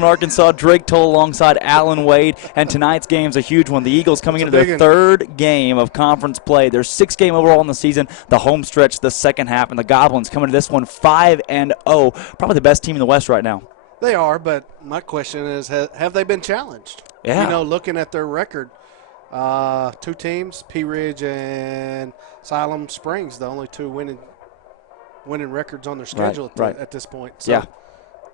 Clarkson, Arkansas. Drake Toll alongside Allen Wade. And tonight's game is a huge one. The Eagles coming into their third game of conference play. Their 6th game overall in the season, the home stretch, the second half. And the Goblins coming to this one 5-0. Probably the best team in the West right now. They are, but my question is, have they been challenged? Yeah. You know, looking at their record, 2 teams, Pea Ridge and Siloam Springs, the only 2 winning records on their schedule at this point. So, yeah.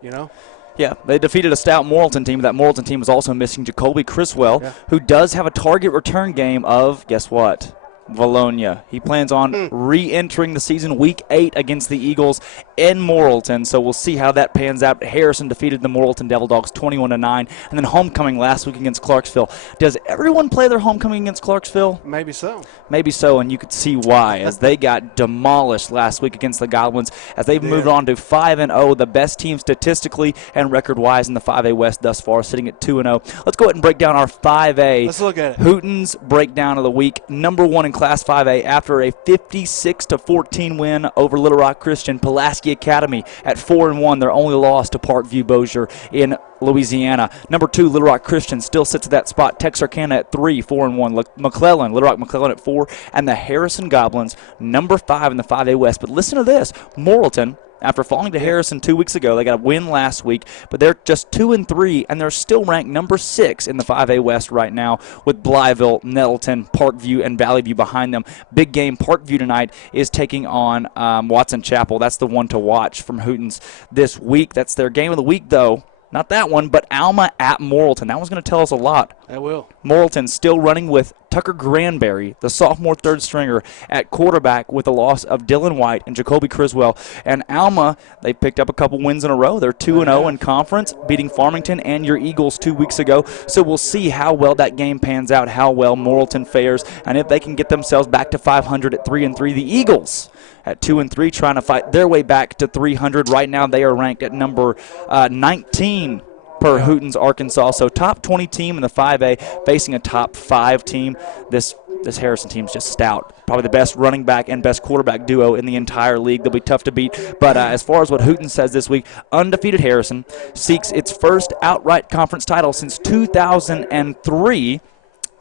You know. Yeah, they defeated a stout Morrilton team. That Morrilton team was also missing Jacoby Criswell, who does have a target return game of, guess what? Vilonia. He plans on re-entering the season week 8 against the Eagles in Morrilton, so we'll see how that pans out. Harrison defeated the Morrilton Devil Dogs 21-9, and then homecoming last week against Clarksville. Does everyone play their homecoming against Clarksville? Maybe so. Maybe so, and you could see why, as they got demolished last week against the Goblins, as they've moved on to 5-0, the best team statistically and record-wise in the 5A West thus far, sitting at 2-0. Let's go ahead and break down our 5A. Let's look at it. Hooten's breakdown of the week. Number 1 in Class 5A after a 56-14 win over Little Rock Christian. Pulaski Academy at 4-1, their only loss to Parkview Bossier in Louisiana. Number 2, Little Rock Christian still sits at that spot. Texarkana at 3, 4-1. McClellan, Little Rock McClellan at 4, and the Harrison Goblins, number 5 in the 5A West. But listen to this, Morrilton, after falling to Harrison 2 weeks ago, they got a win last week, but they're just 2-3, and they're still ranked number 6 in the 5A West right now, with Blytheville, Nettleton, Parkview, and Valley View behind them. Big game. Parkview tonight is taking on Watson Chapel. That's the one to watch from Hooten's this week. That's their game of the week, though. Not that one, but Alma at Morrilton. That one's going to tell us a lot. That will. Morrilton still running with Tucker Granberry, the sophomore third stringer, at quarterback with the loss of Dylan White and Jacoby Criswell. And Alma, they picked up a couple wins in a row. They're 2-0 in conference, beating Farmington and your Eagles 2 weeks ago. So we'll see how well that game pans out, how well Morrilton fares, and if they can get themselves back to 500 at 3-3. The Eagles at 2-3, trying to fight their way back to 300. Right now they are ranked at number 19 per Hooten's Arkansas. So top 20 team in the 5A facing a top 5 team. This Harrison team is just stout. Probably the best running back and best quarterback duo in the entire league. They'll be tough to beat. But as far as what Hooten says this week, undefeated Harrison seeks its first outright conference title since 2003.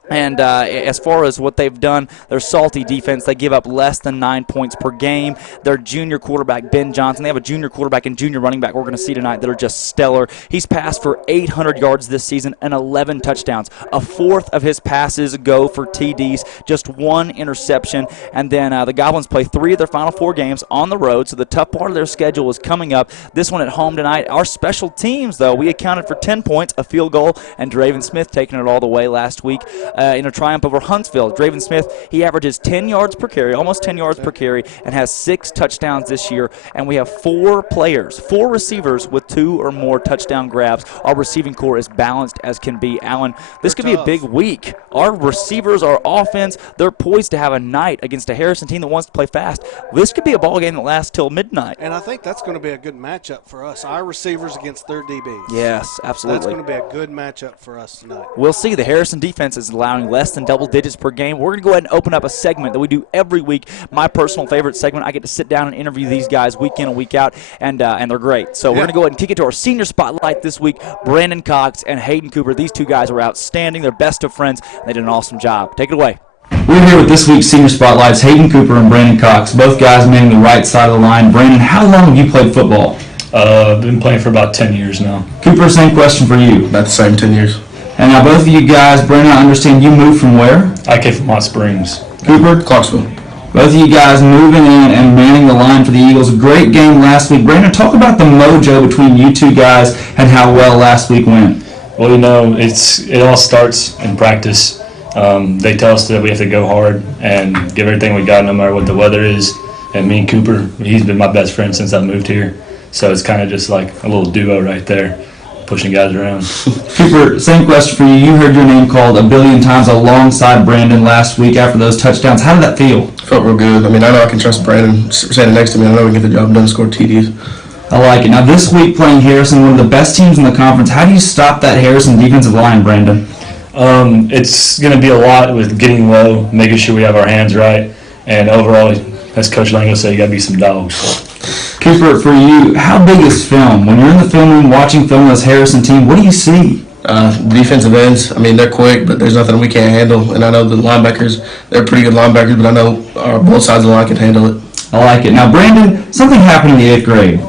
And as far as what they've done, their salty defense, they give up less than 9 points per game. Their junior quarterback, Ben Johnson, they have a junior quarterback and junior running back we're going to see tonight that are just stellar. He's passed for 800 yards this season and 11 touchdowns. A fourth of his passes go for TDs, just 1 interception. And then the Goblins play 3 of their final 4 games on the road, so the tough part of their schedule is coming up. This one at home tonight. Our special teams, though, we accounted for 10 points, a field goal, and Draven Smith taking it all the way last week. In a triumph over Huntsville. Draven Smith, he averages 10 yards per carry, almost 10 yards per carry, and has 6 touchdowns this year. And we have 4 players, 4 receivers with 2 or more touchdown grabs. Our receiving core is balanced as can be. Allen, this could be a big week. Our receivers, our offense, they're poised to have a night against a Harrison team that wants to play fast. This could be a ball game that lasts till midnight. And I think that's going to be a good matchup for us, our receivers against their DBs. Yes, absolutely. That's going to be a good matchup for us tonight. We'll see. The Harrison defense is allowing less than double digits per game. We're going to go ahead and open up a segment that we do every week. My personal favorite segment. I get to sit down and interview these guys week in and week out, and they're great. So we're going to go ahead and kick it to our senior spotlight this week. Brandon Cox and Hayden Cooper. These 2 guys are outstanding. They're best of friends. They did an awesome job. Take it away. We're here with this week's senior spotlights, Hayden Cooper and Brandon Cox, both guys manning the right side of the line. Brandon, how long have you played football? I've been playing for about 10 years now. Cooper, same question for you. About the same 10 years. And now both of you guys, Brandon, I understand you moved from where? I came from Hot Springs. Cooper? Clarksville. Both of you guys moving in and manning the line for the Eagles. Great game last week. Brandon, talk about the mojo between you 2 guys and how well last week went. Well, you know, it all starts in practice. They tell us that we have to go hard and give everything we got no matter what the weather is. And me and Cooper, he's been my best friend since I moved here. So it's kind of just like a little duo right there, pushing guys around. Cooper, same question for you. You heard your name called a billion times alongside Brandon last week after those touchdowns. How did that feel? Felt real good. I mean, I know I can trust Brandon standing next to me. I know we can get the job done, score TDs. I like it. Now this week playing Harrison, one of the best teams in the conference. How do you stop that Harrison defensive line, Brandon? It's going to be a lot with getting low, making sure we have our hands right, and overall, as Coach Lango said, you got to be some dogs. Cooper, for you, how big is film? When you're in the film room watching film of this Harrison team, what do you see? The defensive ends, I mean, they're quick, but there's nothing we can't handle. And I know the linebackers, they're pretty good linebackers, but I know both sides of the line can handle it. I like it. Now, Brandon, something happened in the 8th grade.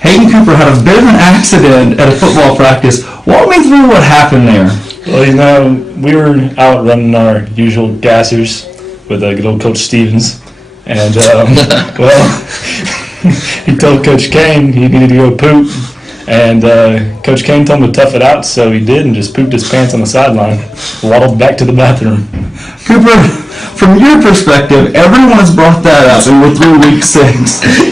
Hayden Cooper had a bit of an accident at a football practice. Walk me through what happened there. Well, we were out running our usual gassers with good old Coach Stevens. And, he told Coach Kane he needed to go poop. And Coach Kane told him to tough it out, so he did and just pooped his pants on the sideline. Waddled back to the bathroom. Cooper, from your perspective, everyone has brought that up, and we're through week 6.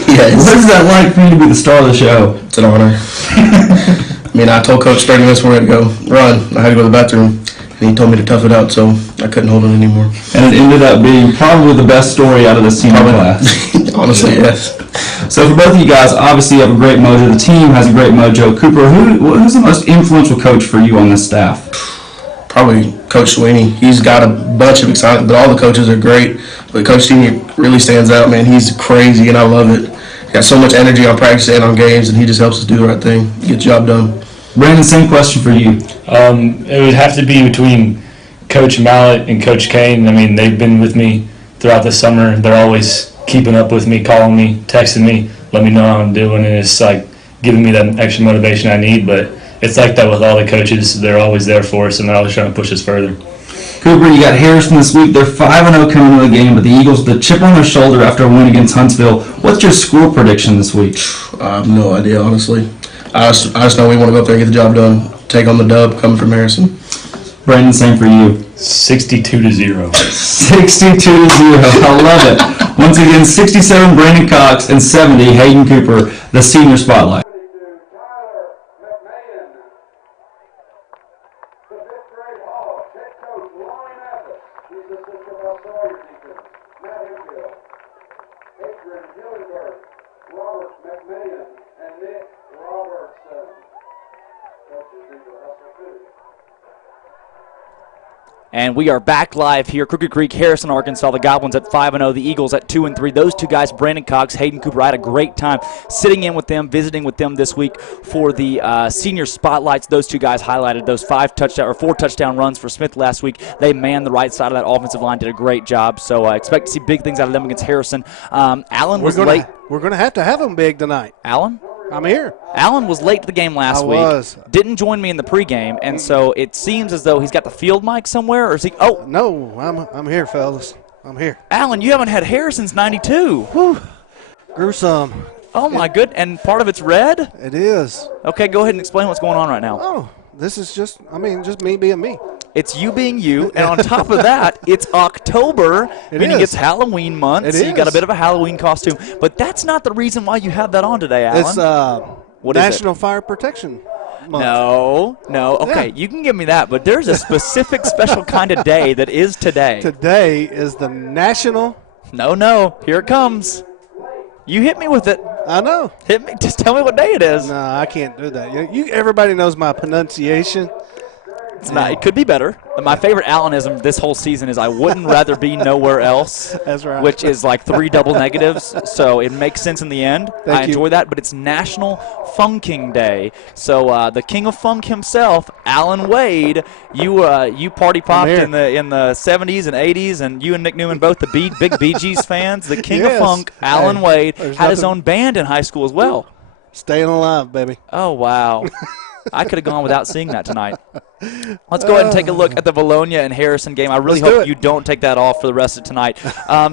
Yes. What is that like for you to be the star of the show? It's an honor. I mean, I told Coach 30 minutes before I had to go run. I had to go to the bathroom, and he told me to tough it out, so I couldn't hold it anymore. And it ended up being probably the best story out of this senior class. Honestly, yes. So for both of you guys, obviously you have a great mojo. The team has a great mojo. Cooper, who's the most influential coach for you on this staff? Probably Coach Sweeney. He's got a bunch of excitement, but all the coaches are great. But Coach Sweeney really stands out, man. He's crazy, and I love it. He's got so much energy on practice and on games, and he just helps us do the right thing, get the job done. Brandon, same question for you. It would have to be between Coach Mallett and Coach Kane. I mean, they've been with me throughout the summer. They're always keeping up with me, calling me, texting me, let me know how I'm doing, and it's like giving me that extra motivation I need. But it's like that with all the coaches. They're always there for us, and they're always trying to push us further. Cooper, you got Harrison this week. They're 5-0 coming into the game, but the Eagles, the chip on their shoulder after a win against Huntsville. What's your score prediction this week? I have no idea, honestly. I just know we want to go up there and get the job done, take on the dub coming from Harrison. Brandon, same for you. 62-0. 62-0. I love it. Once again, 67 Brandon Cox and 70 Hayden Cooper, the senior spotlight. And we are back live here, Crooked Creek, Harrison, Arkansas. The Goblins at 5-0, the Eagles at 2-3. Those two guys, Brandon Cox, Hayden Cooper, I had a great time sitting in with them, visiting with them this week for the senior spotlights. Those two guys highlighted those 4 touchdown runs for Smith last week. They manned the right side of that offensive line, did a great job. So I expect to see big things out of them against Harrison. Allen was late. We're going to have them big tonight. Allen? I'm here. Allen was late to the game last week. Didn't join me in the pregame, and so it seems as though he's got the field mic somewhere, or is he? Oh no, I'm here, fellas. I'm here. Allen, you haven't had hair since '92. Whew. Gruesome. Oh my good, and part of it's red. It is. Okay, go ahead and explain what's going on right now. Oh, this is just me being me. It's you being you, and on top of that, it's October, meaning it's Halloween month, so you got a bit of a Halloween costume. But that's not the reason why you have that on today, Allen. It's National Fire Protection Month. No. Okay, you can give me that, but there's a specific special kind of day that is today. Today is the National. No, here it comes. You hit me with it. I know. Hit me. Just tell me what day it is. No, I can't do that. Everybody knows my pronunciation. It's not. It could be better. My favorite Allenism this whole season is I wouldn't rather be nowhere else. That's right. Which is like 3 double negatives, so it makes sense in the end. I enjoy that, but it's National Funking Day. So the king of funk himself, Alan Wade, you party popped in the 70s and 80s, and you and Nick Newman both big Bee Gees fans. The king of funk, Alan Wade, had his own band in high school as well. Staying alive, baby. Oh, wow. I could have gone without seeing that tonight. Let's go ahead and take a look at the Vilonia and Harrison game. I really hope you don't take that off for the rest of tonight.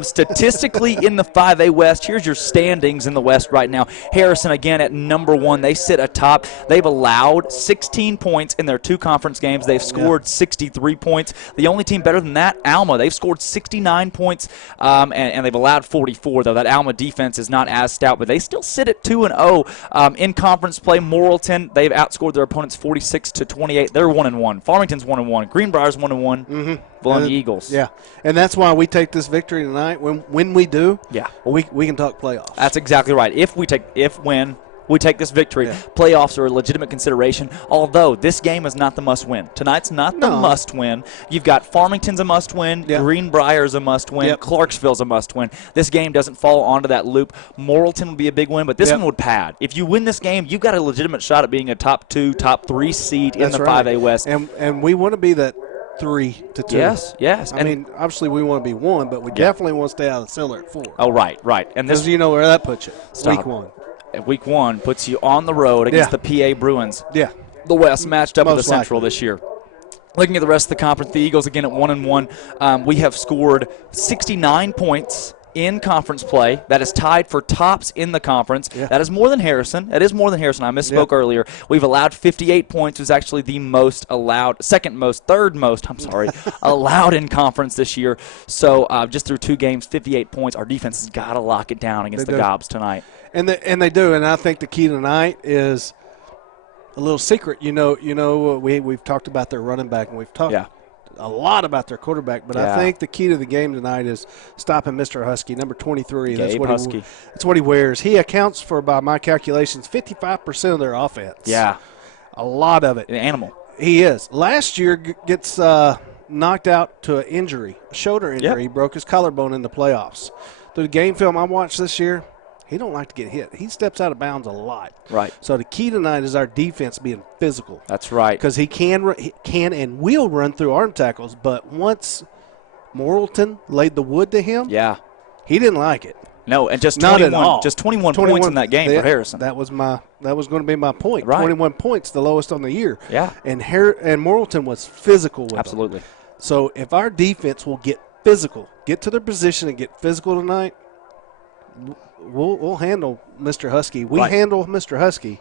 Statistically in the 5A West, here's your standings in the West right now. Harrison, again, at number 1. They sit atop. They've allowed 16 points in their 2 conference games. They've scored 63 points. The only team better than that, Alma. They've scored 69 points, and they've allowed 44, though. That Alma defense is not as stout, but they still sit at 2-0. In conference play, Morrilton, they've outscored their opponents 46-28. They're 1-1. Farmington's 1-1. Greenbrier's 1-1. Vilonia Eagles. Yeah, and that's why we take this victory tonight. When we do, we can talk playoffs. That's exactly right. If we We take this victory. Yeah. Playoffs are a legitimate consideration, although this game is not the must-win. Tonight's not the must-win. You've got Farmington's a must-win. Yep. Greenbrier's a must-win. Yep. Clarksville's a must-win. This game doesn't fall onto that loop. Morrilton would be a big win, but this one would pad. If you win this game, you've got a legitimate shot at being a top 2, top 3 seed in the 5A West. And we want to be that 3-2. Yes. I mean, obviously we want to be 1, but we definitely want to stay out of the cellar at 4. Oh, right. And this, because you know where that puts you. Stop. Week 1. Week 1 puts you on the road against the PA Bruins. Yeah. The West matched up with the Most Central likely. this year. Looking at the rest of the conference, the Eagles again at 1-1. We have scored 69 points in conference play. That is tied for tops in the conference. Yeah. That is more than Harrison. I misspoke earlier. We've allowed 58 points. It was actually the most allowed, third most, allowed in conference this year. So just through 2 games, 58 points. Our defense has got to lock it down against the Gobs tonight. And they do, and I think the key tonight is a little secret. We've talked about their running back, and we've talked a lot about their quarterback, but I think the key to the game tonight is stopping Mr. Husky, number 23. That's what he wears. He accounts for, by my calculations, 55% of their offense. Yeah. A lot of it. An animal. He is. Last year gets knocked out to an injury, a shoulder injury. Yep. He broke his collarbone in the playoffs. Through the game film I watched this year, he don't like to get hit. He steps out of bounds a lot. Right. So the key tonight is our defense being physical. That's right. Because he can and will run through arm tackles, but once Morrilton laid the wood to him, he didn't like it. No, and just Not 21, at all. just 21 points in that game for Harrison. That was going to be my point. Right. 21 points, the lowest on the year. Yeah. And Morrilton was physical with Absolutely. him. So if our defense will get physical, get to their position and get physical tonight, we'll handle Mr. Husky. We handle Mr. Husky,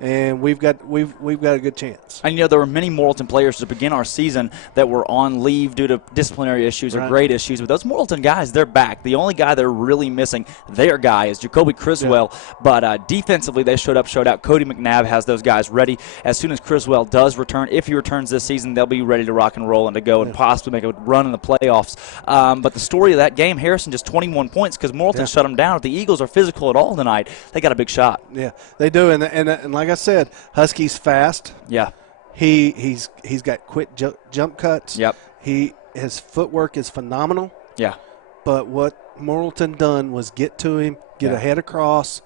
and we've got a good chance. And there were many Morrilton players to begin our season that were on leave due to disciplinary issues or grade issues. But those Morrilton guys, they're back. The only guy they're really missing, their guy, is Jacoby Criswell. Yeah. But defensively, they showed out. Cody McNabb has those guys ready. As soon as Criswell does return, if he returns this season, they'll be ready to rock and roll and to go and possibly make a run in the playoffs. But the story of that game, Harrison just 21 points because Morrilton shut them down. If the Eagles are physical at all tonight, they got a big shot. Yeah, they do. And like I said, Husky's fast. Yeah. He's got quick jump cuts. Yep. His footwork is phenomenal. Yeah. But what Morrilton done was get to him, get a head across,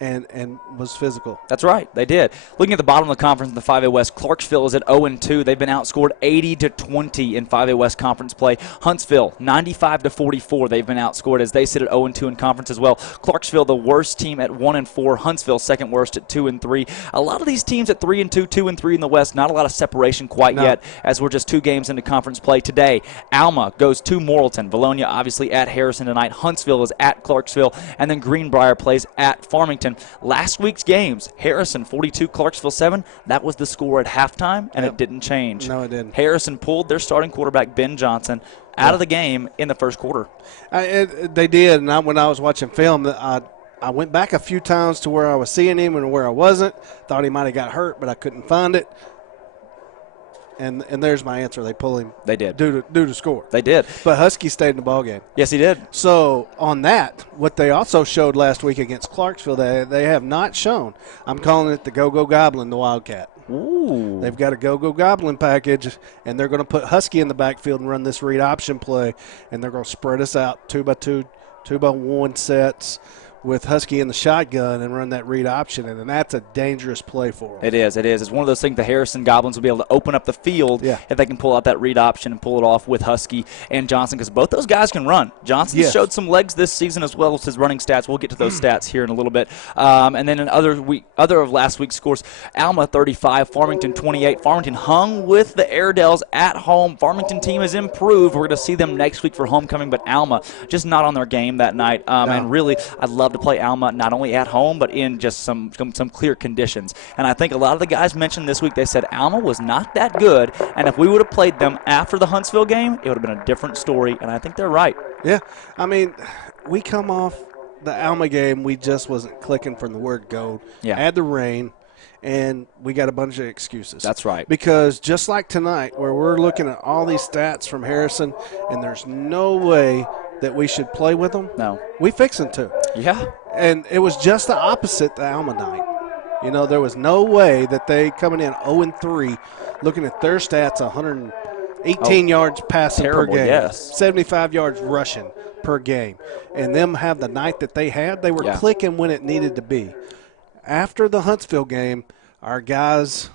and was physical. That's right, they did. Looking at the bottom of the conference in the 5A West, Clarksville is at 0-2. They've been outscored 80-20 in 5A West conference play. Huntsville 95-44. They've been outscored as they sit at 0-2 in conference as well. Clarksville, the worst team at 1-4. Huntsville, second worst at 2-3. A lot of these teams at 3-2, 2-3 in the West. Not a lot of separation quite yet, as we're just 2 games into conference play today. Alma goes to Morrilton. Vilonia obviously at Harrison tonight. Huntsville is at Clarksville, and then Greenbrier plays at Farmington. Last week's games, Harrison 42, Clarksville 7. That was the score at halftime, and it didn't change. No, it didn't. Harrison pulled their starting quarterback, Ben Johnson, out of the game in the first quarter. They did, and when I was watching film, I went back a few times to where I was seeing him and where I wasn't. Thought he might have got hurt, but I couldn't find it. And there's my answer. They pull him. They did. Due to score. They did. But Husky stayed in the ballgame. Yes, he did. So on that, what they also showed last week against Clarksville, they have not shown. I'm calling it the Go-Go Goblin, the Wildcat. Ooh. They've got a Go-Go Goblin package, and they're going to put Husky in the backfield and run this read option play, and they're going to spread us out 2x2, 2x1 sets with Husky in the shotgun and run that read option, and that's a dangerous play for them. It is. It's one of those things the Harrison Goblins will be able to open up the field if they can pull out that read option and pull it off with Husky and Johnson, because both those guys can run. Johnson showed some legs this season as well as his running stats. We'll get to those stats here in a little bit. And then in other of last week's scores, Alma 35, Farmington 28. Farmington hung with the Airedales at home. Farmington team has improved. We're going to see them next week for homecoming, but Alma just not on their game that night. And really, I'd love to play Alma not only at home but in just some clear conditions. And I think a lot of the guys mentioned this week, they said Alma was not that good, and if we would have played them after the Huntsville game, it would have been a different story, and I think they're right. Yeah. I mean, we come off the Alma game, we just wasn't clicking from the word go. Yeah. Add the rain, and we got a bunch of excuses. That's right. Because just like tonight, where we're looking at all these stats from Harrison, and there's no way that we should play with them. No. We fixing to. Yeah. And it was just the opposite the Alma night. You know, there was no way that they coming in 0-3, looking at their stats, 118 yards passing per game, yes. 75 yards rushing per game, and them have the night that they had. They were clicking when it needed to be. After the Huntsville game, our guys,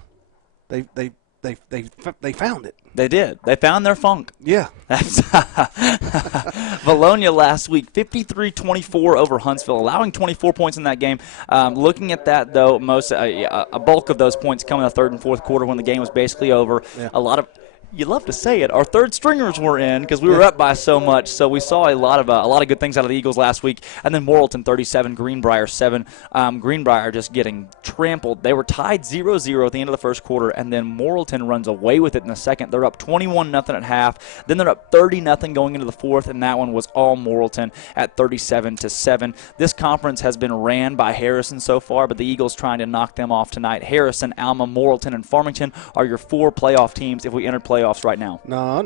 they found it. They did. They found their funk. Yeah. Vilonia last week, 53-24 over Huntsville, allowing 24 points in that game. Looking at that, though, a bulk of those points come in the third and fourth quarter when the game was basically over. Yeah. A lot of – you love to say it. Our third stringers were in because we were up by so much. So we saw a lot of good things out of the Eagles last week. And then Morrilton 37, Greenbrier 7. Greenbrier just getting trampled. They were tied 0-0 at the end of the first quarter, and then Morrilton runs away with it in the second. They're up 21-0 at half. Then they're up 30-0 going into the fourth, and that one was all Morrilton at 37-7. This conference has been ran by Harrison so far, but the Eagles trying to knock them off tonight. Harrison, Alma, Morrilton, and Farmington are your 4 playoff teams if we enter playoffs right now. No.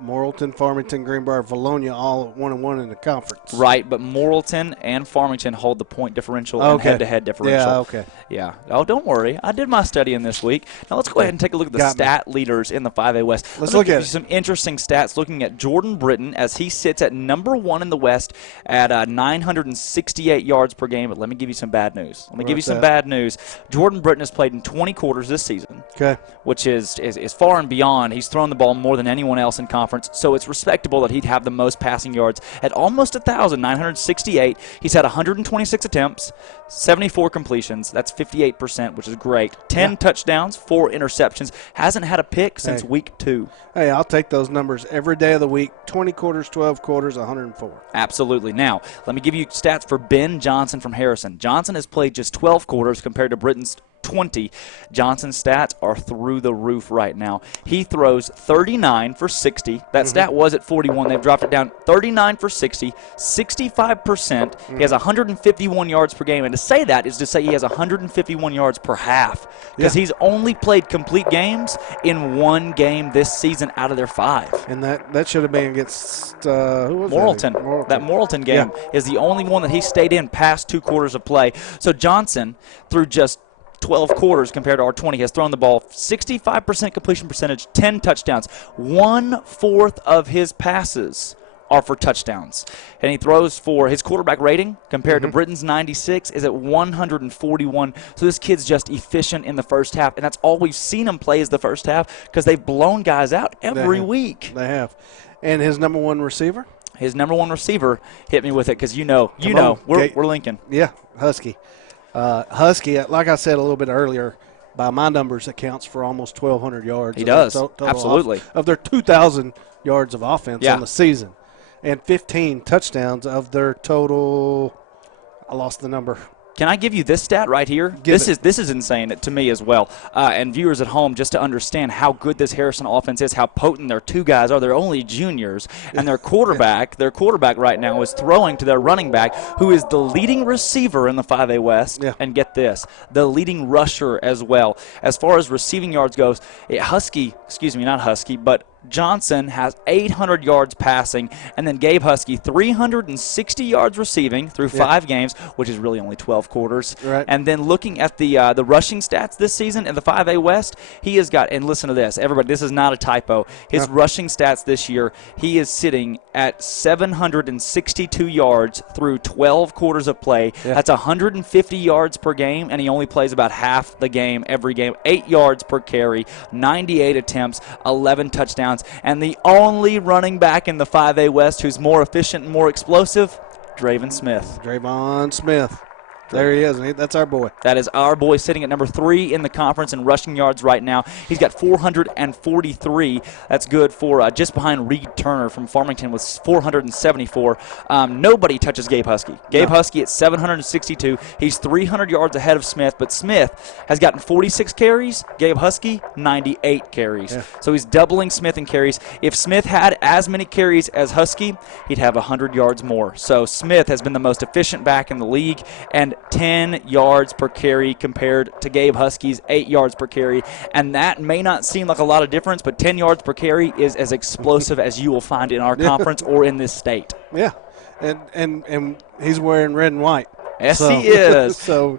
Morrilton, Farmington, Greenbrier, Vilonia, all 1-1 in the conference. Right, but Morrilton and Farmington hold the point differential and head-to-head differential. Yeah, okay. Yeah. Oh, don't worry. I did my studying this week. Now let's go ahead and take a look at the stat leaders in the 5A West. Let's look at some interesting stats looking at Jordan Britton as he sits at number 1 in the West at 968 yards per game. But let me give you some bad news. Bad news. Jordan Britton has played in 20 quarters this season, which is far and beyond. He's thrown the ball more than anyone else in conference, so it's respectable that he'd have the most passing yards at almost 1,000, 968. He's had 126 attempts, 74 completions. That's 58%, which is great. 10 touchdowns, 4 interceptions. Hasn't had a pick since week 2. Hey, I'll take those numbers every day of the week. 20 quarters, 12 quarters, 104. Absolutely. Now, let me give you stats for Ben Johnson from Harrison. Johnson has played just 12 quarters compared to Britton's 20. Johnson's stats are through the roof right now. He throws 39 for 60. That stat was at 41. They've dropped it down. 39 for 60, 65%. He has 151 yards per game. And to say that is to say he has 151 yards per half because he's only played complete games in 1 game this season out of their 5. And that should have been against who was Morrilton. That Morrilton game is the only one that he stayed in past 2 quarters of play. So Johnson, through just 12 quarters compared to our 20, has thrown the ball 65% completion percentage, 10 touchdowns. 1/4 of his passes are for touchdowns. And he throws for his quarterback rating compared to Britton's 96 is at 141. So this kid's just efficient in the first half. And that's all we've seen him play is the first half because they've blown guys out every week. They have. And his number 1 receiver? His number 1 receiver hit me with it because we're Lincoln. Yeah, Husky. Husky, like I said a little bit earlier, by my numbers, accounts for almost 1,200 yards. He does, absolutely. Of their 2,000 yards of offense on the season. And 15 touchdowns of their total. I lost the number. Can I give you this stat right here? This is insane to me as well. And viewers at home, just to understand how good this Harrison offense is, how potent their 2 guys are. They're only juniors, and their quarterback right now is throwing to their running back, who is the leading receiver in the 5A West. Yeah. And get this, the leading rusher as well. As far as receiving yards goes, Johnson has 800 yards passing, and then Gabe Husky 360 yards receiving through 5 games, which is really only 12 quarters. Right. And then looking at the rushing stats this season in the 5A West, he has got, and listen to this, everybody, this is not a typo. His rushing stats this year, he is sitting at 762 yards through 12 quarters of play. Yeah. That's 150 yards per game, and he only plays about half the game every game. 8 yards per carry, 98 attempts, 11 touchdowns. And the only running back in the 5A West who's more efficient and more explosive, Draven Smith. Draven Smith. There he is. That's our boy. That is our boy sitting at number 3 in the conference in rushing yards right now. He's got 443. That's good for just behind Reed Turner from Farmington with 474. Nobody touches Gabe Husky. Husky at 762. He's 300 yards ahead of Smith, but Smith has gotten 46 carries. Gabe Husky, 98 carries. Yeah. So he's doubling Smith in carries. If Smith had as many carries as Husky, he'd have 100 yards more. So Smith has been the most efficient back in the league, and 10 yards per carry compared to Gabe Husky's 8 yards per carry. And that may not seem like a lot of difference, but 10 yards per carry is as explosive as you will find in our conference or in this state. Yeah, and he's wearing red and white. Yes, he is. So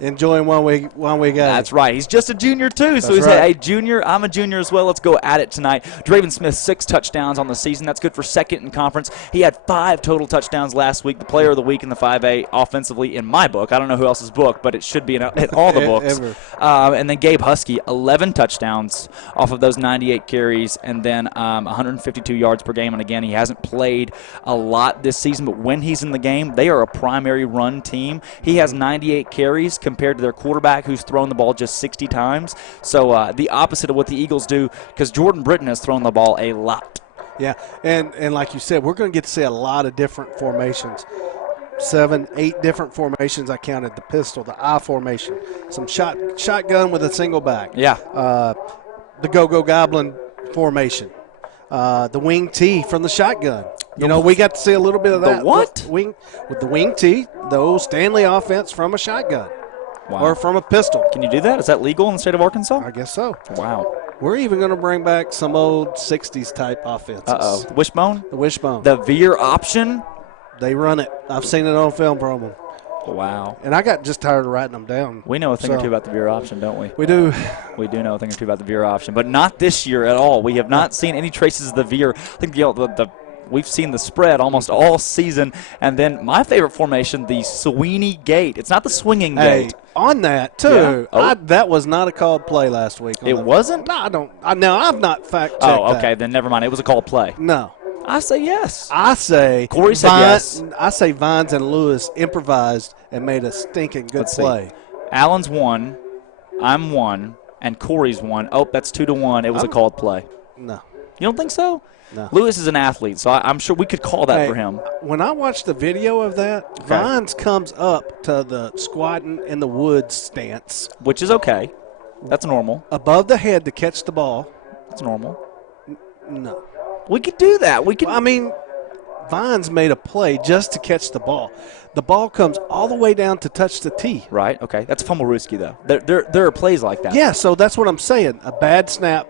enjoying one way guy. That's right. He's just a junior, too. So he said, hey, junior, I'm a junior as well. Let's go at it tonight. Draven Smith, 6 touchdowns on the season. That's good for second in conference. He had 5 total touchdowns last week, the player of the week in the 5A offensively in my book. I don't know who else's book, but it should be in all the books. And then Gabe Husky, 11 touchdowns off of those 98 carries, and then 152 yards per game. And, again, he hasn't played a lot this season, but when he's in the game, they are a primary run team. He has 98 carries compared to their quarterback who's thrown the ball just 60 times. So the opposite of what the Eagles do, because Jordan Britton has thrown the ball a lot. Yeah, and like you said, we're going to get to see a lot of different formations. 7, 8 different formations. I counted the pistol, the I formation, some shotgun with a single back. Yeah. The go-go goblin formation. The wing T from the shotgun. We got to see a little bit of that. The what? With the wing T, the old Stanley offense from a shotgun. Wow. Or from a pistol. Can you do that? Is that legal in the state of Arkansas? I guess so. Wow. We're even going to bring back some old 60s type offenses. Uh-oh. The wishbone? The wishbone. The veer option? They run it. I've seen it on film promo. Wow. And I got just tired of writing them down. We know a thing or two about the veer option, don't we? We do. We do know a thing or two about the veer option, but not this year at all. We have not seen any traces of the veer. I think we've seen the spread almost all season. And then my favorite formation, the Sweeney Gate. It's not the swinging gate. On that, too, yeah. That was not a called play last week. It wasn't? No, I don't. Now, I've not fact-checked that. Oh, okay, then never mind. It was a called play. No. I say yes. I say Corey said yes. I say Vines and Lewis improvised and made a stinking good play. See. Allen's 1, I'm 1, and Corey's 1. Oh, that's 2-1. It was a called play. No. You don't think so? No. Lewis is an athlete, so I'm sure we could call that for him. When I watched the video of that, Vines comes up to the squatting in the woods stance. Which is okay. That's normal. Above the head to catch the ball. That's normal. No. We could do that. We could. I mean, Vines made a play just to catch the ball. The ball comes all the way down to touch the tee. Right, okay. That's Fumblerooski, though. There are plays like that. Yeah, so that's what I'm saying. A bad snap.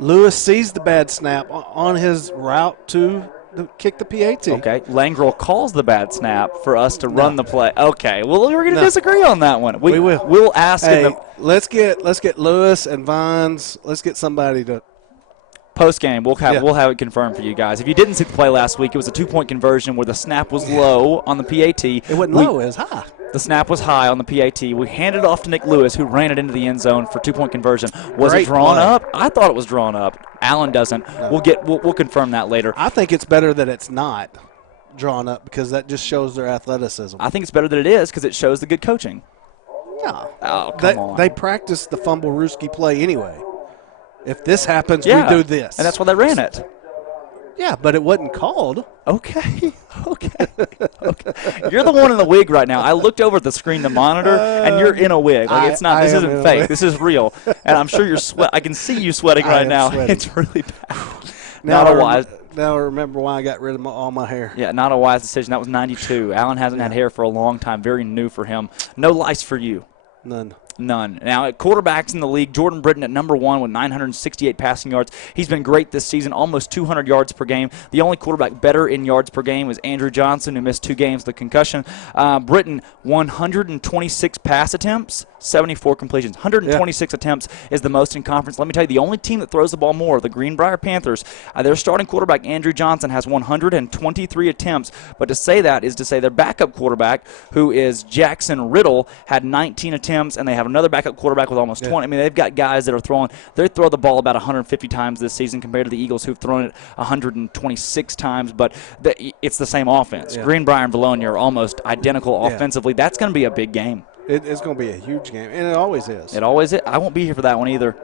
Lewis sees the bad snap on his route to kick the PAT. Okay. Langrel calls the bad snap for us to run the play. Okay. Well, we're going to disagree on that one. We will. We'll ask him. Let's get Lewis and Vines. Let's get somebody to. Post game, we'll have it confirmed for you guys. If you didn't see the play last week, it was a 2-point conversion where the snap was low on the PAT. It wasn't low, it was high. The snap was high on the PAT. We handed it off to Nick Lewis, who ran it into the end zone for 2-point conversion. Was it drawn up? I thought it was drawn up. Allen doesn't. No. We'll confirm that later. I think it's better that it's not drawn up because that just shows their athleticism. I think it's better that it is because it shows the good coaching. No. Oh, come on. They practice the Fumblerooski play anyway. If this happens, we do this. And that's why they ran it. Yeah, but it wasn't called. Okay. You're the one in the wig right now. I looked over at the screen, the monitor, and you're in a wig. Like it's not. This isn't fake. This is real. And I'm sure you're sweat. I can see you sweating right now. Sweating. It's really bad. Now I remember why I got rid of all my hair. Yeah, not a wise decision. That was 92. Allen hasn't had hair for a long time. Very new for him. No lice for you. None. Now, at quarterbacks in the league, Jordan Britton at number 1 with 968 passing yards. He's been great this season, almost 200 yards per game. The only quarterback better in yards per game was Andrew Johnson, who missed 2 games with the concussion. Britton, 126 pass attempts, 74 completions. 126 attempts is the most in conference. Let me tell you, the only team that throws the ball more, the Greenbrier Panthers, their starting quarterback, Andrew Johnson, has 123 attempts. But to say that is to say their backup quarterback, who is Jackson Riddle, had 19 attempts, and they have another backup quarterback with almost 20. I mean, they've got guys that are they throw the ball about 150 times this season compared to the Eagles, who've thrown it 126 times, but it's the same offense. Yeah. Greenbrier and Vilonia are almost identical offensively. That's going to be a big game. It's going to be a huge game, and it always is. It always is. I won't be here for that one either.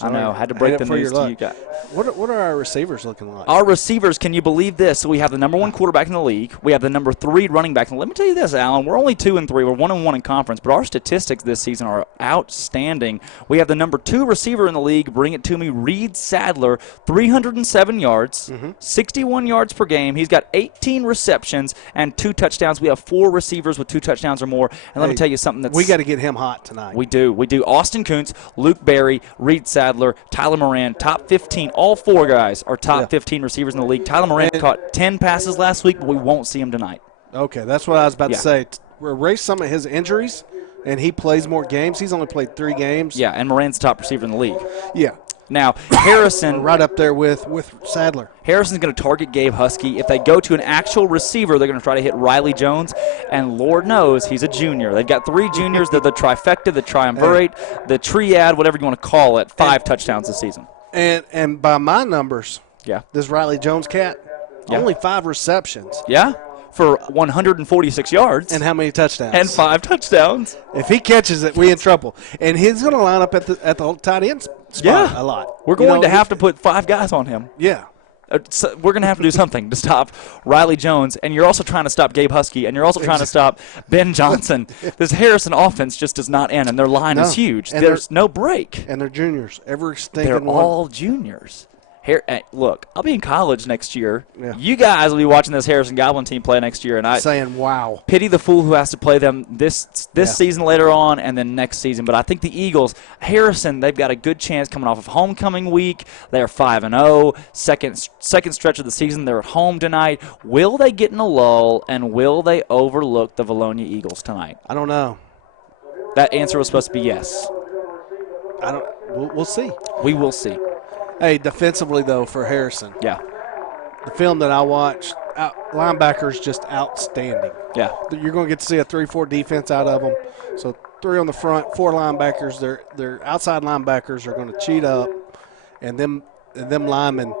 I know. Had to break the news to you guys. What are our receivers looking like? Our receivers, can you believe this? So we have the number 1 quarterback in the league. We have the number 3 running back. And let me tell you this, Alan. We're only 2-3. We're 1-1 in conference, but our statistics this season are outstanding. We have the number 2 receiver in the league. Bring it to me, Reed Sadler, 307 yards, 61 yards per game. He's got 18 receptions and 2 touchdowns. We have 4 receivers with 2 touchdowns or more. And let me tell you something we got to get him hot tonight. We do. Austin Kuntz, Luke Berry, Reed Sadler, Tyler Moran, top 15. All 4 guys are top 15 receivers in the league. Tyler Moran caught 10 passes last week, but we won't see him tonight. Okay, that's what I was about to say. erase some of his injuries and he plays more games. He's only played 3 games. Yeah, and Moran's the top receiver in the league. Yeah. Now, Harrison. Right up there with Sadler. Harrison's going to target Gabe Husky. If they go to an actual receiver, they're going to try to hit Riley Jones, and Lord knows he's a junior. They've got 3 juniors. They're the trifecta, the triumvirate, the triad, whatever you want to call it, 5 touchdowns this season. And by my numbers, yeah, this Riley Jones cat, only 5 receptions. Yeah, for 146 yards. And how many touchdowns? And 5 touchdowns. If he catches it, we in trouble. And he's going to line up at the tight end spot a lot. We're going to have to put 5 guys on him. Yeah. So we're going to have to do something to stop Riley Jones, and you're also trying to stop Gabe Husky, and you're also trying to stop Ben Johnson. This Harrison offense just does not end, and their line is huge. And there's no break. And they're juniors. They're all juniors. Look, I'll be in college next year. Yeah. You guys will be watching this Harrison Goblin team play next year, and I saying, "Wow!" Pity the fool who has to play them this season later on, and then next season. But I think the Eagles, Harrison, they've got a good chance coming off of homecoming week. They are 5-0, second stretch of the season. They're at home tonight. Will they get in a lull, and will they overlook the Vilonia Eagles tonight? I don't know. That answer was supposed to be yes. We'll see. We will see. Hey, defensively, though, for Harrison. Yeah. The film that I watched, linebackers just outstanding. Yeah. You're going to get to see a 3-4 defense out of them. So 3 on the front, 4 linebackers. Their outside linebackers are going to cheat up, and them linemen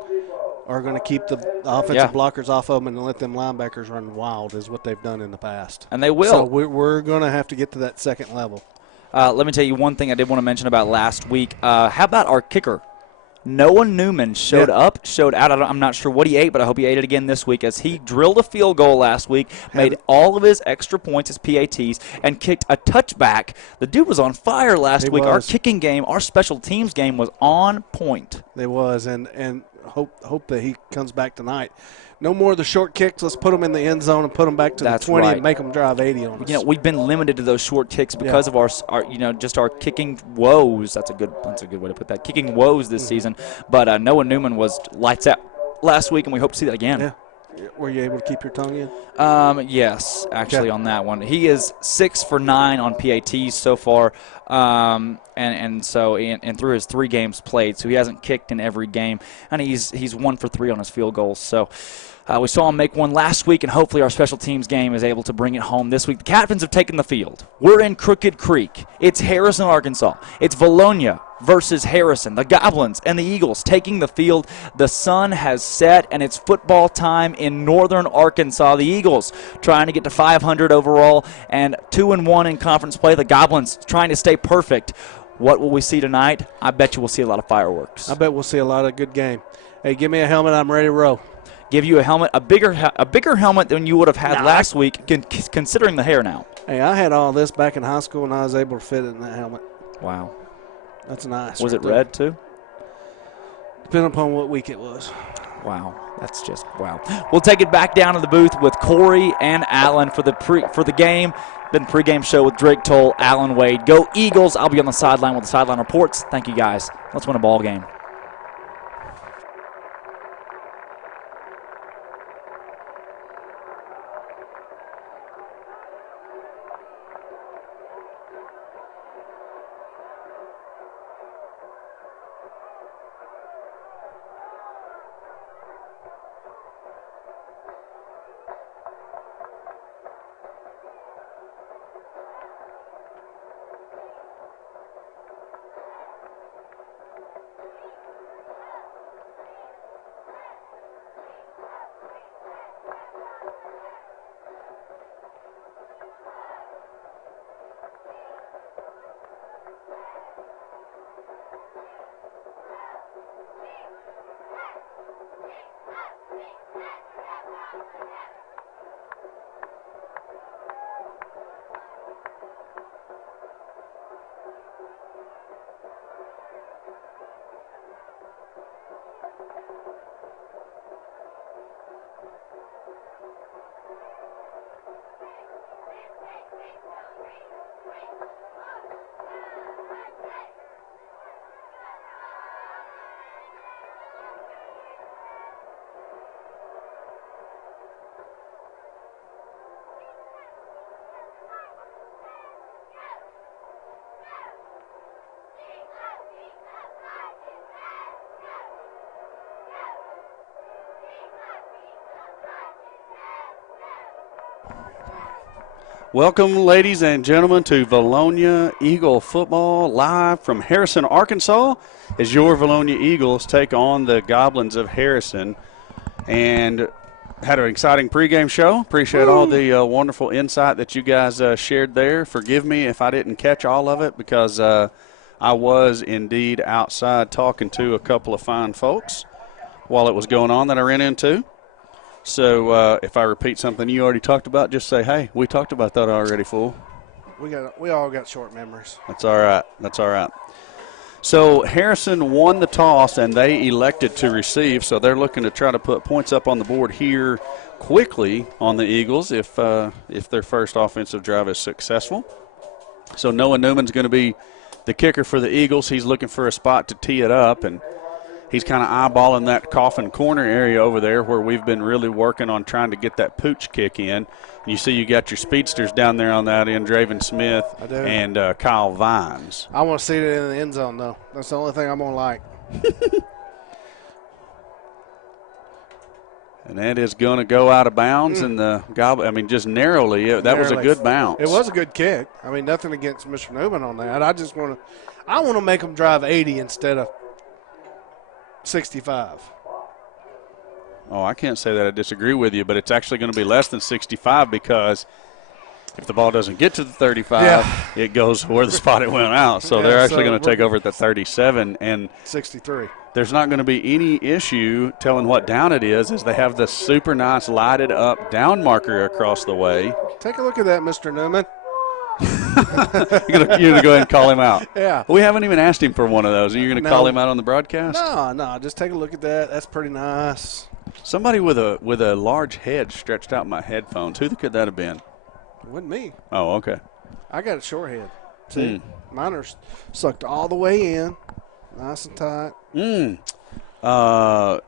are going to keep the offensive blockers off of them and let them linebackers run wild is what they've done in the past. And they will. So we're going to have to get to that second level. Let me tell you one thing I did want to mention about last week. How about our kicker? Noah Newman showed out. I'm not sure what he ate, but I hope he ate it again this week as he drilled a field goal last week, made all of his extra points, his PATs, and kicked a touchback. The dude was on fire last week. Our kicking game, our special teams game was on point. It was, and hope that he comes back tonight. No more of the short kicks. Let's put them in the end zone and put them back to the 20 and make them drive 80 on us. We've been limited to those short kicks because of our just our kicking woes. That's a good way to put that. Kicking woes this season. But Noah Newman was lights out last week, and we hope to see that again. Yeah. Were you able to keep your tongue in? Yes, actually on that one. He is 6 for 9 on PATs so far, and through his 3 games played, so he hasn't kicked in every game, and he's 1 for 3 on his field goals. So we saw him make one last week, and hopefully our special teams game is able to bring it home this week. The Captains have taken the field. We're in Crooked Creek. It's Harrison, Arkansas. It's Vilonia versus Harrison, the Goblins and the Eagles taking the field. The sun has set, and it's football time in northern Arkansas. The Eagles trying to get to 500 overall and 2-1 in conference play. The Goblins trying to stay perfect. What will we see tonight? I bet you we'll see a lot of fireworks. I bet we'll see a lot of good game. Hey, give me a helmet. I'm ready to roll. Give you a helmet, a bigger helmet than you would have had last week, considering the hair now. Hey, I had all this back in high school, and I was able to fit it in that helmet. Wow. That's nice. Was it red, too? Depending upon what week it was. Wow. That's just wow. We'll take it back down to the booth with Corey and Alan for the game. Then pregame show with Drake Toll, Alan Wade. Go Eagles. I'll be on the sideline with the sideline reports. Thank you, guys. Let's win a ball game. Welcome, ladies and gentlemen, to Vilonia Eagle football live from Harrison, Arkansas, as your Vilonia Eagles take on the Goblins of Harrison. And had an exciting pregame show. Appreciate all the wonderful insight that you guys shared there. Forgive me if I didn't catch all of it because I was indeed outside talking to a couple of fine folks while it was going on that I ran into. So if I repeat something you already talked about, just say, hey, we talked about that already, fool. We all got short memories. That's all right. That's all right. So Harrison won the toss, and they elected to receive, so they're looking to try to put points up on the board here quickly on the Eagles if their first offensive drive is successful. So Noah Newman's going to be the kicker for the Eagles. He's looking for a spot to tee it up, and he's kind of eyeballing that coffin corner area over there where we've been really working on trying to get that pooch kick in. You see you got your speedsters down there on that end, Draven Smith and Kyle Vines. I want to see it in the end zone, though. That's the only thing I'm going to like. And that is going to go out of bounds, and just narrowly. That was a good bounce. It was a good kick. I mean, nothing against Mr. Newman on that. I want to make them drive 80 instead of 65. Oh, I can't say that I disagree with you, but it's actually going to be less than 65 because if the ball doesn't get to the 35, it goes where the spot it went out. So they're actually going to take over at the 37 and 63. There's not going to be any issue telling what down it is as they have the super nice lighted up down marker across the way. Take a look at that, Mr. Newman. You're going to go ahead and call him out. Yeah. We haven't even asked him for one of those. Are you going to call him out on the broadcast? No. Just take a look at that. That's pretty nice. Somebody with a large head stretched out my headphones. Who could that have been? It wasn't me. Oh, okay. I got a short head. See, mine are sucked all the way in, nice and tight.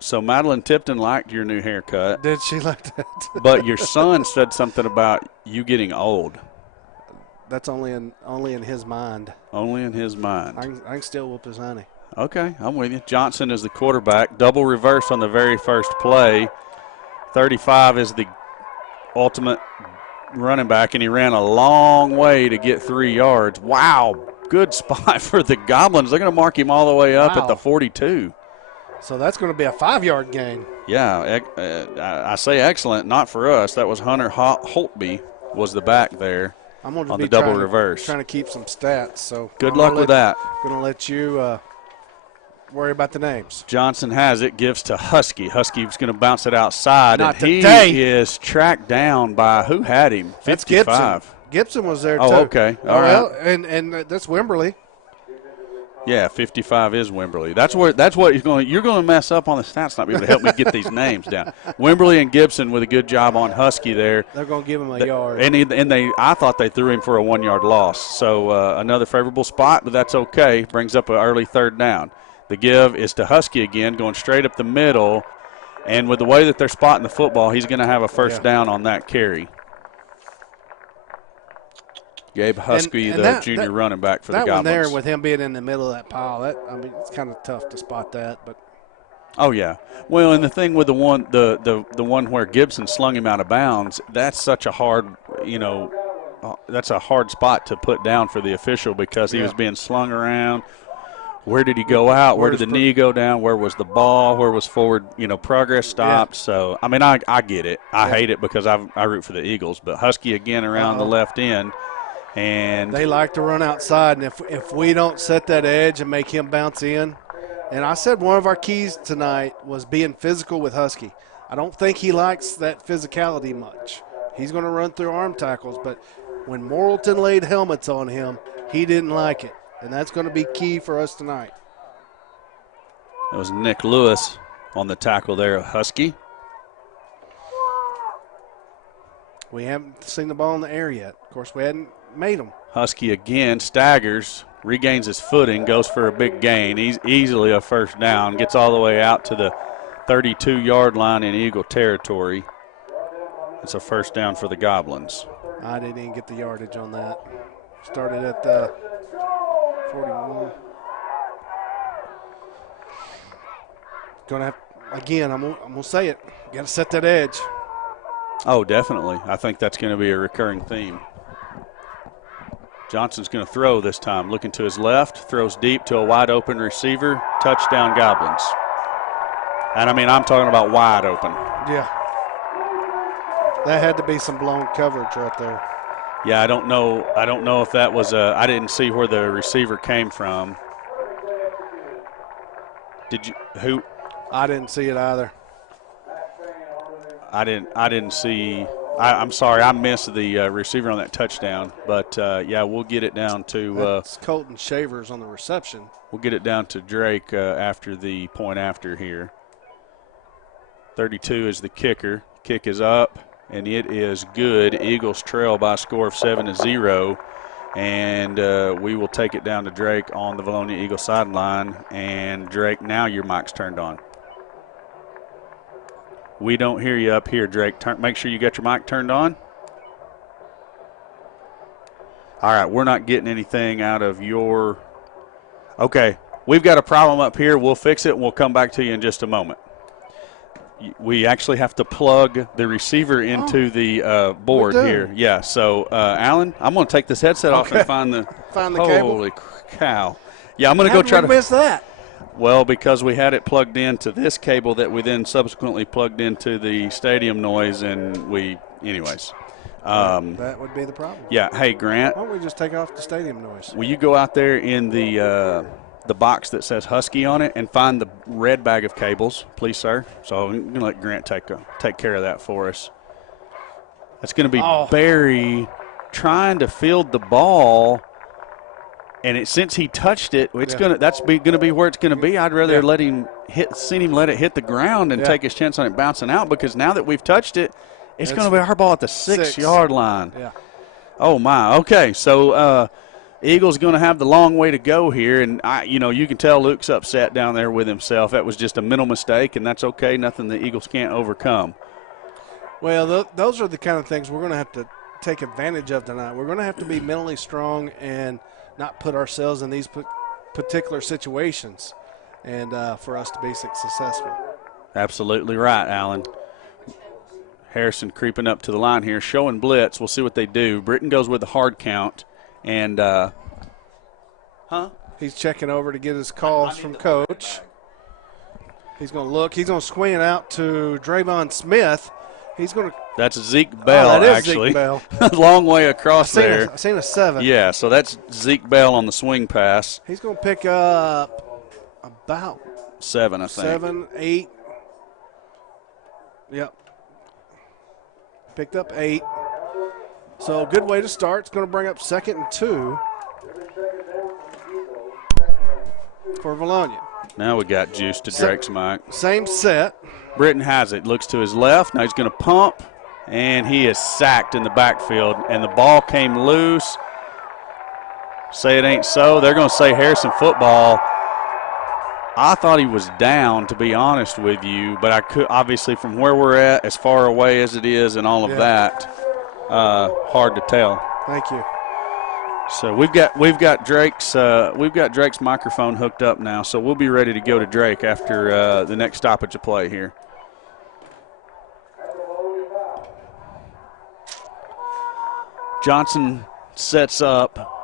So Madeline Tipton liked your new haircut. Did she like that? But your son said something about you getting old. That's only in his mind. Only in his mind. I can still whoop his honey. Okay, I'm with you. Johnson is the quarterback. Double reverse on the very first play. 35 is the ultimate running back, and he ran a long way to get 3 yards. Wow, good spot for the Goblins. They're going to mark him all the way up at the 42. So that's going to be a 5-yard gain. Yeah, I say excellent, not for us. That was Hunter Holtby was the back there. I'm going to on be the double reverse. Trying to keep some stats. So good luck with that. Going to let you worry about the names. Johnson has it, gives to Husky. Husky's going to bounce it outside. Not and today. He is tracked down by who had him? 55. That's Gibson. Gibson was there too. Oh, okay. All right. And that's Wimberly. Yeah, 55 is Wimberly. That's what you're going to mess up on the stats, not be able to help me get these names down. Wimberly and Gibson with a good job on Husky there. They're going to give him a yard. And I thought they threw him for a 1-yard loss. So another favorable spot, but that's okay. Brings up an early third down. The give is to Husky again, going straight up the middle. And with the way that they're spotting the football, he's going to have a first down on that carry. Gabe Husky, the junior running back for the Goblins. That one there with him being in the middle of that pile, it's kind of tough to spot that. But oh, yeah. Well, and the thing with the one where Gibson slung him out of bounds, that's such a hard, that's a hard spot to put down for the official because he was being slung around. Where did he go out? Where did the knee go down? Where was the ball? Where was forward, progress stopped? Yeah. So, I mean, I get it. I hate it because I root for the Eagles. But Husky again around the left end. And they like to run outside. And if we don't set that edge and make him bounce in, and I said one of our keys tonight was being physical with Husky. I don't think he likes that physicality much. He's going to run through arm tackles. But when Morrilton laid helmets on him, he didn't like it. And that's going to be key for us tonight. That was Nick Lewis on the tackle there of Husky. We haven't seen the ball in the air yet. Of course, we hadn't made them. Husky again staggers, regains his footing, goes for a big gain. He's easily a first down, gets all the way out to the 32-yard line in Eagle territory. It's a first down for the Goblins. I didn't even get the yardage on that. Started at the 41. Gonna have again. I'm gonna say it. Got to set that edge. Oh, definitely. I think that's going to be a recurring theme. Johnson's going to throw this time. Looking to his left, throws deep to a wide open receiver. Touchdown Goblins. And I mean, I'm talking about wide open. Yeah. That had to be some blown coverage right there. Yeah, I don't know if that was I didn't see where the receiver came from. Did you? Who? I didn't see it either. I didn't see. I'm sorry, I missed the receiver on that touchdown. But yeah, we'll get it down to. That's Colton Shavers on the reception. We'll get it down to Drake after the point after here. 32 is the kicker. Kick is up, and it is good. Eagles trail by a score of 7-0. And we will take it down to Drake on the Vilonia Eagles sideline. And Drake, now your mic's turned on. We don't hear you up here, Drake. Make sure you got your mic turned on. All right, we're not getting anything out of your. Okay, we've got a problem up here. We'll fix it, and we'll come back to you in just a moment. We actually have to plug the receiver into the board here. Yeah, so, Alan, I'm going to take this headset off and find the cable. Holy cow. Yeah, I'm going to go try to. How did we miss that? Well, because we had it plugged into this cable that we then subsequently plugged into the stadium noise, and anyways. That would be the problem. Yeah, hey, Grant. Why don't we just take off the stadium noise? Will you go out there in the box that says Husky on it and find the red bag of cables, please, sir? So I'm going to let Grant take care of that for us. That's going to be Barry trying to field the ball. And since he touched it, that's going to be where it's going to be. I'd rather let him let it hit the ground and take his chance on it bouncing out, because now that we've touched it, it's going to be our ball at the 6-yard line. Yeah. Oh my. Okay. So Eagles going to have the long way to go here, and you can tell Luke's upset down there with himself. That was just a mental mistake, and that's okay. Nothing the Eagles can't overcome. Well, those are the kind of things we're going to have to take advantage of tonight. We're going to have to be mentally strong and not put ourselves in these particular situations, and for us to be successful. Absolutely right, Alan. Harrison creeping up to the line here, showing blitz. We'll see what they do. Britton goes with the hard count, and he's checking over to get his calls from Coach. He's going to look. He's going to swing it out to Drayvon Smith. He's going to. That's Zeke Bell, that is actually. Zeke Bell. Long way across there. I've seen a 7. Yeah, so that's Zeke Bell on the swing pass. He's going to pick up about 7, I think. 7, 8. Yep. Picked up 8. So good way to start. It's going to bring up 2nd and 2 for Vilonia. Now we got juice to Drake's mic. Same set. Britton has it. Looks to his left. Now he's going to pump, and he is sacked in the backfield, and the ball came loose. Say it ain't so. They're going to say Harrison football. I thought he was down, to be honest with you, but I could obviously from where we're at, as far away as it is, and all of that, hard to tell. Thank you. So we've got Drake's microphone hooked up now, so we'll be ready to go to Drake after the next stoppage of play here. Johnson sets up.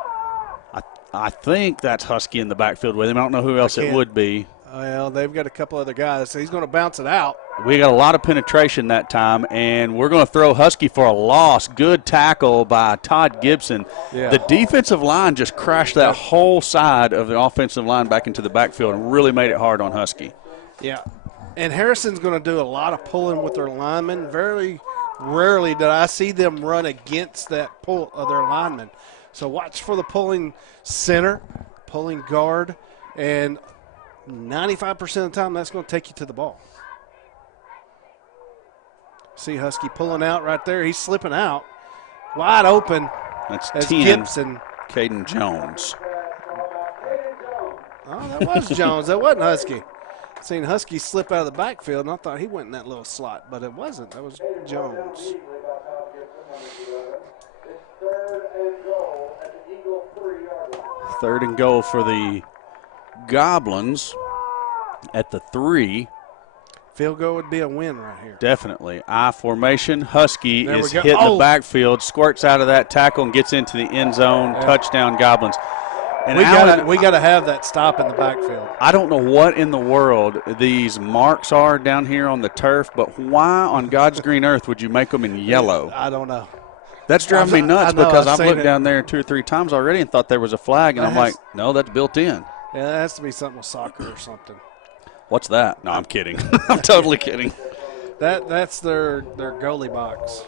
I think that's Husky in the backfield with him. I don't know who else it would be. Well, they've got a couple other guys, so he's going to bounce it out. We got a lot of penetration that time, and we're going to throw Husky for a loss. Good tackle by Todd Gibson. Yeah. The defensive line just crashed that whole side of the offensive line back into the backfield and really made it hard on Husky. Yeah. And Harrison's going to do a lot of pulling with their linemen. Very rarely did I see them run against that pull of their linemen. So watch for the pulling center, pulling guard, and 95% of the time that's going to take you to the ball. See Husky pulling out right there. He's slipping out. Wide open. That's as 10. Gibson. Caden Jones. Oh, that was Jones. That wasn't Husky. Seen Husky slip out of the backfield, and I thought he went in that little slot, but it wasn't. That was Jones. Third and goal for the Goblins at the 3. Field goal would be a win right here. Definitely. I formation. Husky There is we go. hitting Oh. the backfield, squirts out of that tackle, and gets into the end zone. Yeah. Touchdown, Goblins. And We Allen, got to have that stop in the backfield. I don't know what in the world these marks are down here on the turf, but why on God's green earth would you make them in yellow? I don't know. That's driving me nuts I know, because I've I've seen looked it. down there 2 or 3 times already and thought there was a flag, and That I'm has- like, no, that's built in. Yeah, that has to be something with soccer or something. What's that? No, I'm kidding. I'm totally kidding. That's their goalie box.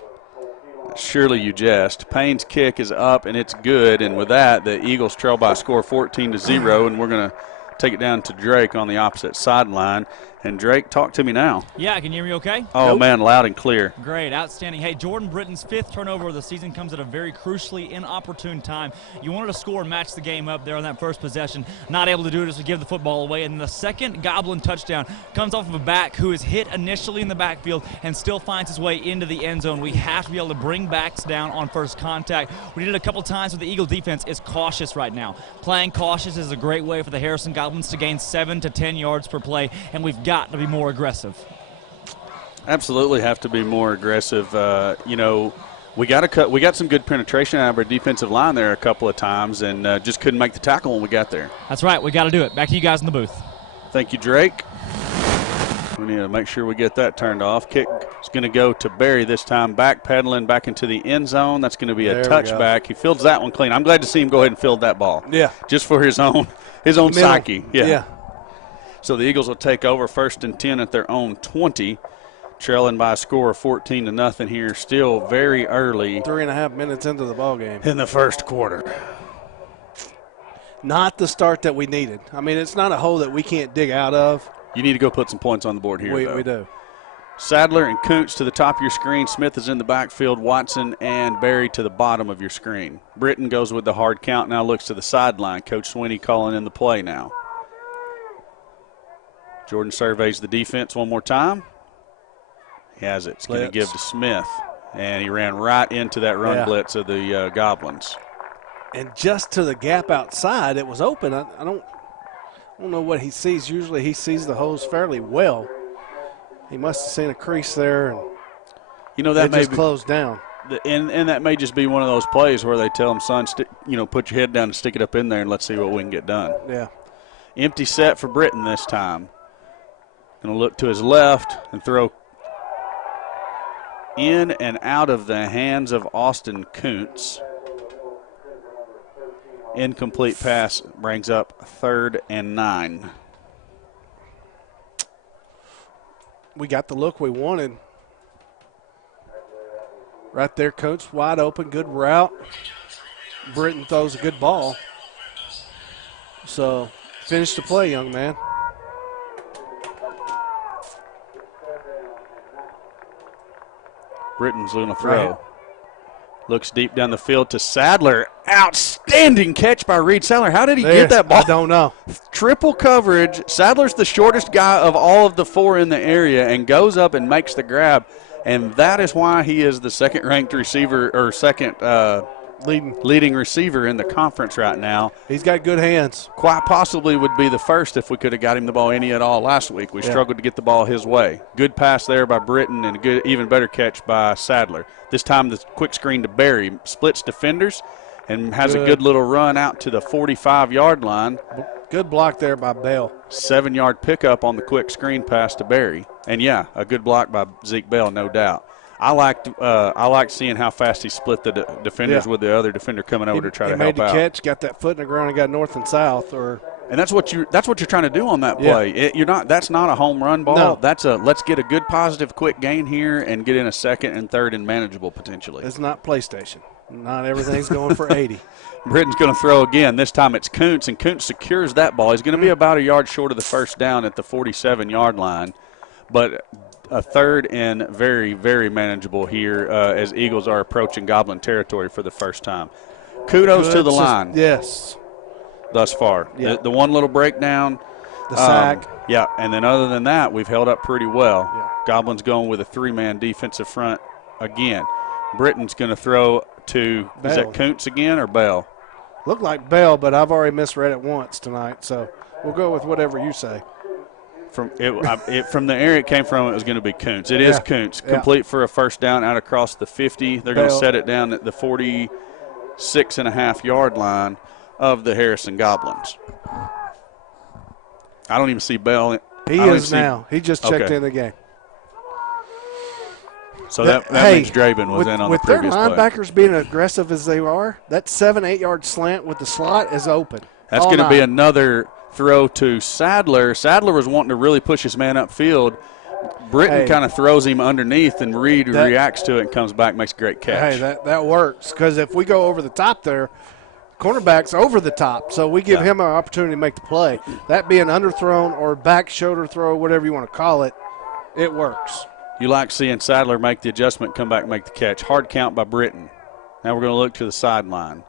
Surely you jest. Payne's kick is up, and it's good. And with that, the Eagles trail by a score 14-0, and we're going to take it down to Drake on the opposite sideline. And Drake, talk to me now. Yeah, can you hear me okay? Oh, Nope. man, loud and clear. Great, outstanding. Hey, Jordan Britton's 5th turnover of the season comes at a very crucially inopportune time. You wanted to score and match the game up there on that first possession. Not able to do it as we give the football away. And the second Goblin touchdown comes off of a back who is hit initially in the backfield and still finds his way into the end zone. We have to be able to bring backs down on first contact. We did it a couple times, but the Eagle defense is cautious right now. Playing cautious is a great way for the Harrison Goblins to gain 7 to 10 yards per play, and we've got to be more aggressive. Absolutely have to be more aggressive. We got some good penetration out of our defensive line there a couple of times, and just couldn't make the tackle when we got there. That's right. We got to do it. Back to you guys in the booth. Thank you, Drake. We need to make sure we get that turned off. Kick is going to go to Barry this time, backpedaling back into the end zone. That's going to be a There we go. touchback. He fields that one clean. I'm glad to see him go ahead and field that ball. Yeah. Just for his own Middle. psyche. Yeah. So the Eagles will take over 1st and 10 at their own 20, trailing by a score of 14-0 here. Still very early 3.5 minutes into the ball game. in the first quarter. Not the start that we needed. I mean, it's not a hole that we can't dig out of. You need to go put some points on the board here, though. We do. Sadler and Koontz to the top of your screen. Smith is in the backfield. Watson and Barry to the bottom of your screen. Britton goes with the hard count, now looks to the sideline. Coach Sweeney calling in the play now. Jordan surveys the defense one more time. He has it. It's going to give to Smith. And he ran right into that run blitz of the Goblins. And just to the gap outside, it was open. I don't know what he sees. Usually he sees the holes fairly well. He must have seen a crease there, and that it may just be closed down. And that may just be one of those plays where they tell him, son, put your head down and stick it up in there and let's see what we can get done. Yeah. Empty set for Britton this time. Going to look to his left and throw in and out of the hands of Austin Koontz. Incomplete pass brings up 3rd and 9. We got the look we wanted. Right there, Coach, wide open, good route. Britton throws a good ball. So finish the play, young man. Britton's going to throw. Right. Looks deep down the field to Sadler. Outstanding catch by Reed Sadler. How did he There, get that ball? I don't know. Triple coverage. Sadler's the shortest guy of all of the 4 in the area and goes up and makes the grab. And that is why he is the second-ranked receiver or second leading receiver in the conference right now. He's got good hands. Quite possibly would be the first if we could have got him the ball any at all last week. We struggled to get the ball his way. Good pass there by Britton and a good, even better catch by Sadler. This time the quick screen to Barry. Splits defenders and has a good little run out to the 45-yard line. Good block there by Bell. 7-yard pickup on the quick screen pass to Barry. And, yeah, a good block by Zeke Bell, no doubt. I liked seeing how fast he split the defenders with the other defender coming over to try to help out. He made the catch, got that foot in the ground, and got north and south. And that's what you're trying to do on that play. That's not a home run ball. No. That's let's get a good positive quick gain here and get in a 2nd and 3rd and manageable potentially. It's not PlayStation. Not everything's going for 80. Britton's going to throw again. This time it's Koontz, and Koontz secures that ball. He's going to be about a yard short of the first down at the 47-yard line. But a 3rd and very, very manageable here as Eagles are approaching Goblin territory for the first time. Kudos to the line. Yes. Thus far. Yeah. The one little breakdown. The sack. And then other than that, we've held up pretty well. Yeah. Goblin's going with a 3-man defensive front again. Britton's going to throw to, Bell. is that Koontz again or Bell? Looked like Bell, but I've already misread it once tonight, so we'll go with whatever you say. From the area it came from, it was going to be Kuntz. It is Kuntz. Complete for a first down out across the 50. They're going to set it down at the 46.5-yard line of the Harrison Goblins. I don't even see Bell. He is now. He just checked in the game. So that means Draven was in on the previous play. With their linebackers being aggressive as they are, that 7-8-yard slant with the slot is open. That's going to be another throw to Sadler. Sadler was wanting to really push his man upfield. Britton kind of throws him underneath, and Reed reacts to it and comes back, makes a great catch. Hey, that works, because if we go over the top there, cornerback's over the top, so we give him an opportunity to make the play. That being underthrown or back shoulder throw, whatever you want to call it, it works. You like seeing Sadler make the adjustment, come back, make the catch. Hard count by Britton. Now we're going to look to the sideline.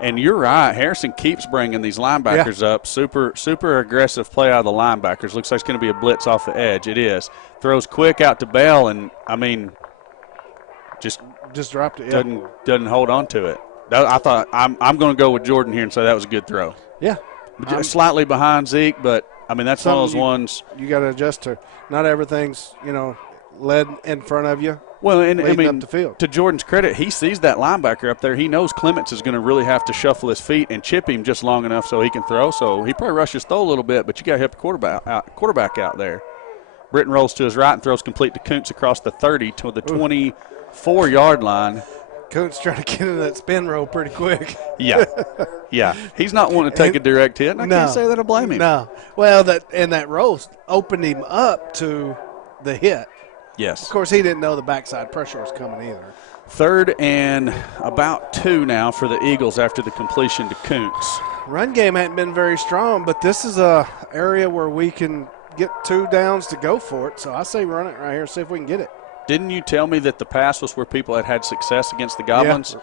And you're right, Harrison keeps bringing these linebackers up. Super aggressive play out of the linebackers. Looks like it's going to be a blitz off the edge. It is. Throws quick out to Bell, and, just dropped it. Doesn't hold on to it. I thought I'm going to go with Jordan here and say that was a good throw. Yeah. Slightly behind Zeke, but, that's one of those ones. You got to adjust to. Not everything's, led in front of you. Well, and up the field. To Jordan's credit, he sees that linebacker up there. He knows Clements is going to really have to shuffle his feet and chip him just long enough so he can throw. So he probably rushes throw a little bit, but you got to help the quarterback out there. Britton rolls to his right and throws complete to Kuntz across the 30 to the 24-yard line. Kuntz trying to get in that spin roll pretty quick. Yeah. He's not wanting to take a direct hit, and I can't say that I blame him. No. Well, that roll opened him up to the hit. Yes. Of course, he didn't know the backside pressure was coming either. 3rd and about 2 now for the Eagles after the completion to Kuntz. Run game hadn't been very strong, but this is a area where we can get 2 downs to go for it. So I say run it right here and see if we can get it. Didn't you tell me that the pass was where people had success against the Goblins? Yeah.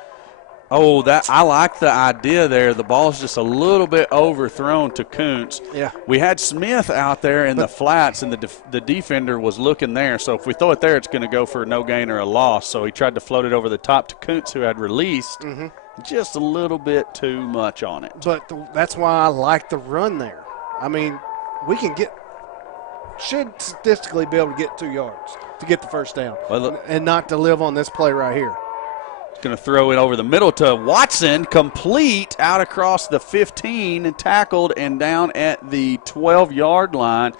Oh, I like the idea there. The ball's just a little bit overthrown to Kuntz. Yeah. We had Smith out there in the flats, and the defender was looking there. So if we throw it there, it's going to go for a no gain or a loss. So he tried to float it over the top to Kuntz, who had released just a little bit too much on it. But that's why I like the run there. We can should statistically be able to get 2 yards to get the first down and not to live on this play right here. Going to throw it over the middle to Watson, complete out across the 15 and tackled and down at the 12-yard line.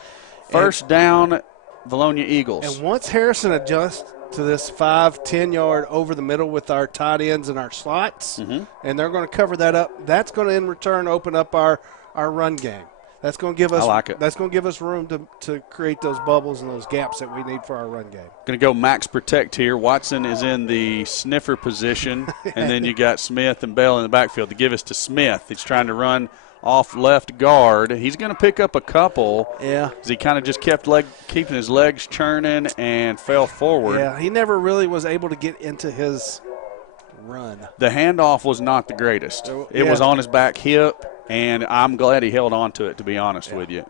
First down, Vilonia Eagles. And once Harrison adjusts to this 5-10 over the middle with our tight ends and our slots, and they're going to cover that up, that's going to in return open up our run game. That's going to give us. I like it. That's going to give us room to create those bubbles and those gaps that we need for our run game. Going to go max protect here. Watson is in the sniffer position, and then you got Smith and Bell in the backfield. To give us to Smith, he's trying to run off left guard. He's going to pick up a couple. Yeah. As he kind of just kept keeping his legs churning and fell forward. Yeah, he never really was able to get into his run. The handoff was not the greatest. It was on his back hip. And I'm glad he held on to it, to be honest with you.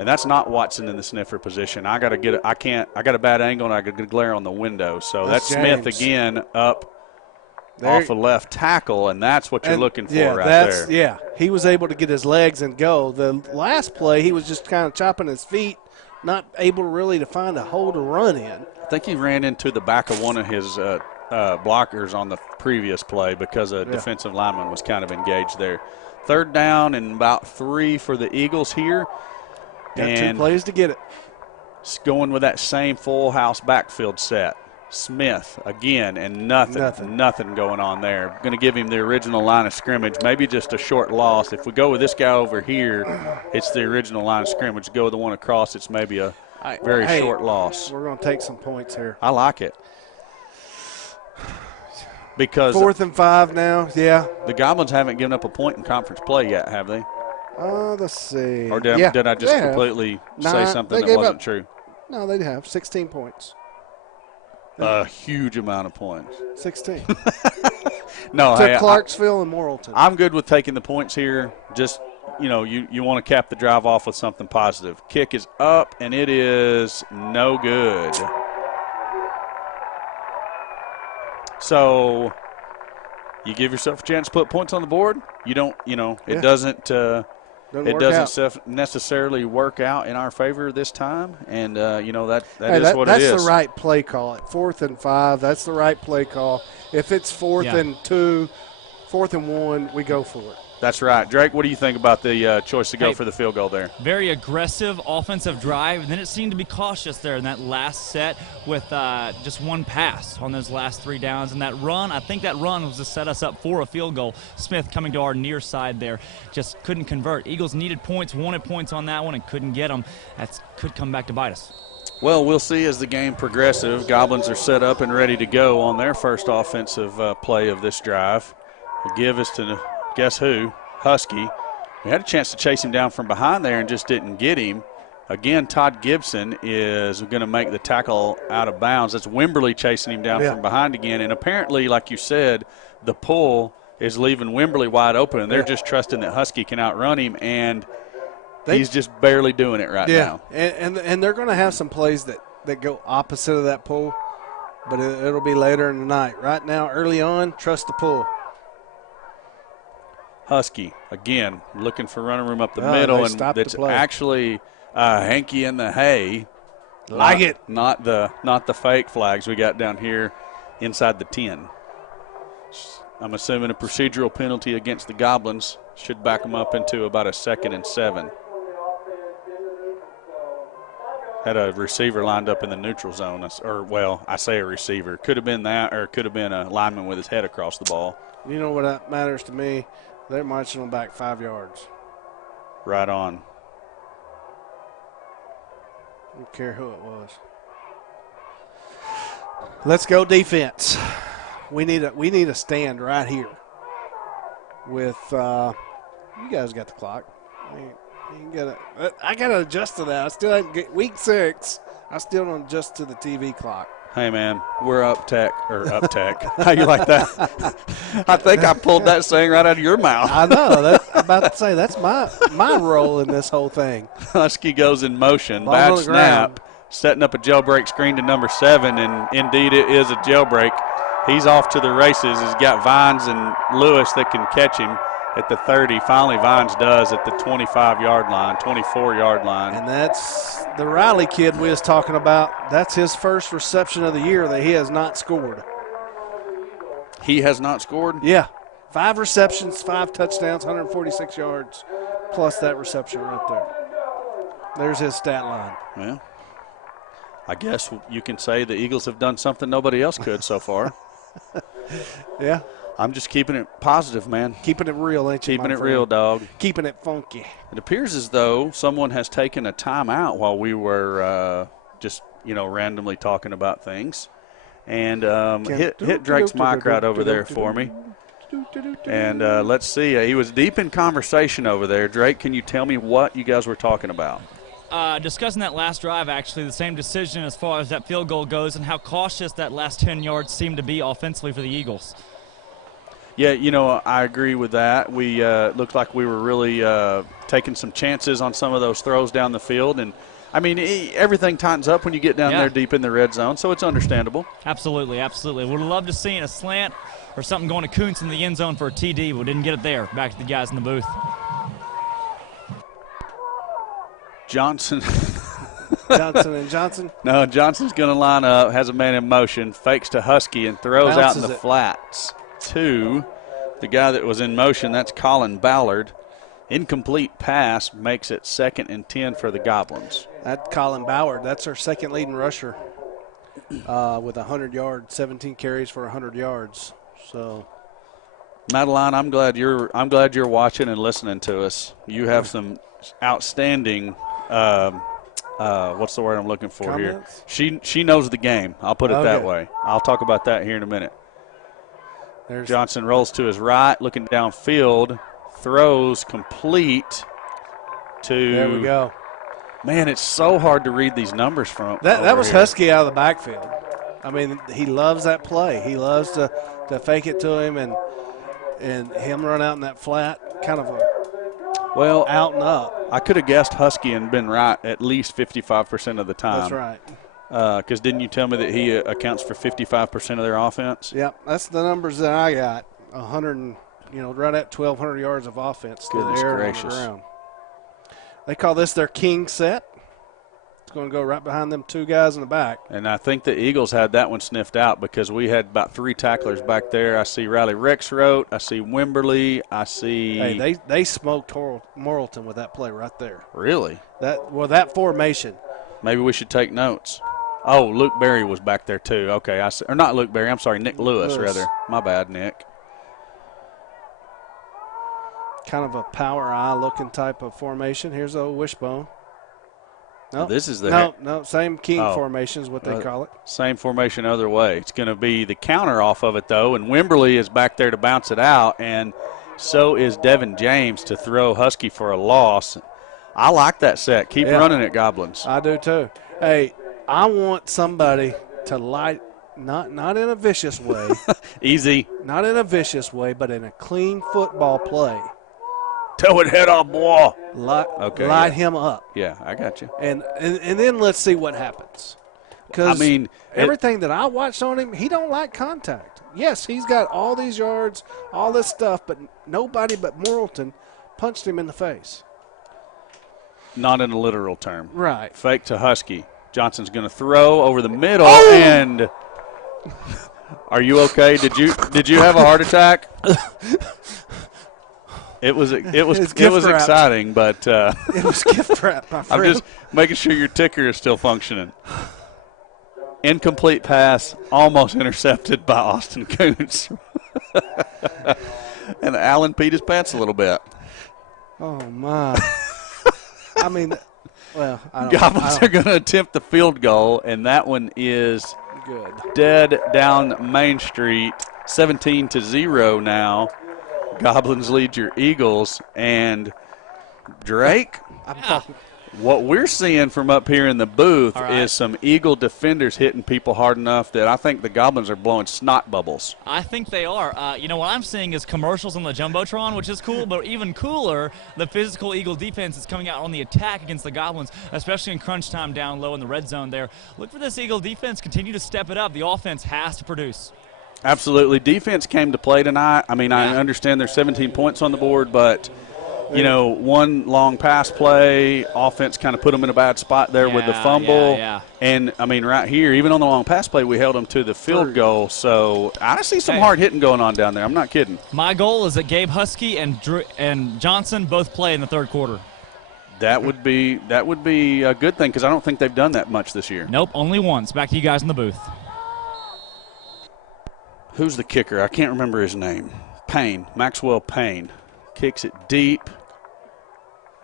And that's not Watson in the sniffer position. I got a bad angle, and I got a glare on the window. So that's Smith again up off a left tackle, and that's what you're looking for there. Yeah, he was able to get his legs and go. The last play, he was just kind of chopping his feet, not able really to find a hole to run in. I think he ran into the back of one of his blockers on the previous play because a defensive lineman was kind of engaged there. 3rd down and about 3 for the Eagles here. Got 2 plays to get it. It's going with that same full house backfield set. Smith again, and nothing going on there. Going to give him the original line of scrimmage, maybe just a short loss. If we go with this guy over here, it's the original line of scrimmage. Go with the one across, it's maybe a very short loss. We're going to take some points here. I like it. Because 4th and 5 now, the Goblins haven't given up a point in conference play yet, have they? Let's see. Or did I just completely say something that wasn't true? No, they have 16 points. A huge amount of points. 16. No, to Clarksville and Morrilton. I'm good with taking the points here. Just, you want to cap the drive off with something positive. Kick is up, and it is no good. So you give yourself a chance to put points on the board. You don't, it doesn't it doesn't necessarily work out in our favor this time, and that is what it is. That's the right play call. At 4th and 5, that's the right play call. If it's 4th and 2, 4th and 1, we go for it. That's right. Drake, what do you think about the choice to go for the field goal there? Very aggressive offensive drive, and then it seemed to be cautious there in that last set with just one pass on those last 3 downs. And that run, I think that run was to set us up for a field goal. Smith coming to our near side there, just couldn't convert. Eagles needed points, wanted points on that one, and couldn't get them. That could come back to bite us. Well, we'll see as the game progresses. Goblins are set up and ready to go on their first offensive play of this drive. The give is to guess who? Husky. We had a chance to chase him down from behind there and just didn't get him. Again, Todd Gibson is going to make the tackle out of bounds. That's Wimberly chasing him down from behind again. And apparently, like you said, the pull is leaving Wimberly wide open, and they're just trusting that Husky can outrun him, and he's just barely doing it right now. And they're going to have some plays that go opposite of that pull, but it'll be later in the night. Right now, early on, trust the pull. Husky, again, looking for running room up the middle, and that's actually hanky in the hay. Not the fake flags we got down here inside the 10. I'm assuming a procedural penalty against the Goblins should back them up into about a 2nd and 7. Had a receiver lined up in the neutral zone, I say a receiver. Could have been that, or it could have been a lineman with his head across the ball. You know what that matters to me? They're marching them back 5 yards. Right on. Don't care who it was. Let's go defense. We need a stand right here. With you guys got the clock. I gotta adjust to that. I still haven't get week 6. I still don't adjust to the TV clock. Hey, man, we're up tech. How you like that? I think I pulled that saying right out of your mouth. I know. I'm about to say, that's my role in this whole thing. Husky goes in motion. Bad snap. Setting up a jailbreak screen to number 7, and indeed it is a jailbreak. He's off to the races. He's got Vines and Lewis that can catch him at the 30. Finally, Vines does at the 25-yard line, 24-yard line. And that's the Riley kid we was talking about. That's his first reception of the year that he has not scored. He has not scored? Yeah. 5 receptions, 5 touchdowns, 146 yards, plus that reception right there. There's his stat line. Well, I guess you can say the Eagles have done something nobody else could so far. Yeah. I'm just keeping it positive, man. Keeping it real, ain't you? Keeping it real, dog. Keeping it funky. It appears as though someone has taken a timeout while we were just, randomly talking about things. And hit Drake's mic right over there for me. And let's see. He was deep in conversation over there. Drake, can you tell me what you guys were talking about? Discussing that last drive, actually, the same decision as far as that field goal goes and how cautious that last 10 yards seemed to be offensively for the Eagles. Yeah, I agree with that. We looked like we were really taking some chances on some of those throws down the field. And, everything tightens up when you get down there deep in the red zone, so it's understandable. Absolutely, absolutely. Would have loved to see a slant or something going to Kuntz in the end zone for a TD, but didn't get it there. Back to the guys in the booth. Johnson. Johnson and Johnson? No, Johnson's going to line up, has a man in motion, fakes to Husky, and throws out in the flats to the guy that was in motion. That's Colin Ballard. Incomplete pass makes it 2nd and 10 for the Goblins. That Colin Ballard, that's our second leading rusher with 100 yards, 17 carries for 100 yards. So, Madeline, I'm glad you're watching and listening to us. You have some outstanding what's the word I'm looking for comments? Here? She knows the game. I'll put it that way. I'll talk about that here in a minute. Johnson rolls to his right, looking downfield, throws complete to. There we go. Man, it's so hard to read these numbers from. That was here. Husky out of the backfield. He loves that play. He loves to fake it to him and him run out in that flat, kind of out and up. I could have guessed Husky and been right at least 55% of the time. That's right. Because didn't you tell me that he accounts for 55% of their offense? Yep, that's the numbers that I got. 100, right at 1,200 yards of offense. Goodness gracious. On the ground. They call this their king set. It's going to go right behind them two guys in the back. And I think the Eagles had that one sniffed out because we had about 3 tacklers back there. I see Riley Rexroth. I see Wimberly. I see. Hey, they smoked Morrilton with that play right there. Really? That formation. Maybe we should take notes. Oh, Luke Berry was back there too. Okay, I see. Or not Luke Berry. I'm sorry, Nick Lewis. Rather. My bad, Nick. Kind of a power eye looking type of formation. Here's the old wishbone. No, this is the same king formation is what they call it. Same formation other way. It's going to be the counter off of it, though, and Wimberly is back there to bounce it out, and so is Devin James to throw Husky for a loss. I like that set. Keep running it, Goblins. I do, too. Hey, I want somebody to light, not in a vicious way. Easy. Not in a vicious way, but in a clean football play. Toe it head off, boy. Light him up. Yeah, I got you. And then let's see what happens. Because everything that I watched on him, he don't like contact. Yes, he's got all these yards, all this stuff, but nobody but Morrilton punched him in the face. Not in a literal term. Right. Fake to Husky. Johnson's going to throw over the middle, and are you okay? Did you have a heart attack? It was exciting, but it was gift wrap, my friend. I'm just making sure your ticker is still functioning. Incomplete pass, almost intercepted by Austin Koontz. And Allen peed his pants a little bit. Oh, my. I mean, well, Goblins are going to attempt the field goal, and that one is good. Dead down Main Street, 17-0 now. Goblins lead your Eagles, and Drake, what we're seeing from up here in the booth is some Eagle defenders hitting people hard enough that I think the Goblins are blowing snot bubbles. I think they are. What I'm seeing is commercials on the Jumbotron, which is cool, but even cooler, the physical Eagle defense is coming out on the attack against the Goblins, especially in crunch time down low in the red zone there. Look for this Eagle defense, continue to step it up. The offense has to produce. Absolutely. Defense came to play tonight. I mean, I understand there's 17 points on the board, but, one long pass play, offense kind of put them in a bad spot there with the fumble. And, I mean, right here, even on the long pass play, we held them to the field goal. So I see some hard hitting going on down there. I'm not kidding. My goal is that Gabe Husky and Johnson both play in the third quarter. That would be a good thing because I don't think they've done that much this year. Nope, only once. Back to you guys in the booth. Who's the kicker? I can't remember his name. Maxwell Payne. Kicks it deep.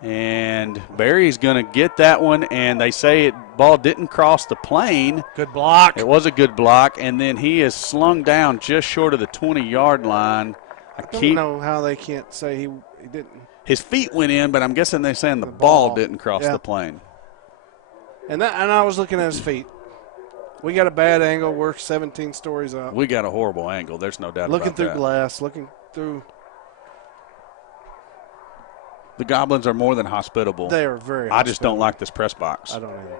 And Barry's going to get that one, and they say ball didn't cross the plane. Good block. It was a good block, and then he is slung down just short of the 20-yard line. I don't know how they can't say he didn't. His feet went in, but I'm guessing they're saying the ball didn't cross the plane. And I was looking at his feet. We got a bad angle. We're 17 stories up. We got a horrible angle. There's no doubt about that. Looking through glass, looking through. The Goblins are more than hospitable. They are very I just don't like this press box. I don't either.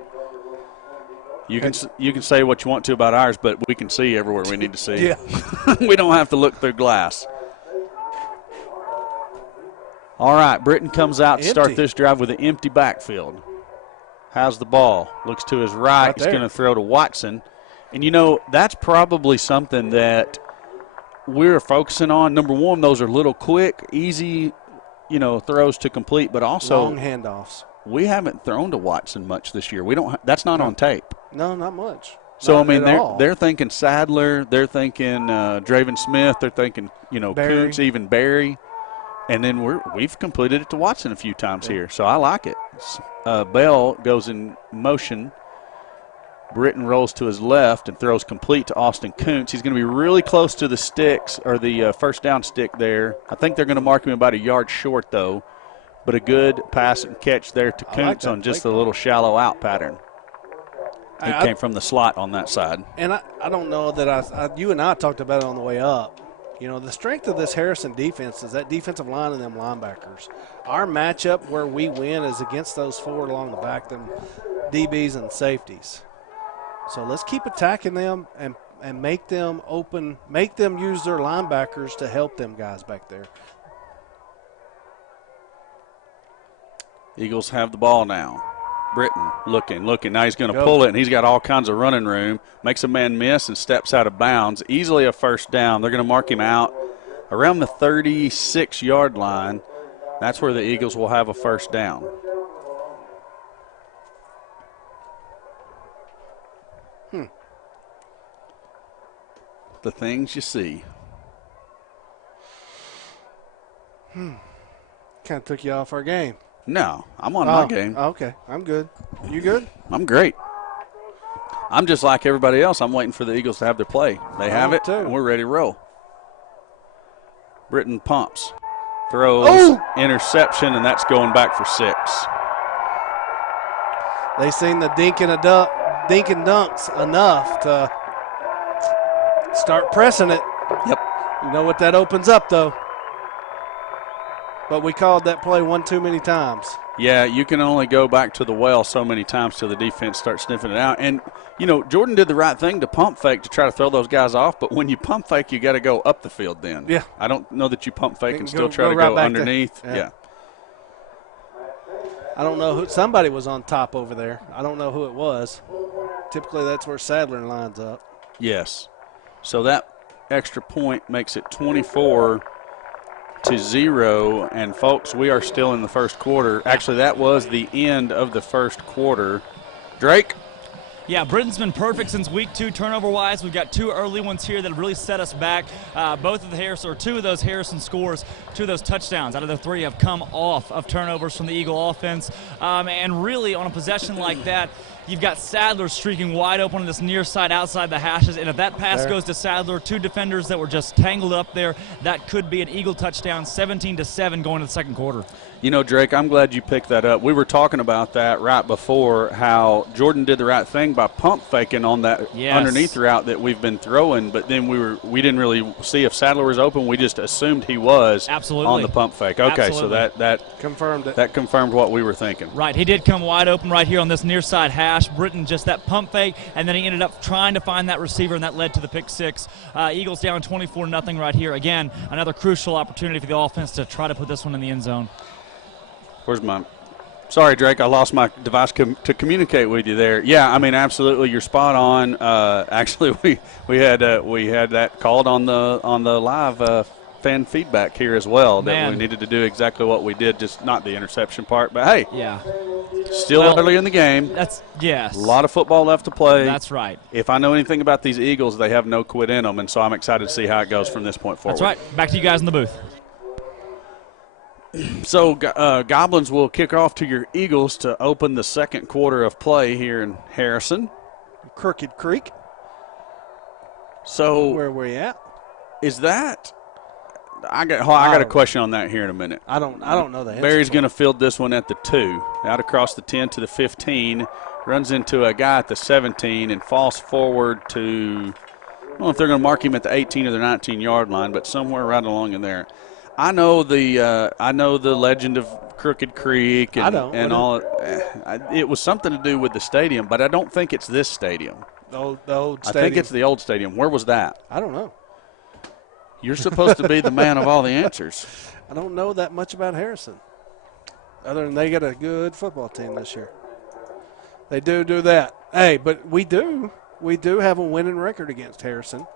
You can say what you want to about ours, but we can see everywhere we need to see. Yeah. We don't have to look through glass. All right, Britton comes out to start this drive with an empty backfield. Has the ball. Looks to his right. He's going to throw to Watson. And, that's probably something that we're focusing on. Number one, those are little quick, easy, throws to complete, but also long handoffs. We haven't thrown to Watson much this year. We don't. That's not on tape. No, not much. So, they're thinking Sadler. They're thinking Draven Smith. They're thinking, Koontz, even Barry. And then we've completed it to Watson a few times here. So I like it. Bell goes in motion. Britton rolls to his left and throws complete to Austin Koontz. He's going to be really close to the sticks or the first down stick there. I think they're going to mark him about a yard short, though. But a good pass and catch there to Koontz on just a little shallow out pattern. He came from the slot on that side. And I don't know that you and I talked about it on the way up. The strength of this Harrison defense is that defensive line and them linebackers. Our matchup where we win is against those four along the back, them DBs and safeties. So let's keep attacking them and make them open, make them use their linebackers to help them guys back there. Eagles have the ball now. Britton looking. Now he's going to pull it, and he's got all kinds of running room. Makes a man miss and steps out of bounds. Easily a first down. They're going to mark him out around the 36-yard line. That's where the Eagles will have a first down. The things you see. Kind of took you off our game. No, I'm on my game. Okay, I'm good. You good? I'm great. I'm just like everybody else. I'm waiting for the Eagles to have their play. They have it, and we're ready to roll. Britton pumps, throws, interception, and that's going back for 6. They seen the dink and dunks enough to start pressing it. Yep. You know what that opens up, though. But we called that play one too many times. Yeah, you can only go back to the well so many times till the defense starts sniffing it out. And, you know, Jordan did the right thing to pump fake to try to throw those guys off, but when you pump fake, you got to go up the field then. Yeah. I don't know that you pump fake and still try to right go back underneath. Yeah. I don't know who. Somebody was on top over there. I don't know who it was. Typically, that's where Sadler lines up. Yes. So that extra point makes it 24-0. And, folks, we are still in the first quarter. Actually, that was the end of the first quarter. Drake? Yeah, Britton's been perfect since week 2 turnover-wise. We've got 2 early ones here that really set us back. Two of those Harrison scores, 2 of those touchdowns out of the 3 have come off of turnovers from the Eagle offense. And really, on a possession like that, you've got Sadler streaking wide open on this near side outside the hashes, and if that pass goes to Sadler, 2 defenders that were just tangled up there, that could be an Eagle touchdown, 17-7 going to the second quarter. You know, Drake, I'm glad you picked that up. We were talking about that right before, how Jordan did the right thing by pump faking on that underneath route that we've been throwing, but then we didn't really see if Sadler was open. We just assumed he was on the pump fake. Okay, so that confirmed it. That confirmed what we were thinking. Right, he did come wide open right here on this near side hash. Britton just that pump fake, and then he ended up trying to find that receiver, and that led to the pick 6. Eagles down 24-0 right here. Again, another crucial opportunity for the offense to try to put this one in the end zone. Where's my – sorry, Drake, I lost my device to communicate with you there. Yeah, I mean, absolutely, you're spot on. Actually, we had that called on the live fan feedback here as well, that we needed to do exactly what we did, just not the interception part. But, hey, still early in the game. A lot of football left to play. That's right. If I know anything about these Eagles, they have no quit in them, and so I'm excited to see how it goes from this point forward. That's right. Back to you guys in the booth. So Goblins will kick off to your Eagles to open the second quarter of play here in Harrison. Crooked Creek. So where were you at? Is that? I got a question on that here in a minute. I don't know the answer. Barry's going to field this one at the 2, out across the 10 to the 15, runs into a guy at the 17 and falls forward to. I don't know if they're going to mark him at the 18 or the 19-yard line, but somewhere right along in there. I know the legend of Crooked Creek and all. It was something to do with the stadium, but I don't think it's this stadium. The old stadium. I think it's the old stadium. Where was that? I don't know. You're supposed to be the man of all the answers. I don't know that much about Harrison, other than they got a good football team this year. They do that. Hey, but we do have a winning record against Harrison.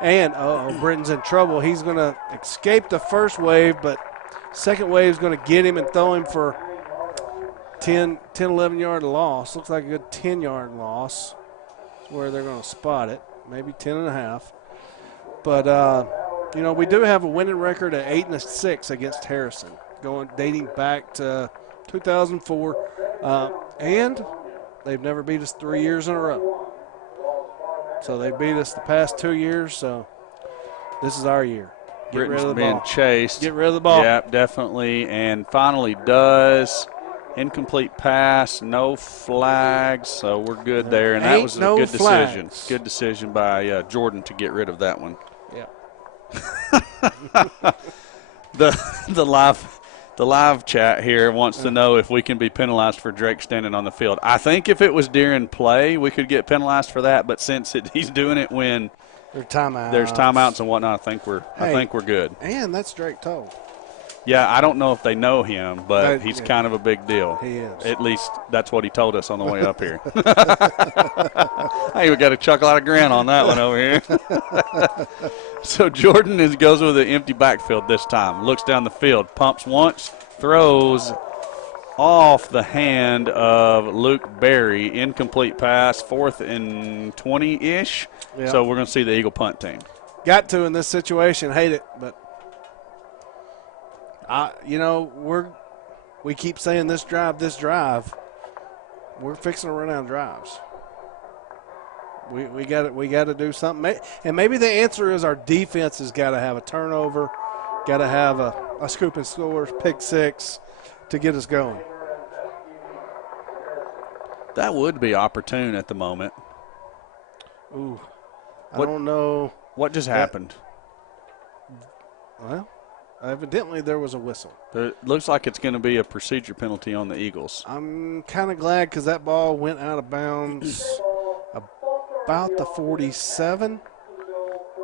And, Britton's in trouble. He's going to escape the first wave, but second wave is going to get him and throw him for 10, 11-yard loss. Looks like a good 10-yard loss. That's where they're going to spot it, maybe 10.5. But, we do have a winning record at 8-6 against Harrison, dating back to 2004. And they've never beat us 3 years in a row. So they beat us the past 2 years, so this is our year. Get rid of the being ball. Chased. Get rid of the ball. Yeah, definitely. And finally does. Incomplete pass, no flags, so we're good there. And that was a good decision. Good decision by Jordan to get rid of that one. Yeah. The live chat here wants to know if we can be penalized for Drake standing on the field. I think if it was during play, we could get penalized for that. But since he's doing it when there's timeouts and whatnot, I think we're good. And that's Drake Toll. Yeah, I don't know if they know him, but he's kind of a big deal. He is. At least that's what he told us on the way up here. Hey, we got a chuckle out of grin on that one over here. So Jordan goes with an empty backfield this time. Looks down the field, pumps once, throws off the hand of Luke Berry. Incomplete pass, 4th and 20-ish. Yep. So we're going to see the Eagle punt team. Got to in this situation, hate it, but we keep saying this drive. We're fixing to run out of drives. We got to do something, and maybe the answer is our defense has got to have a turnover, got to have a scoop and score, pick 6 to get us going. That would be opportune at the moment. Ooh, I don't know. What just happened? Well, evidently there was a whistle. It looks like it's going to be a procedure penalty on the Eagles. I'm kind of glad because that ball went out of bounds about the 47,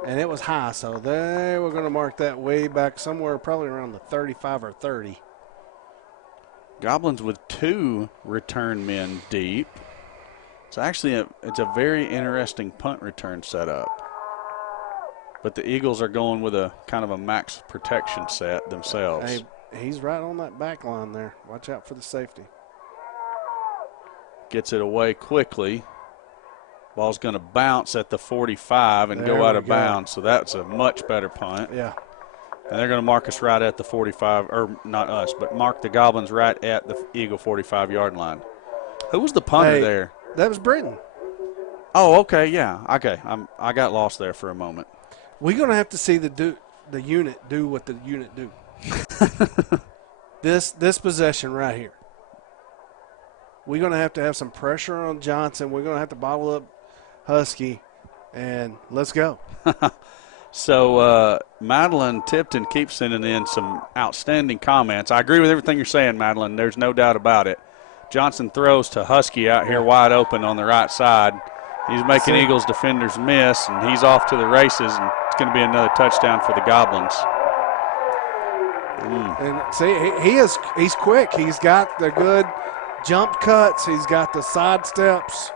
and it was high, so they were going to mark that way back somewhere probably around the 35 or 30. Goblins with 2 return men deep. It's actually it's a very interesting punt return setup. But the Eagles are going with a kind of a max protection set themselves. Hey, he's right on that back line there. Watch out for the safety. Gets it away quickly. Ball's going to bounce at the 45 and go out of bounds. So that's a much better punt. Yeah. And they're going to mark us right at the 45, or not us, but mark the Goblins right at the Eagle 45-yard line. Who was the punter there? That was Britton. Oh, okay, yeah. Okay, I got lost there for a moment. We're going to have to see the unit do what the unit do. This possession right here. We're going to have some pressure on Johnson. We're going to have to bottle up Husky, and let's go. So Madeline Tipton keeps sending in some outstanding comments. I agree with everything you're saying, Madeline. There's no doubt about it. Johnson throws to Husky out here wide open on the right side. He's making Eagles defenders miss, and he's off to the races, and it's going to be another touchdown for the Goblins. And see, he's quick. He's got the good jump cuts. He's got the side steps.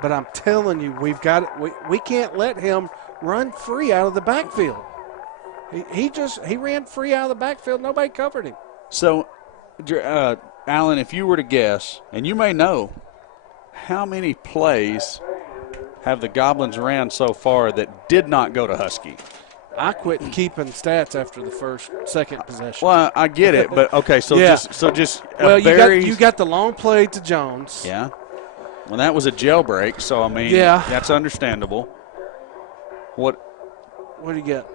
But I'm telling you, we can't let him run free out of the backfield. He ran free out of the backfield. Nobody covered him. So, Alan, if you were to guess, and you may know, how many plays have the Goblins ran so far that did not go to Husky? I quit keeping stats after the second possession. Well, I get it, but okay, so yeah. just well, you got the long play to Jones. Yeah. Well, that was a jailbreak, so I mean, that's understandable. What do you get?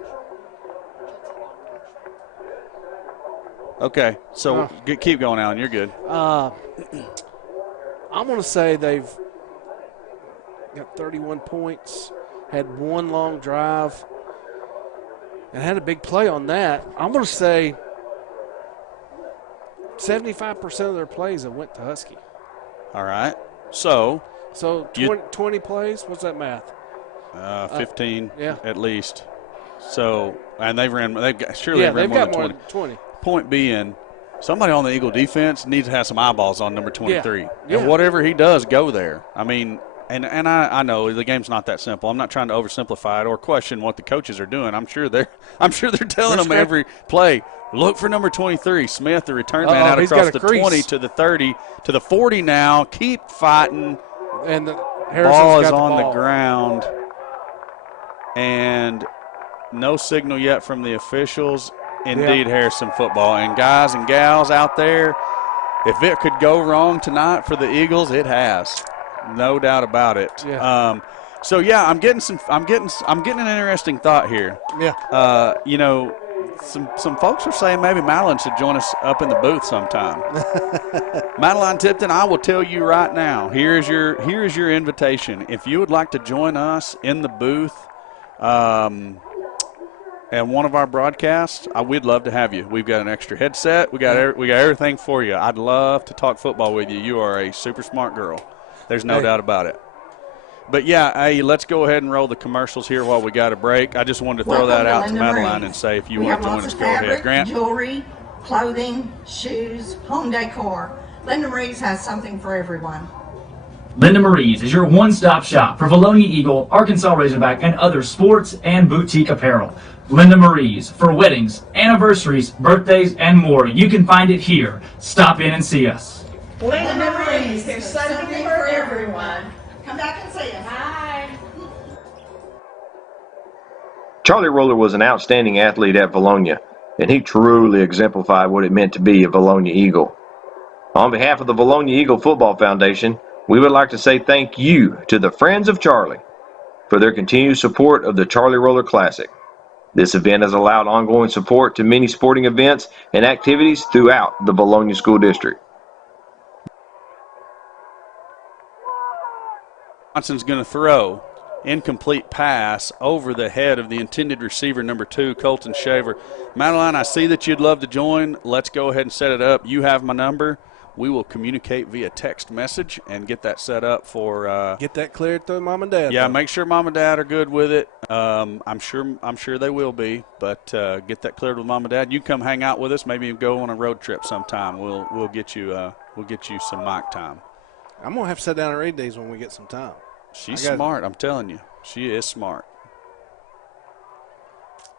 Okay, so keep going, Alan. You're good. I'm going to say they've got 31 points, had one long drive, and had a big play on that. I'm going to say 75% of their plays have went to Husky. All right. So 20 plays? What's that math? 15 yeah. At least. So, and they've got more than 20. Point being, somebody on the Eagle defense needs to have some eyeballs on number 23. Yeah. And whatever he does, go there. I mean, and I know the game's not that simple. I'm not trying to oversimplify it or question what the coaches are doing. I'm sure they're telling them every play, look for number 23, Smith, the return man out across the 20 to the 30 to the 40 now. Keep fighting. And the ball is on the ground. And no signal yet from the officials. Indeed, Harrison football. And guys and gals out there, if it could go wrong tonight for the Eagles, it has. No doubt about it. Yeah. I'm getting an interesting thought here. Yeah. Some folks are saying maybe Madeline should join us up in the booth sometime. Madeline Tipton, I will tell you right now, here is your invitation. If you would like to join us in the booth, and one of our broadcasts, we'd love to have you. We've got an extra headset. We got everything for you. I'd love to talk football with you. You are a super smart girl. There's no doubt about it. But, let's go ahead and roll the commercials here while we got a break. I just wanted to throw that out to Madeline and say if you want to join us, go ahead. Grant? Jewelry, clothing, shoes, home decor. Linda Marie's has something for everyone. Linda Marie's is your one-stop shop for Vilonia Eagle, Arkansas Razorback, and other sports and boutique apparel. Linda Marie's for weddings, anniversaries, birthdays, and more. You can find it here. Stop in and see us. Linda Marie's, there's something for everyone. Come back and see us. Bye. Charlie Roller was an outstanding athlete at Vilonia, and he truly exemplified what it meant to be a Vilonia Eagle. On behalf of the Vilonia Eagle Football Foundation, we would like to say thank you to the Friends of Charlie for their continued support of the Charlie Roller Classic. This event has allowed ongoing support to many sporting events and activities throughout the Vilonia School District. Johnson's going to throw. Incomplete pass over the head of the intended receiver, number 2, Colton Shaver. Madeline, I see that you'd love to join. Let's go ahead and set it up. You have my number. We will communicate via text message and get that set up for. Get that cleared through Mom and Dad. Yeah, though. make sure Mom and Dad are good with it. I'm sure they will be. But get that cleared with Mom and Dad. You come hang out with us. Maybe go on a road trip sometime. We'll get you some mic time. I'm gonna have to sit down and read these when we get some time. She's smart, I'm telling you. She is smart.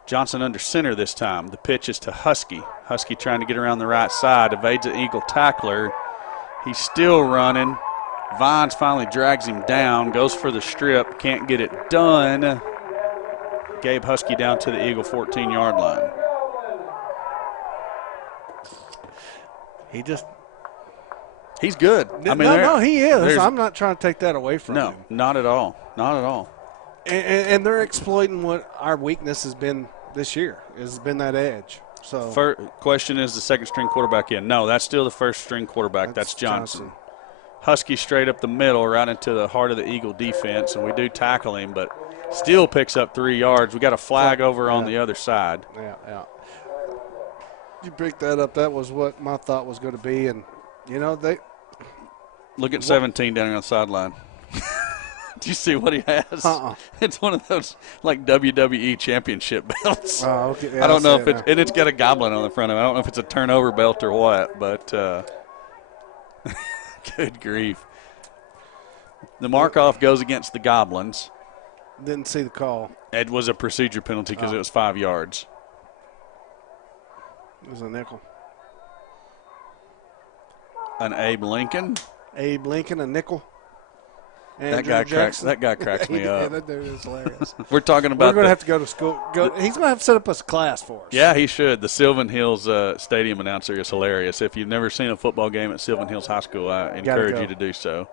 Johnson under center this time. The pitch is to Husky. Husky trying to get around the right side. Evades an Eagle tackler. He's still running. Vines finally drags him down. Goes for the strip. Can't get it done. Gabe Husky down to the Eagle 14-yard line. He's good. I mean, he is. I'm not trying to take that away from him. No, not at all. Not at all. And they're exploiting what our weakness has been this year. Has been that edge. So first question is the second string quarterback in? No, that's still the first string quarterback. That's Johnson. Husky straight up the middle, right into the heart of the Eagle defense, and we do tackle him, but still picks up 3 yards. We got a flag over on the other side. Yeah. You picked that up. That was what my thought was going to be, and they. Look at 17 down on the sideline. Do you see what he has? It's one of those like WWE championship belts. Oh, okay. Yeah, I don't know if it's got a goblin on the front of it. I don't know if it's a turnover belt or what, but good grief. The mark-off goes against the Goblins. Didn't see the call. It was a procedure penalty because it was 5 yards. It was a nickel. An Abe Lincoln, a nickel. That guy cracks me up. Yeah, that dude is hilarious. We're talking about. We're going to have to go to school. He's going to have to set up a class for us. Yeah, he should. The Sylvan Hills Stadium announcer is hilarious. If you've never seen a football game at Sylvan Hills High School, I encourage you to do so.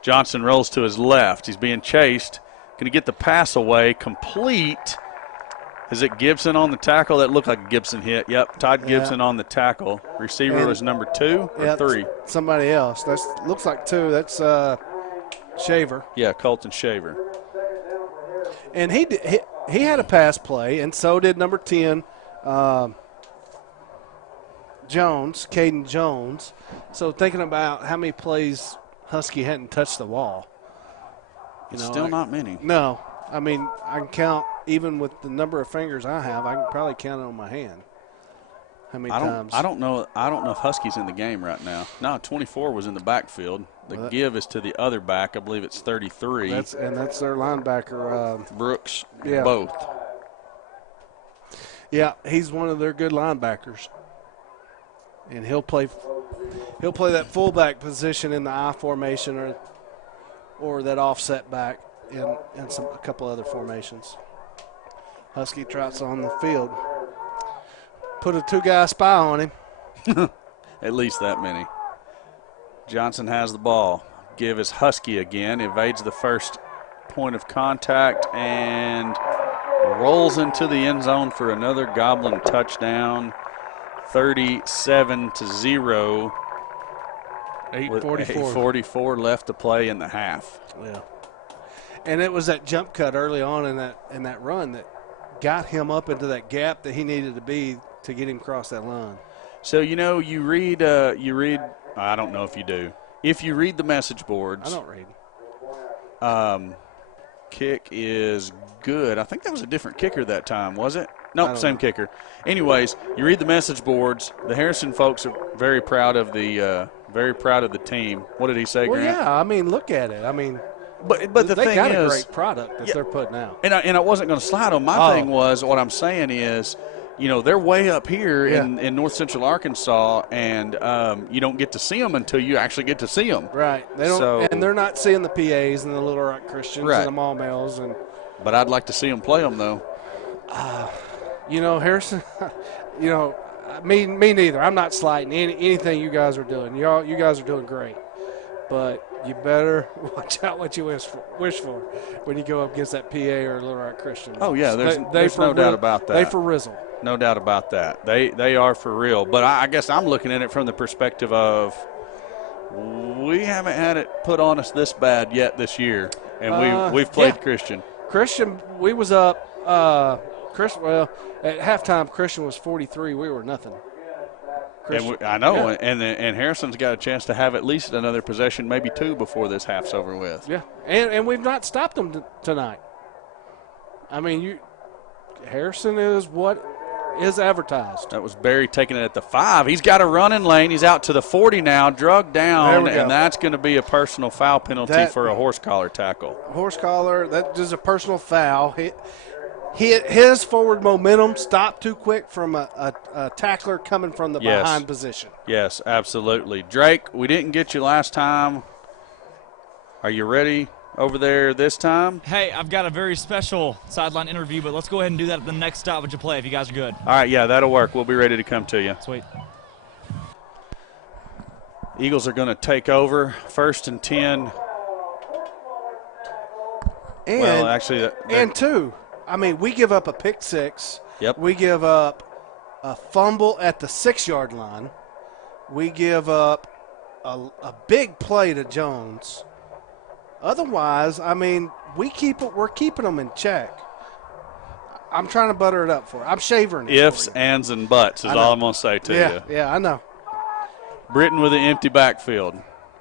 Johnson rolls to his left. He's being chased. Going to get the pass away. Complete. Is it Gibson on the tackle? That looked like a Gibson hit. Yep, Todd Gibson on the tackle. Receiver was number 2 or 3? Somebody else. That looks like 2. That's Shaver. Yeah, Colton Shaver. And he had a pass play, and so did number 10, Jones, Caden Jones. So thinking about how many plays Husky hadn't touched the ball. Still not many. No. I mean, I can count, even with the number of fingers I have, I can probably count it on my hand. How many times? I don't know if Husky's in the game right now. No, 24 was in the backfield. The give is to the other back. I believe it's 33. That's their linebacker. Brooks, yeah. Both. Yeah, he's one of their good linebackers. And he'll play that fullback position in the I formation or that offset back in a couple other formations. Husky trots on the field. Put a 2-guy spy on him. At least that many. Johnson has the ball. Give is Husky again. Evades the first point of contact and rolls into the end zone for another Goblin touchdown. 37-0. 8:44 left to play in the half. Yeah. And it was that jump cut early on in that run that got him up into that gap that he needed to be to get him across that line. So, you read, I don't know if you do. If you read the message boards. I don't read. Kick is good. I think that was a different kicker that time, was it? Nope, same kicker. Anyways, you read the message boards. The Harrison folks are very proud of the team. What did he say, Well, Grant? yeah, I mean, look at it. I mean, but the they thing got is, a great product that they're putting out. And I wasn't going to slide on. My thing was, what I'm saying is, they're way up here in north central Arkansas, and you don't get to see them until you actually get to see them. Right. They don't, and they're not seeing the PAs and the Little Rock Christians and the Maumelles. But I'd like to see them play them, though. Harrison, me neither. I'm not slighting anything you guys are doing. You guys are doing great. But you better watch out what you wish for when you go up against that PA or Little Rock Christian. Oh, yeah, there's no doubt about that. They for Rizzle. No doubt about that. They are for real. But I guess I'm looking at it from the perspective of we haven't had it put on us this bad yet this year, and we've played Christian. Christian, we was up. At halftime, Christian was 43. We were nothing. I know, and Harrison's got a chance to have at least another possession, maybe two, before this half's over with. Yeah, and we've not stopped them tonight. I mean, Harrison is what is advertised. That was Barry taking it at the 5. He's got a running lane. He's out to the 40 now, drugged down, and that's going to be a personal foul penalty for a horse collar tackle. Horse collar, that is a personal foul. His forward momentum stopped too quick from a tackler coming from the behind position. Yes, absolutely. Drake, we didn't get you last time. Are you ready over there this time? Hey, I've got a very special sideline interview, but let's go ahead and do that at the next stoppage of play if you guys are good. All right, yeah, that'll work. We'll be ready to come to you. Sweet. Eagles are going to take over 1st and 10. And two. I mean, we give up a pick 6. Yep. We give up a fumble at the 6-yard line. We give up a big play to Jones. Otherwise, I mean, we're keeping them in check. I'm trying to butter it up for you. I'm shaving it. Ifs, ands, and buts is all I'm going to say to you. Yeah, I know. Britton with an empty backfield.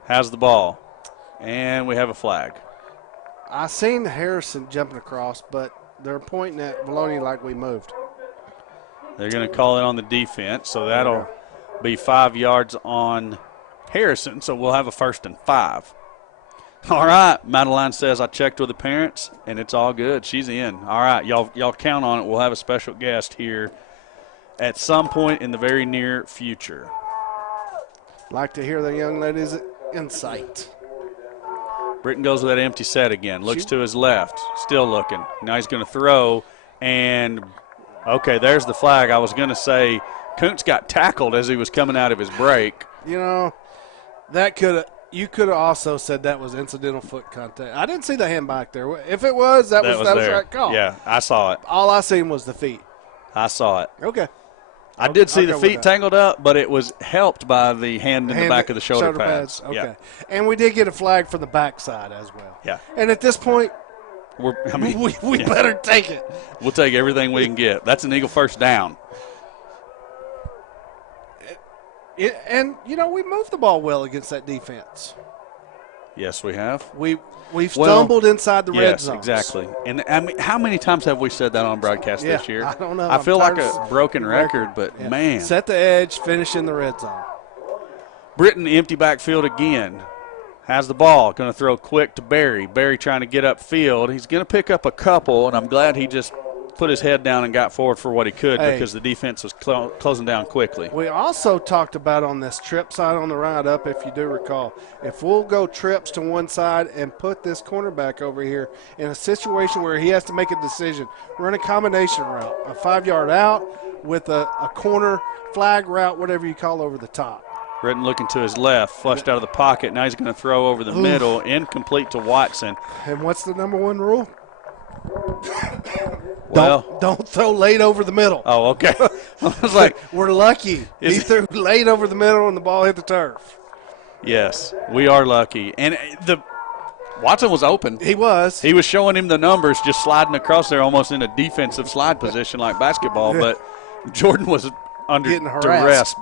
Has the ball. And we have a flag. I seen Harrison jumping across, but they're pointing at Vilonia like we moved. They're going to call it on the defense, so that'll be 5 yards on Harrison, so we'll have a 1st and 5. All right, Madeline says I checked with the parents, and it's all good. She's in. All right, y'all count on it. We'll have a special guest here at some point in the very near future. Like to hear the young lady's insight. Britton goes with that empty set again. Looks to his left. Still looking. Now he's going to throw. And, okay, there's the flag. I was going to say Kuntz got tackled as he was coming out of his break. You could have also said that was incidental foot contact. I didn't see the hand back there. If it was, that was the right call. Yeah, I saw it. All I seen was the feet. I saw it. Okay. I did see the feet tangled up, but it was helped by the hand in the back of the shoulder pads. Okay. Yeah. And we did get a flag from the backside as well. Yeah. And at this point, we better take it. We'll take everything we can get. That's an Eagle 1st down. We moved the ball well against that defense. Yes, we have. We've stumbled inside the red zone. Yes, exactly. And I mean, how many times have we said that on broadcast this year? I don't know. I feel like a broken record, but man. Set the edge, finish in the red zone. Britton empty backfield again. Has the ball, going to throw quick to Barry. Barry trying to get upfield. He's going to pick up a couple, and I'm glad he just put his head down and got forward for what he could because the defense was closing down quickly. We also talked about on this trip side on the ride up, if you do recall, if we'll go trips to one side and put this cornerback over here in a situation where he has to make a decision, run a combination route, a 5-yard out with a corner flag route, whatever you call over the top. Britton looking to his left, flushed out of the pocket. Now he's going to throw over the middle, incomplete to Watson. And what's the number one rule? Don't throw late over the middle. Oh, okay. I was like, we're lucky. He threw late over the middle and the ball hit the turf. Yes, we are lucky. And Watson was open. He was. He was showing him the numbers, just sliding across there almost in a defensive slide position like basketball. But Jordan was under duress,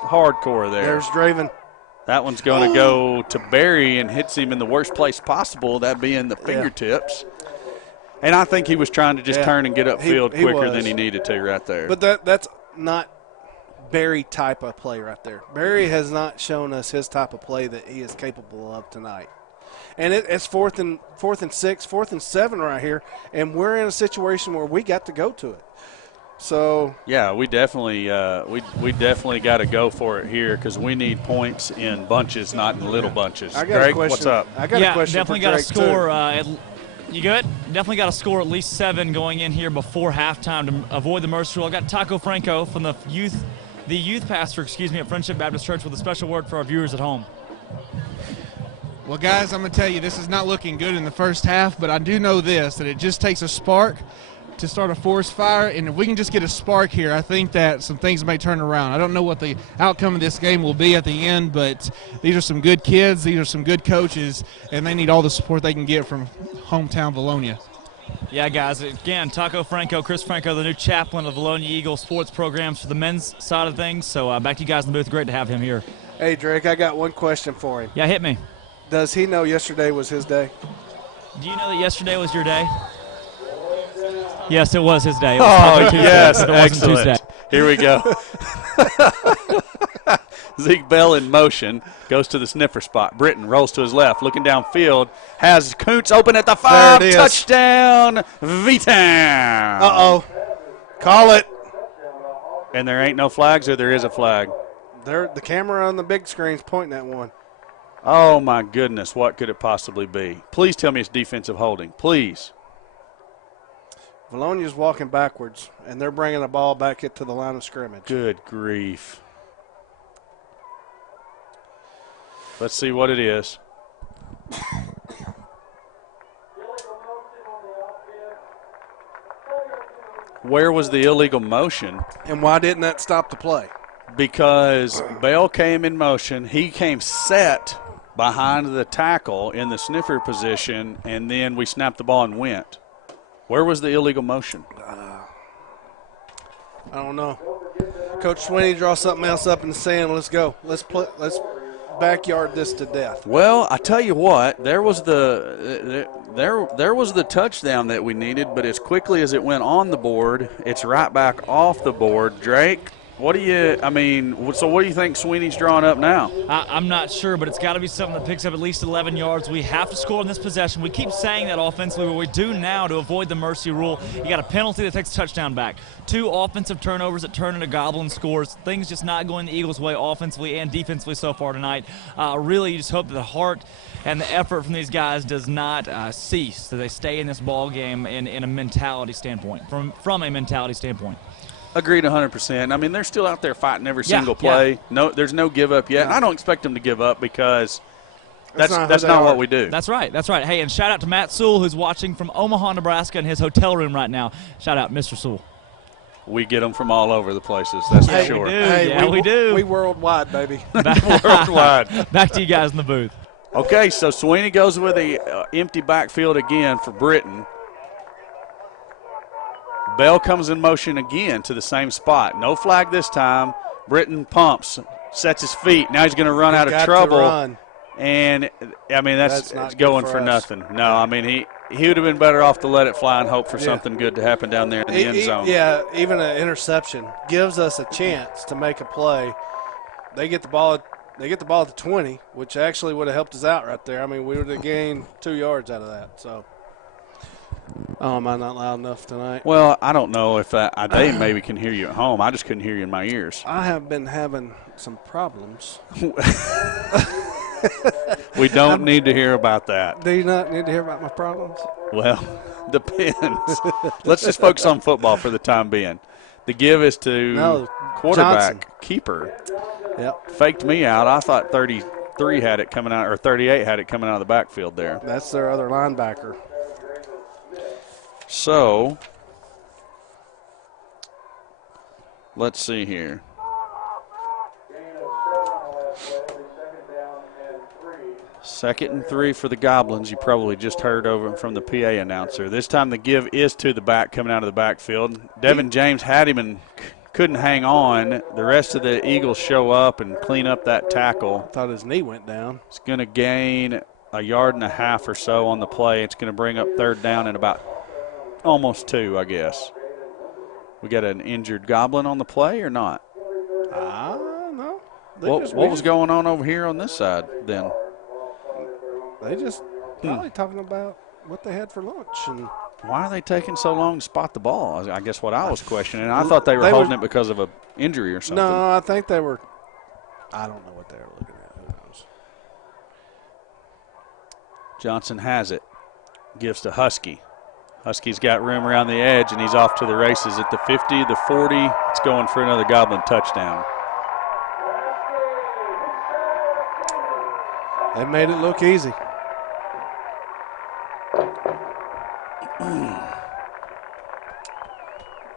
hardcore there. There's Draven. That one's going to go to Barry and hits him in the worst place possible, that being the fingertips. And I think he was trying to just turn and get upfield quicker than he needed to right there. But that's not Barry type of play right there. Barry has not shown us his type of play that he is capable of tonight. And it's fourth and 6, 4th and 7 right here, and we're in a situation where we got to go to it. So yeah, we definitely got to go for it here because we need points in bunches, not in little bunches. Greg, what's up? I got a question. Definitely got to score. You good? Definitely got to score at least 7 going in here before halftime to avoid the mercy rule. I got Taco Franco from the youth pastor, at Friendship Baptist Church with a special word for our viewers at home. Well, guys, I'm going to tell you, this is not looking good in the first half, but I do know this, that it just takes a spark to start a forest fire, and if we can just get a spark here, I think that some things may turn around. I don't know what the outcome of this game will be at the end, but these are some good kids, these are some good coaches, and they need all the support they can get from hometown Vilonia. Yeah, guys, again, Taco Franco, Chris Franco, the new chaplain of Vilonia Eagles sports programs for the men's side of things. So back to you guys in the booth. Great to have him here. Hey, Drake, I got one question for him. Yeah, hit me. Does he know yesterday was his day? Do you know that yesterday was your day? Yes, it was his day. It was yes, it wasn't Tuesday. Here we go. Zeke Bell in motion, goes to the sniffer spot. Britton rolls to his left, looking downfield, has Kuntz open at the 5, touchdown, V-Town. Uh-oh. Call it. And there ain't no flags, or there is a flag? The camera on the big screen's pointing at one. Oh, my goodness, what could it possibly be? Please tell me it's defensive holding, please. Vilonia's walking backwards, and they're bringing the ball back into the line of scrimmage. Good grief. Let's see what it is. Where was the illegal motion? And why didn't that stop the play? Because Bell came in motion. He came set behind the tackle in the sniffer position, and then we snapped the ball and went. Where was the illegal motion? I don't know. Coach Sweeney, draw something else up in the sand. Let's go. Let's backyard this to death. Well, I tell you what, there was the touchdown that we needed, but as quickly as it went on the board, it's right back off the board. Drake, so what do you think Sweeney's drawing up now? I'm not sure, but it's got to be something that picks up at least 11 yards. We have to score in this possession. We keep saying that offensively, but we do now to avoid the mercy rule. You got a penalty that takes a touchdown back. 2 offensive turnovers that turn into Goblin scores. Things just not going the Eagles' way offensively and defensively so far tonight. Really, you just hope that the heart and the effort from these guys does not cease, so they stay in this ball game in a mentality standpoint, from a mentality standpoint. Agreed 100%. I mean, they're still out there fighting every single play. Yeah. No, there's no give up yet. And I don't expect them to give up because that's not what we do. That's right. Hey, and shout out to Matt Sewell, who's watching from Omaha, Nebraska, in his hotel room right now. Shout out, Mr. Sewell. We get them from all over the places, that's for sure. We do. We worldwide, baby. Worldwide. Back to you guys in the booth. Okay, so Sweeney goes with the empty backfield again for Britton. Bell comes in motion again to the same spot. No flag this time. Britton pumps, sets his feet. Now he's going to run out of trouble. And, I mean, that's going for nothing. No, I mean, he would have been better off to let it fly and hope for something good to happen down there in the end zone. Yeah, even an interception gives us a chance to make a play. They get the ball at the 20, which actually would have helped us out right there. I mean, we would have gained 2 yards out of that, so. Oh, am I not loud enough tonight? Well, I don't know if they maybe can hear you at home. I just couldn't hear you in my ears. I have been having some problems. We don't need to hear about that. Do you not need to hear about my problems? Well, depends. Let's just focus on football for the time being. The give is to quarterback, Johnson. keeper. Yep. Faked me out. I thought 33 had it coming out, or 38 had it coming out of the backfield there. That's their other linebacker. So, let's see here. Second and 3 for the Goblins. You probably just heard over from the PA announcer. This time the give is to the back coming out of the backfield. Devin James had him and couldn't hang on. The rest of the Eagles show up and clean up that tackle. Thought his knee went down. It's going to gain 1.5 yards or so on the play. It's going to bring up third down and about almost 2, I guess. We got an injured Goblin on the play or not? No. What was going on over here on this side then? They just probably talking about what they had for lunch. And why are they taking so long to spot the ball? I guess what I was questioning. I thought they were holding it because of an injury or something. No, I think they were. I don't know what they were looking at. Who knows? Johnson has it. Gives to Husky. Husky's got room around the edge, and he's off to the races at the 50, the 40. It's going for another Goblin touchdown. They made it look easy.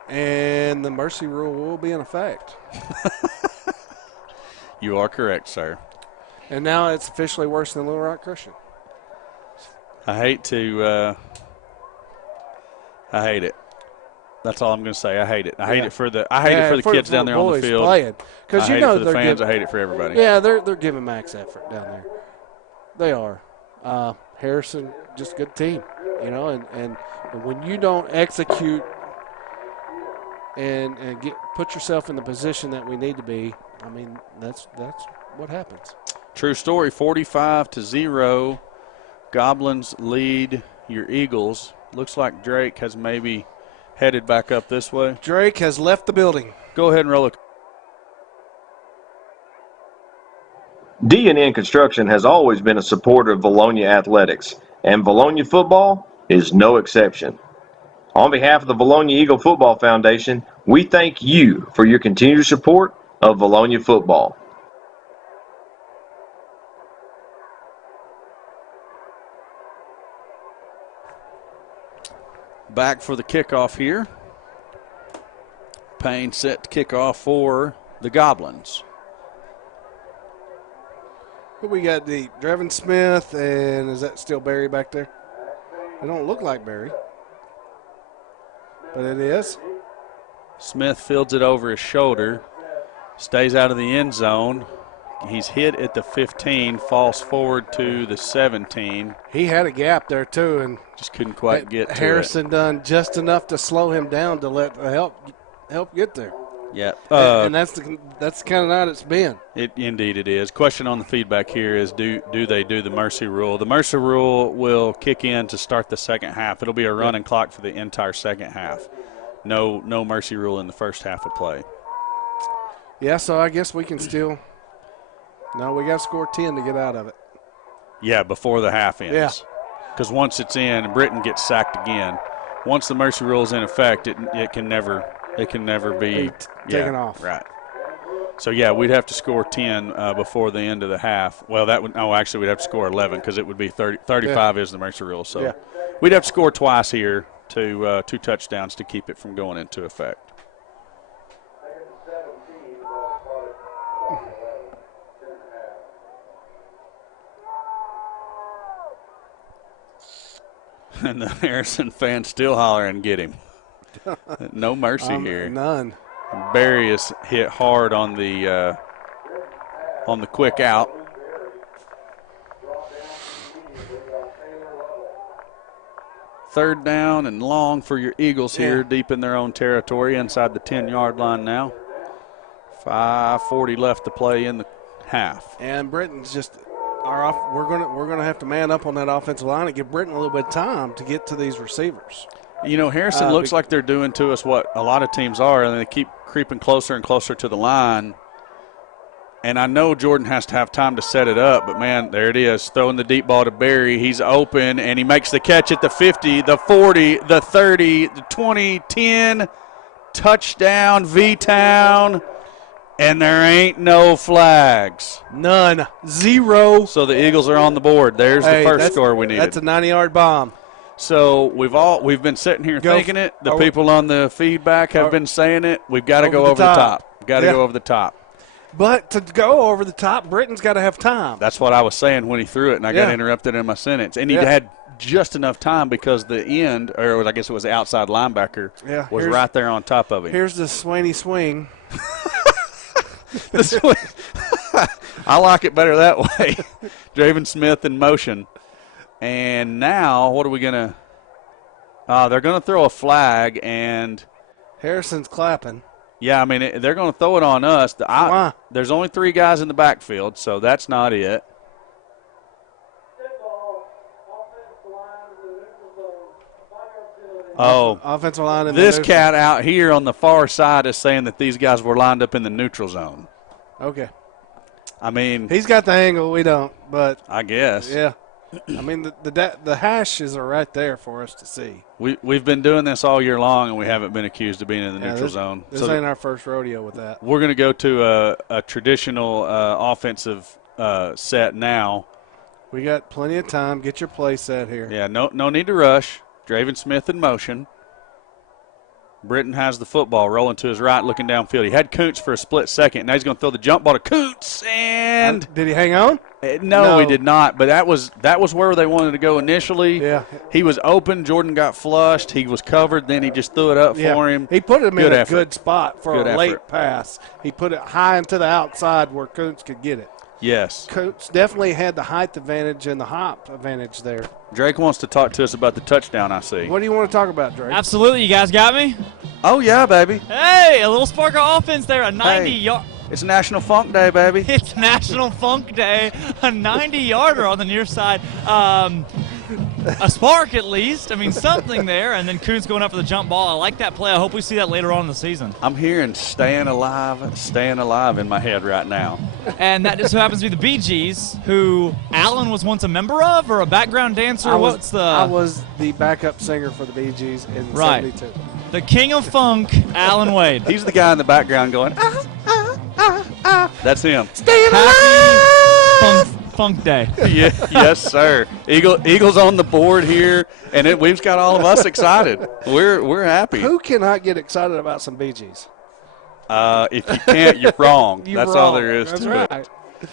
And the mercy rule will be in effect. You are correct, sir. And now it's officially worse than Little Rock Christian. I hate it. That's all I'm going to say. I hate it. I hate it for the kids down there on the field. Because I hate it for the fans. I hate it for everybody. Yeah, they're giving max effort down there. They are. Harrison, just a good team, and when you don't execute and put yourself in the position that we need to be, I mean, that's what happens. True story, 45-0. Goblins lead your Eagles. Looks like Drake has maybe headed back up this way. Drake has left the building. Go ahead and roll it. D&N Construction has always been a supporter of Vilonia athletics, and Vilonia football is no exception. On behalf of the Vilonia Eagle Football Foundation, we thank you for your continued support of Vilonia football. Back for the kickoff here. Payne set to kick off for the Goblins. We got the Drevin Smith, and is that still Barry back there? It don't look like Barry, but it is. Smith fields it over his shoulder, stays out of the end zone. He's hit at the 15, falls forward to the 17. He had a gap there too, and just couldn't quite get to Harrison it. Done just enough to slow him down to let help get there. Yeah, and that's the kind of night it's been. Indeed it is. Question on the feedback here is do they do the mercy rule? The mercy rule will kick in to start the second half. It'll be a running clock for the entire second half. No mercy rule in the first half of play. Yeah, so I guess we can still. No, we got to score 10 to get out of it. Yeah, before the half ends. Yeah. Because once it's in, and Britton gets sacked again. Once the mercy rule is in effect, it can never be taken off. Right. So yeah, we'd have to score 10 before the end of the half. Well, actually we'd have to score 11 because it would be 35 is the mercy rule. So we'd have to score twice here to 2 touchdowns to keep it from going into effect. And the Harrison fans still hollering, get him. No mercy here. None. Barry is hit hard on the quick out. Third down and long for your Eagles here, deep in their own territory, inside the 10-yard line now. 5:40 left to play in the half. And Britton's just we're gonna have to man up on that offensive line and give Britton a little bit of time to get to these receivers. Harrison looks like they're doing to us what a lot of teams are, and they keep creeping closer and closer to the line. And I know Jordan has to have time to set it up, but, man, there it is, throwing the deep ball to Barry. He's open, and he makes the catch at the 50, the 40, the 30, the 20, 10, touchdown, V-Town, and there ain't no flags. None. 0. So the Eagles are on the board. There's the first score we needed. That's a 90-yard bomb. So we've been sitting here thinking it. The people on the feedback have been saying it. We've got to go over the top. We've got to go over the top. But to go over the top, Britton's got to have time. That's what I was saying when he threw it, and I got interrupted in my sentence. And he had just enough time because the end, or I guess it was the outside linebacker, was right there on top of him. Here's the Swaney swing. I like it better that way. Draven Smith in motion. And now what are we going to They're going to throw a flag, and Harrison's clapping. yeah, I mean, they're going to throw it on us. Why? There's only 3 guys in the backfield, so that's not it. Oh, Offensive line in this the cat out here on the far side is saying that these guys were lined up in the neutral zone. Okay. I mean, He's got the angle. We don't, but I guess. yeah. I mean, the hashes are right there for us to see. We've been doing this all year long, and we haven't been accused of being in the neutral zone. This ain't our first rodeo with that. We're going to go to a traditional offensive set now. We got plenty of time. Get your play set here. Yeah, no need to rush. Draven Smith in motion. Britton has the football rolling to his right, looking downfield. He had Kuntz for a split second. Now he's going to throw the jump ball to Kuntz, and did he hang on? No, he did not. But that was where they wanted to go initially. Yeah, he was open. Jordan got flushed. He was covered. Then he just threw it up for him. He put him in a effort. good spot for Good a late effort. pass. He put it high into the outside where Kuntz could get it. Yes. Kuntz definitely had the height advantage and the hop advantage there. Drake wants to talk to us about the touchdown, I see. What do you want to talk about, Drake? Absolutely. You guys got me? Oh, yeah, baby. Hey, a little spark of offense there. A 90-yard. It's National Funk Day, baby. It's National Funk Day. A 90-yarder on the near side. A spark at least. I mean, something there. And then Kuntz going up for the jump ball. I like that play. I hope we see that later on in the season. I'm hearing staying alive in my head right now. And that just so happens to be the Bee Gees, who Alan was once a member of or a background dancer. I was the backup singer for the Bee Gees in 72. The king of funk, Alan Wade. He's the guy in the background going, That's him. Staying alive! Funk Day. Yeah, yes, sir. Eagles on the board here, and we've got all of us excited. We're happy. Who cannot get excited about some Bee Gees? If you can't, you're wrong. That's all there is That's to right. it.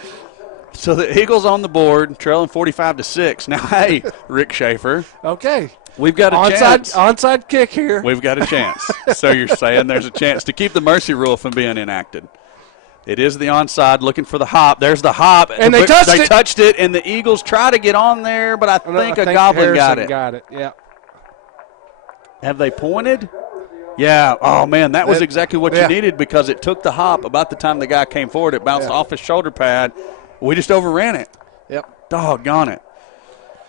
So the Eagles on the board, trailing 45-6. Now, hey, Rick Schaefer. Okay. We've got a chance. Onside kick here. We've got a chance. So you're saying there's a chance to keep the mercy rule from being enacted. It is the onside, looking for the hop. There's the hop. And they touched it, and the Eagles try to get on there, but I think a Goblin Harrison got it. Yeah. Have they pointed? Yeah. Oh, man, that was exactly what you needed because it took the hop about the time the guy came forward. It bounced off his shoulder pad. We just overran it. Yep. Doggone it.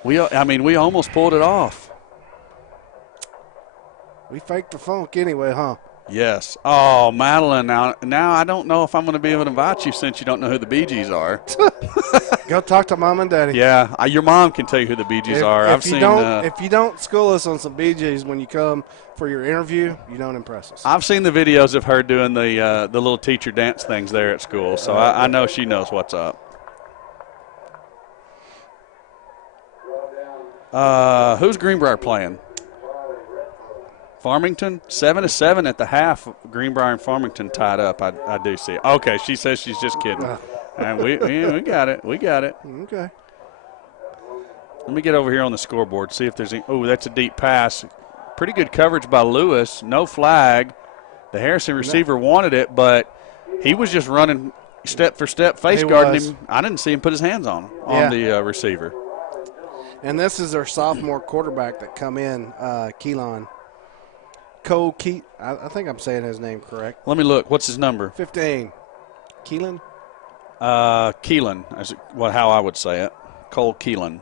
We almost pulled it off. We faked the funk anyway, huh? Yes. Oh, Madeline, now I don't know if I'm going to be able to invite you since you don't know who the Bee Gees are. Go talk to Mom and Daddy. Yeah, your mom can tell you who the Bee Gees are. If you don't school us on some Bee Gees when you come for your interview, you don't impress us. I've seen the videos of her doing the little teacher dance things there at school, so I know she knows what's up. Who's Greenbrier playing? Farmington, 7-7 at the half. Greenbrier and Farmington tied up. I do see it. Okay, she says she's just kidding. And we got it. We got it. Okay. Let me get over here on the scoreboard, see if there's any. Oh, that's a deep pass. Pretty good coverage by Lewis. No flag. The Harrison receiver wanted it, but he was just running step for step, face guarding him. I didn't see him put his hands on the receiver. And this is our sophomore quarterback that come in, Keelan. Cole Key, I think I'm saying his name correct. Let me look. What's his number? 15. Keelan? Keelan is how I would say it. Cole Keelan.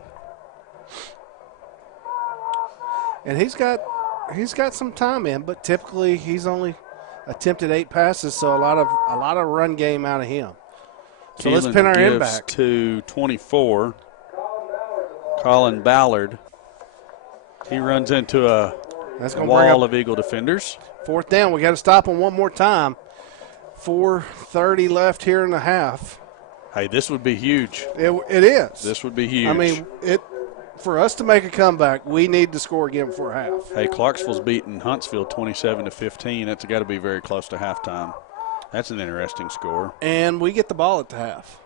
And he's got some time in, but typically he's only attempted 8 passes, so a lot of run game out of him. So let's pin our end back to 24. Colin Ballard. He runs into a wall of Eagle defenders. 4th down. We got to stop him one more time. 4:30 left here in the half. Hey, this would be huge. It is. This would be huge. I mean, for us to make a comeback, we need to score again before half. Hey, Clarksville's beating Huntsville 27-15. That's got to be very close to halftime. That's an interesting score. And we get the ball at the half.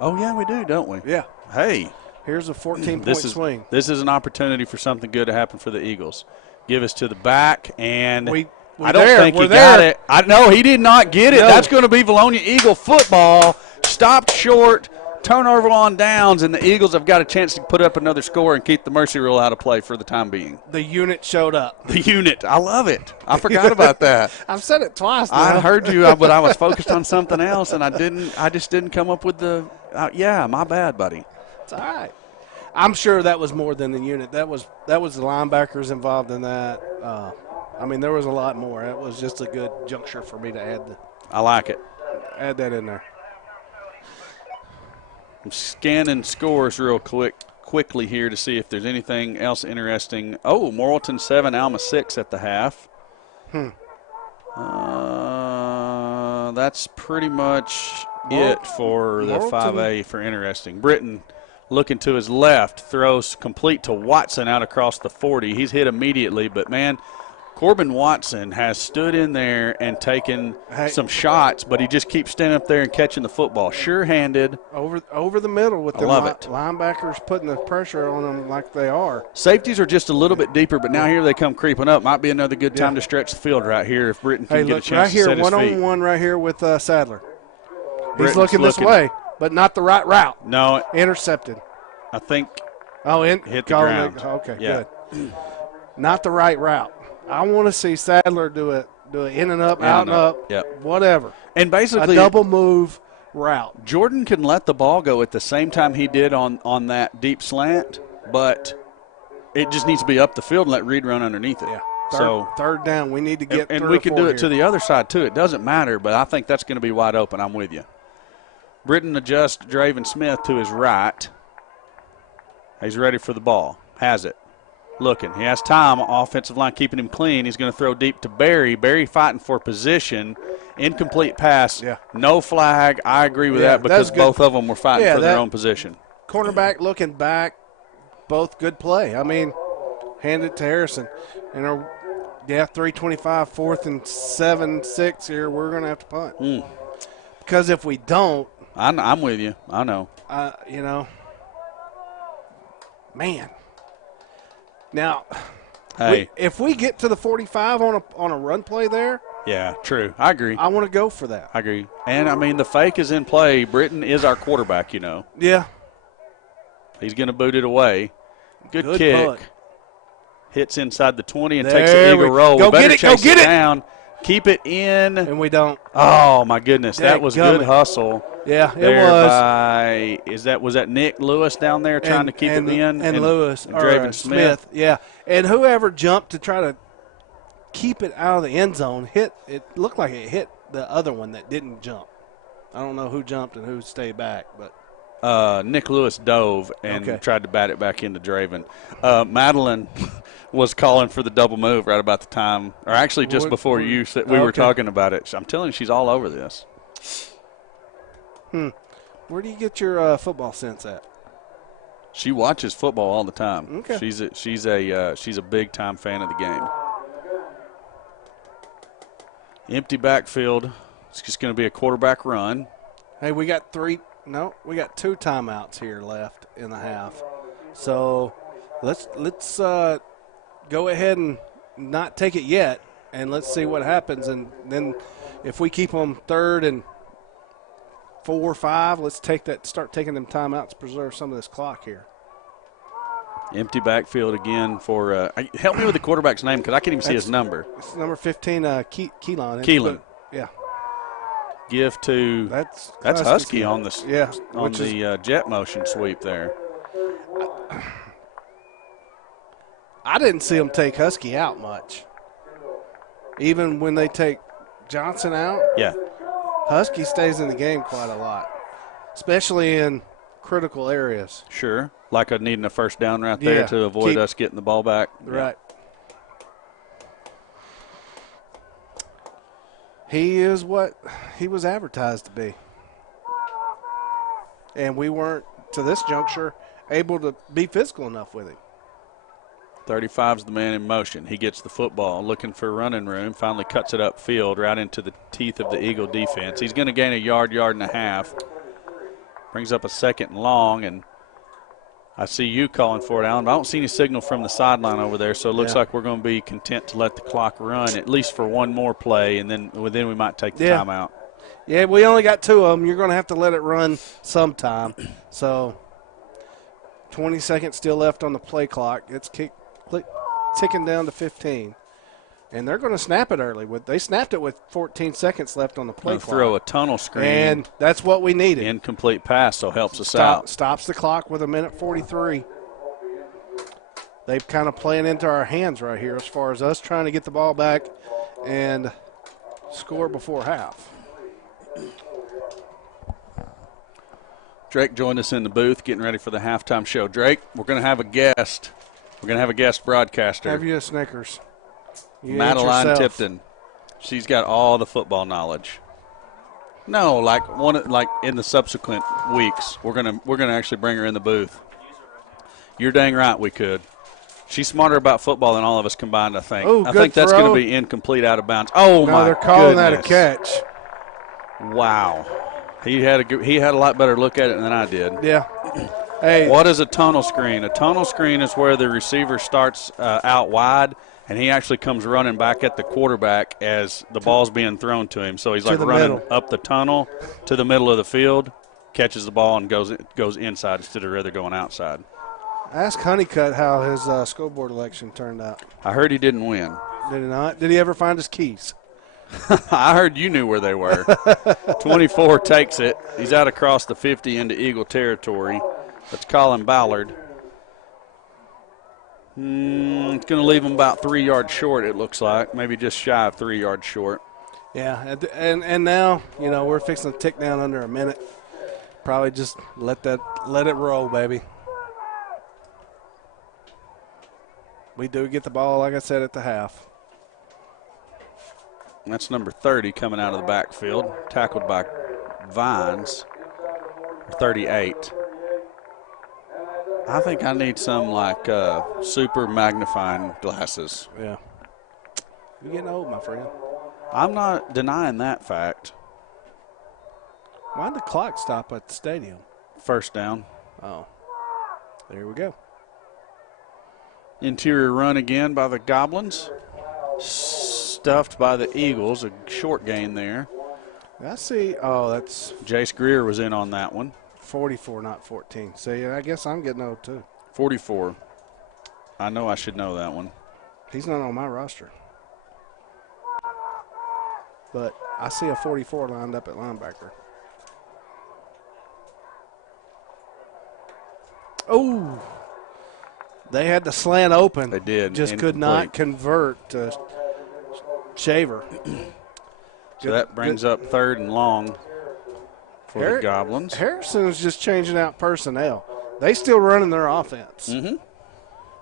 Oh, yeah, we do, don't we? Yeah. Hey. Here's a 14-point swing. This is an opportunity for something good to happen for the Eagles. Give us to the back, and I don't think he got it. I know he did not get it. No. That's going to be Vilonia Eagle football. Stopped short turnover on downs, and the Eagles have got a chance to put up another score and keep the mercy rule out of play for the time being. The unit showed up. The unit. I love it. I forgot about that. I've said it twice now. I heard you, but I was focused on something else, and I just didn't come up with the yeah, my bad, buddy. It's all right. I'm sure that was more than the unit. That was the linebackers involved in that. I mean, there was a lot more. It was just a good juncture for me to add. I like it. Add that in there. I'm scanning scores real quickly here to see if there's anything else interesting. Oh, Morrilton 7, Alma 6 at the half. That's pretty much it for the 5A for interesting. Britton looking to his left, throws complete to Watson out across the 40. He's hit immediately, but, man, Corbin Watson has stood in there and taken some shots, but he just keeps standing up there and catching the football. Sure-handed. Over the middle with the linebackers putting the pressure on them like they are. Safeties are just a little bit deeper, but now here they come creeping up. Might be another good time to stretch the field right here if Britton can get a chance to set his feet. Right here, one-on-one right here with Sadler. He's looking this way, but not the right route. No. Intercepted. I think hit the ground. Okay, good. Not the right route. I want to see Sadler do it in and up, out and up, whatever. And basically a double move route. Jordan can let the ball go at the same time he did on that deep slant, but it just needs to be up the field and let Reed run underneath it. Yeah. Third down, we need to get and we can do it to the other side too. It doesn't matter, but I think that's going to be wide open. I'm with you. Britton adjusts Draven Smith to his right. He's ready for the ball. Has it. Looking. He has time. Offensive line keeping him clean. He's going to throw deep to Barry. Barry fighting for position. Incomplete pass. Yeah. No flag. I agree with that because both of them were fighting for their own position. Cornerback looking back. Both good play. I mean, hand it to Harrison. And 3:25, 4th and 7, 6 here. We're going to have to punt. Because if we don't. I'm with you. I know. Man. Now, hey, if we get to the 45 on a run play there. Yeah, true. I agree. I want to go for that. I agree. And, I mean, the fake is in play. Britton is our quarterback, Yeah. He's going to boot it away. Good kick. Punt. Hits inside the 20 and takes an eagle roll. Go get it. Go get it. Down. Keep it in. And we don't. Oh, my goodness. That was good hustle. Yeah, it was. Was that Nick Lewis down there trying to keep it in? And Lewis. And Draven Smith. Yeah. And whoever jumped to try to keep it out of the end zone, it looked like it hit the other one that didn't jump. I don't know who jumped and who stayed back, but. Nick Lewis dove and tried to bat it back into Draven. Madeline was calling for the double move right about the time, or actually just before you said we were talking about it. I'm telling you, she's all over this. Where do you get your football sense at? She watches football all the time. Okay. She's a big time fan of the game. Empty backfield. It's just going to be a quarterback run. Hey, we got two timeouts here left in the half. So let's go ahead and not take it yet, and let's see what happens. And then if we keep them 3rd and 4 or 5, let's start taking them timeouts to preserve some of this clock here. Empty backfield again for help me with the quarterback's name because I can't even see his number. It's number 15, Keelan. Keelan. Yeah. Give to that's Husky on the on the jet motion sweep there. I didn't see them take Husky out much. Even when they take Johnson out, Husky stays in the game quite a lot, especially in critical areas. Sure, like needing a first down right there to avoid us getting the ball back. Right. He is what he was advertised to be. And we weren't, to this juncture, able to be physical enough with him. 35's the man in motion. He gets the football, looking for running room, finally cuts it upfield right into the teeth of the Eagle defense. He's going to gain a yard and a half. Brings up a 2nd and long, and I see you calling for it, Alan. But I don't see any signal from the sideline over there, so it looks like we're going to be content to let the clock run at least for one more play, and then we might take the timeout. Yeah, we only got 2 of them. You're going to have to let it run sometime. So 20 seconds still left on the play clock. It's ticking down to 15. And they're going to snap it early. They snapped it with 14 seconds left on the play clock. Throw a tunnel screen. And that's what we needed. Incomplete pass, so helps us out. Stops the clock with 1:43. They've kind of playing into our hands right here as far as us trying to get the ball back and score before half. Drake joined us in the booth getting ready for the halftime show. Drake, we're going to have a guest. We're going to have a guest broadcaster. Have you a Snickers? Madeline Tipton. She's got all the football knowledge. No, like in the subsequent weeks, we're gonna actually bring her in the booth. You're dang right we could. She's smarter about football than all of us combined, I think. Oh, I think that's going to be incomplete out of bounds. Oh, my they're calling goodness. that a catch. Wow. He had a lot better look at it than I did. Yeah. Hey. What is a tunnel screen? A tunnel screen is where the receiver starts out wide, and he actually comes running back at the quarterback as the ball's being thrown to him. So he's like running up the tunnel to the middle of the field, catches the ball, and goes inside instead of rather going outside. Ask Honeycutt how his school board election turned out. I heard he didn't win. Did he not? Did he ever find his keys? I heard you knew where they were. 24 takes it. He's out across the 50 into Eagle territory. That's Colin Ballard. It's going to leave him about 3 yards short, it looks like. Maybe just shy of 3 yards short. Yeah, and now, we're fixing to tick down under a minute. Probably just let it roll, baby. We do get the ball, like I said, at the half. That's number 30 coming out of the backfield, tackled by Vines, 38. I think I need some, super magnifying glasses. Yeah. You're getting old, my friend. I'm not denying that fact. Why'd the clock stop at the stadium? First down. Oh. There we go. Interior run again by the Goblins. Stuffed by the Eagles. A short gain there. I see. Oh, that's. Jace Greer was in on that one. 44, not 14. See, I guess I'm getting old too. 44. I know I should know that one. He's not on my roster. But I see a 44 lined up at linebacker. Oh. They had the slant open. They did. Just could not convert to Shaver. So that brings up 3rd and long for the Goblins. Harrison is just changing out personnel. They still running their offense. Mm-hmm.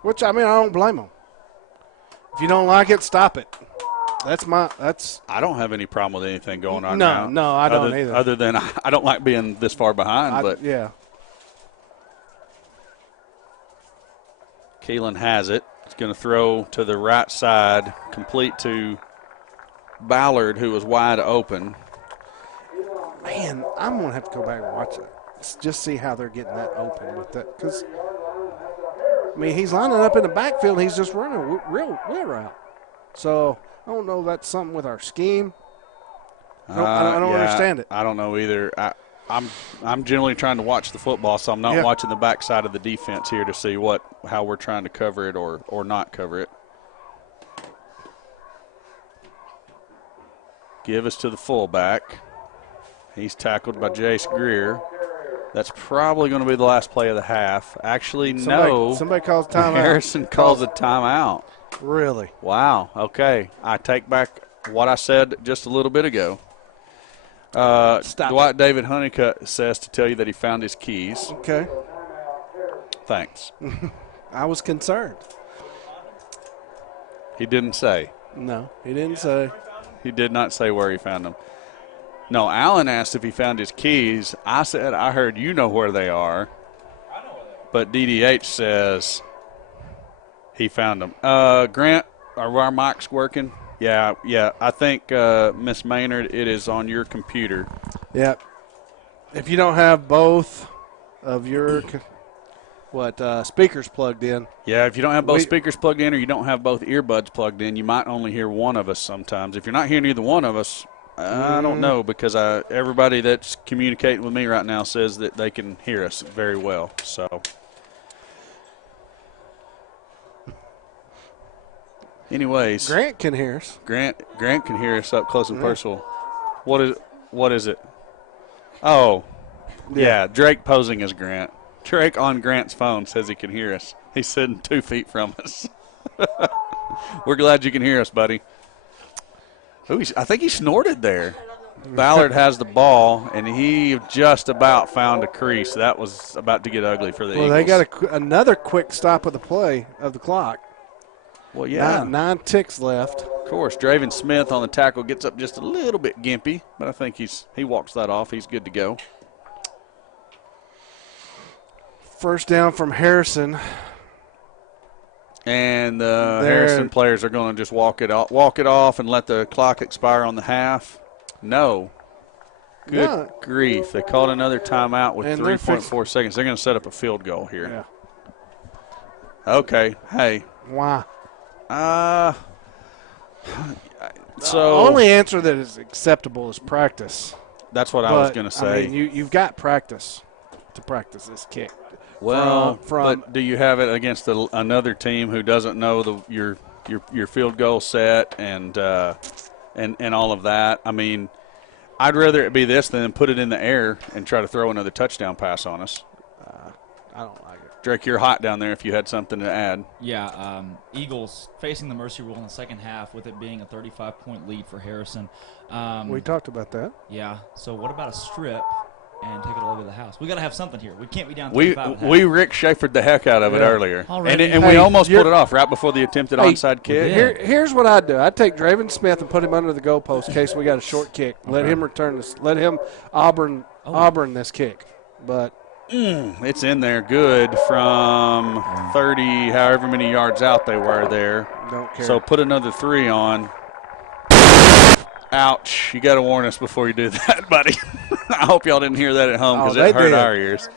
Which, I don't blame them. If you don't like it, stop it. I don't have any problem with anything going on now. No, I don't either. Other than I don't like being this far behind. Yeah. Keelan has it. He's going to throw to the right side, complete to Ballard, who was wide open. Man, I'm going to have to go back and watch it. Just see how they're getting that open with that. Because, he's lining up in the backfield. He's just running real route. So, I don't know if that's something with our scheme. I don't understand it. I don't know either. I'm generally trying to watch the football, so I'm not watching the backside of the defense here to see how we're trying to cover it or not cover it. Give us to the fullback. He's tackled by Jace Greer. That's probably going to be the last play of the half. Actually, no. Somebody calls timeout. Harrison calls a timeout. Really? Wow. Okay. I take back what I said just a little bit ago. Dwight David Honeycutt says to tell you that he found his keys. Okay. Thanks. I was concerned. He didn't say. No, he didn't say. He did not say where he found them. No, Alan asked if he found his keys. I said, I heard you know where they are. But DDH says he found them. Grant, are our mics working? Yeah. I think, Miss Maynard, it is on your computer. Yeah. If you don't have both of your speakers plugged in. Yeah, if you don't have both speakers plugged in or you don't have both earbuds plugged in, you might only hear one of us sometimes. If you're not hearing either one of us, I don't know because everybody that's communicating with me right now says that they can hear us very well. So, anyways, Grant can hear us. Grant can hear us up close and personal. What is it? Oh, yeah. Drake posing as Grant. Drake on Grant's phone says he can hear us. He's sitting 2 feet from us. We're glad you can hear us, buddy. Ooh, I think he snorted there. Ballard has the ball, and he just about found a crease. That was about to get ugly for the Eagles. Well, they got another quick stop of the play of the clock. Well, yeah. Nine ticks left. Of course, Draven Smith on the tackle gets up just a little bit gimpy, but I think he walks that off. He's good to go. First down from Harrison. And the Harrison players are going to just walk it off and let the clock expire on the half. No. Good grief. They called another timeout with 3.4 seconds. They're going to set up a field goal here. Yeah. Okay. Hey. Why? So the only answer that is acceptable is practice. That's what I was going to say. I mean, you've got practice to practice this kick. Well, but do you have it against another team who doesn't know your field goal set and all of that? I mean, I'd rather it be this than put it in the air and try to throw another touchdown pass on us. I don't like it. Drake, you're hot down there if you had something to add. Yeah, Eagles facing the mercy rule in the second half with it being a 35-point lead for Harrison. We talked about that. Yeah, so what about a strip and take it all over the house? We got to have something here. We can't be down 35. We Rick Schaefer'd the heck out of it earlier. Already. And we almost put it off right before the attempted onside kick. Here's what I'd do. I'd take Draven Smith and put him under the goalpost in case we got a short kick. Let him return this. Let him Auburn this kick. But it's in there good from 30, however many yards out they were there. Don't care. So put another 3 on. Ouch. You got to warn us before you do that, buddy. I hope y'all didn't hear that at home because it hurt our ears.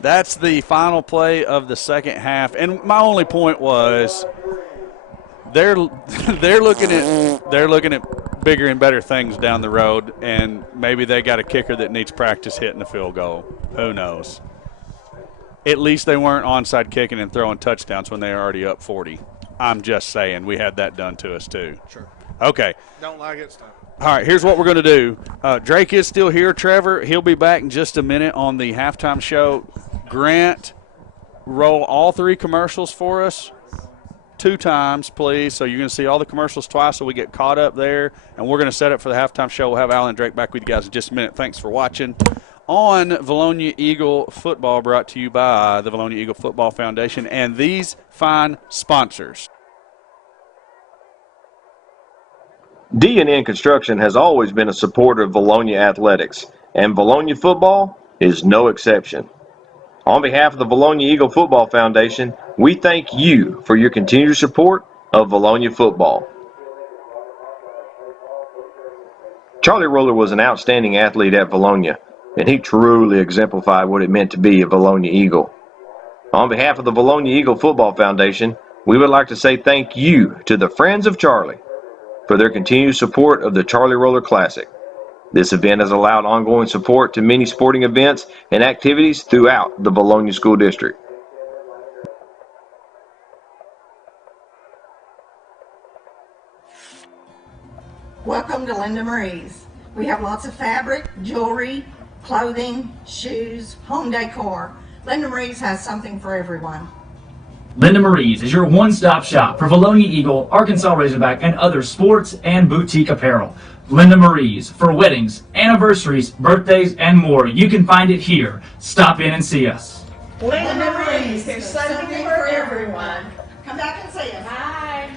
That's the final play of the second half. And my only point was they're looking at bigger and better things down the road, and maybe they got a kicker that needs practice hitting the field goal. Who knows? At least they weren't onside kicking and throwing touchdowns when they were already up 40. I'm just saying we had that done to us too. Sure. Okay. Don't like it, stop. All right, here's what we're going to do. Drake is still here, Trevor. He'll be back in just a minute on the halftime show. Grant, roll all 3 commercials for us 2 times, please. So you're going to see all the commercials twice so we get caught up there. And we're going to set up for the halftime show. We'll have Alan and Drake back with you guys in just a minute. Thanks for watching. On Vilonia Eagle Football, brought to you by the Vilonia Eagle Football Foundation and these fine sponsors. D&N Construction has always been a supporter of Vilonia athletics, and Vilonia football is no exception. On behalf of the Vilonia Eagle Football Foundation, we thank you for your continued support of Vilonia football. Charlie Roller was an outstanding athlete at Vilonia, and he truly exemplified what it meant to be a Vilonia Eagle. On behalf of the Vilonia Eagle Football Foundation, we would like to say thank you to the Friends of Charlie for their continued support of the Charlie Roller Classic. This event has allowed ongoing support to many sporting events and activities throughout the Vilonia School District. Welcome to Linda Marie's. We have lots of fabric, jewelry, clothing, shoes, home decor. Linda Marie's has something for everyone. Linda Marie's is your one-stop shop for Vilonia Eagle, Arkansas Razorback, and other sports and boutique apparel. Linda Marie's for weddings, anniversaries, birthdays, and more. You can find it here. Stop in and see us. Linda Marie's, there's something for everyone. Come back and see us. Bye.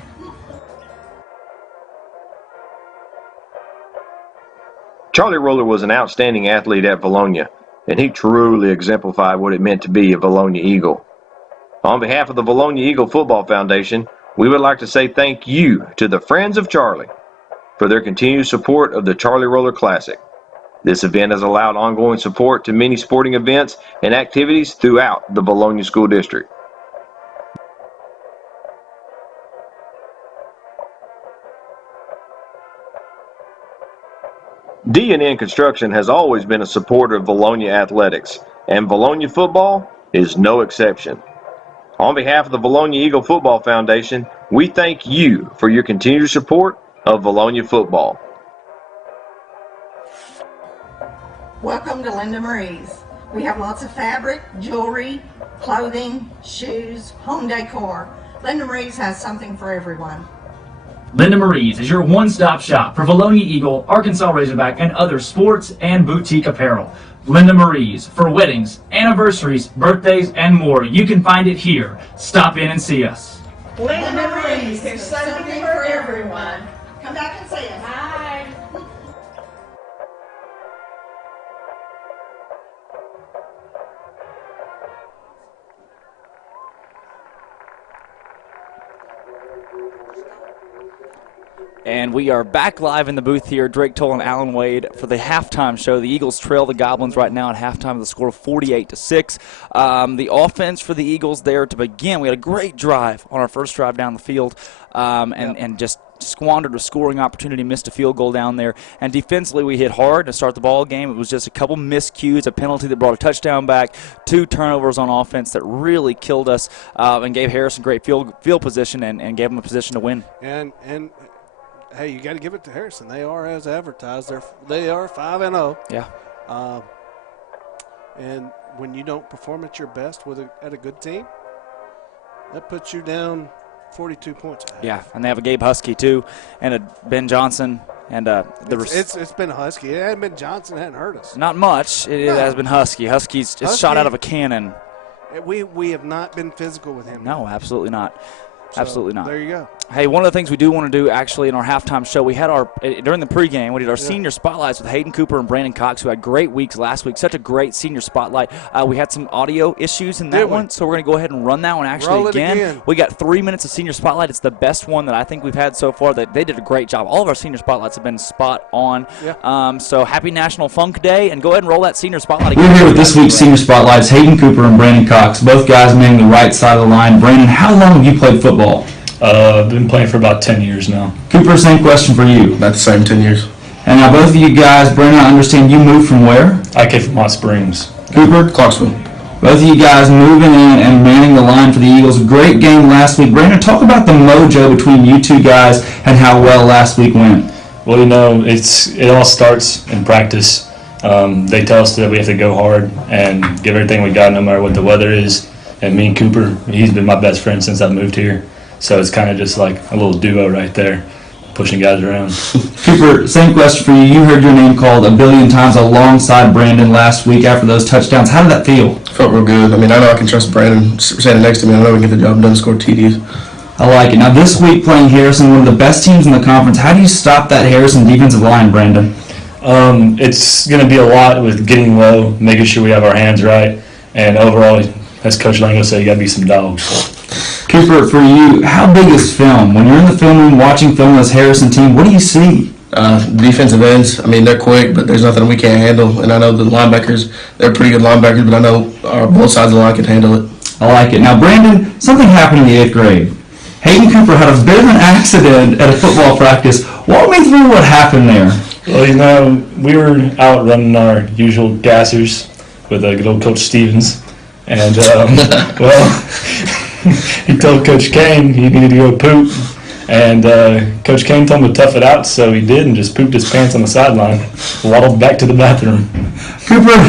Charlie Roller was an outstanding athlete at Vilonia, and he truly exemplified what it meant to be a Vilonia Eagle. On behalf of the Vilonia Eagle Football Foundation, we would like to say thank you to the Friends of Charlie for their continued support of the Charlie Roller Classic. This event has allowed ongoing support to many sporting events and activities throughout the Vilonia School District. D&N Construction has always been a supporter of Vilonia athletics, and Vilonia football is no exception. On behalf of the Vilonia Eagle Football Foundation, we thank you for your continued support of Vilonia football. Welcome to Linda Marie's. We have lots of fabric, jewelry, clothing, shoes, home decor. Linda Marie's has something for everyone. Linda Marie's is your one-stop shop for Vilonia Eagle, Arkansas Razorback, and other sports and boutique apparel. Linda Marie's for weddings, anniversaries, birthdays, and more. You can find it here. Stop in and see us. Linda Marie's, there's something for everyone. Come back and see us. Bye. And we are back live in the booth here, Drake Toll and Alan Wade, for the halftime show. The Eagles trail the Goblins right now at halftime with a score of 48-6. The offense for the Eagles there to begin. We had a great drive on our first drive down the field, and just squandered a scoring opportunity, missed a field goal down there. And defensively, we hit hard to start the ball game. It was just a couple miscues, a penalty that brought a touchdown back, 2 turnovers on offense that really killed us, and gave Harrison great field position and gave them a position to win. And hey, you got to give it to Harrison. They are as advertised. They are 5-0. Yeah. And when you don't perform at your best at a good team, that puts you down 42 points. Yeah, and they have a Gabe Husky too, and a Ben Johnson, and it's been Husky. It hadn't been Johnson. It hadn't hurt us. Not much. It has been Husky. Husky's just shot out of a cannon. We have not been physical with him. No, absolutely not. So, absolutely not. There you go. Hey, one of the things we do want to do actually in our halftime show, we had during the pregame, we did our senior spotlights with Hayden Cooper and Brandon Cox, who had great weeks last week. Such a great senior spotlight. We had some audio issues in that one, so we're going to go ahead and run that one again. We got 3 minutes of senior spotlight. It's the best one that I think we've had so far. They did a great job. All of our senior spotlights have been spot on. Yeah. So happy National Funk Day, and go ahead and roll that senior spotlight again. We're here with this week's senior spotlights, Hayden Cooper and Brandon Cox, both guys manning the right side of the line. Brandon, how long have you played football? I've been playing for about 10 years now. Cooper, same question for you. About the same 10 years. And now both of you guys, Brandon, I understand you moved from where? I came from Hot Springs. Cooper? Clarksville. Both of you guys moving in and manning the line for the Eagles. Great game last week. Brandon, talk about the mojo between you two guys and how well last week went. Well, it all starts in practice. They tell us that we have to go hard and give everything we got no matter what the weather is. And me and Cooper, he's been my best friend since I moved here. So it's kind of just like a little duo right there, pushing guys around. Cooper, same question for you. You heard your name called a billion times alongside Brandon last week after those touchdowns. How did that feel? Felt real good. I mean, I know I can trust Brandon standing next to me. I know we can get the job done, score TDs. I like it. Now this week playing Harrison, one of the best teams in the conference. How do you stop that Harrison defensive line, Brandon? It's going to be a lot with getting low, making sure we have our hands right, and overall, as Coach Lango said, you got to be some dogs. Cooper, for you, how big is film? When you're in the film room watching film of this Harrison team, what do you see? The defensive ends, I mean, they're quick, but there's nothing we can't handle. And I know the linebackers, they're pretty good linebackers, but I know both sides of the line can handle it. I like it. Now, Brandon, something happened in the 8th grade. Hayden Cooper had a bit of an accident at a football practice. Walk me through what happened there. Well, we were out running our usual gassers with good old Coach Stevens. And, he told Coach Kane he needed to go poop, and Coach Kane told him to tough it out, so he did and just pooped his pants on the sideline, waddled back to the bathroom. Cooper,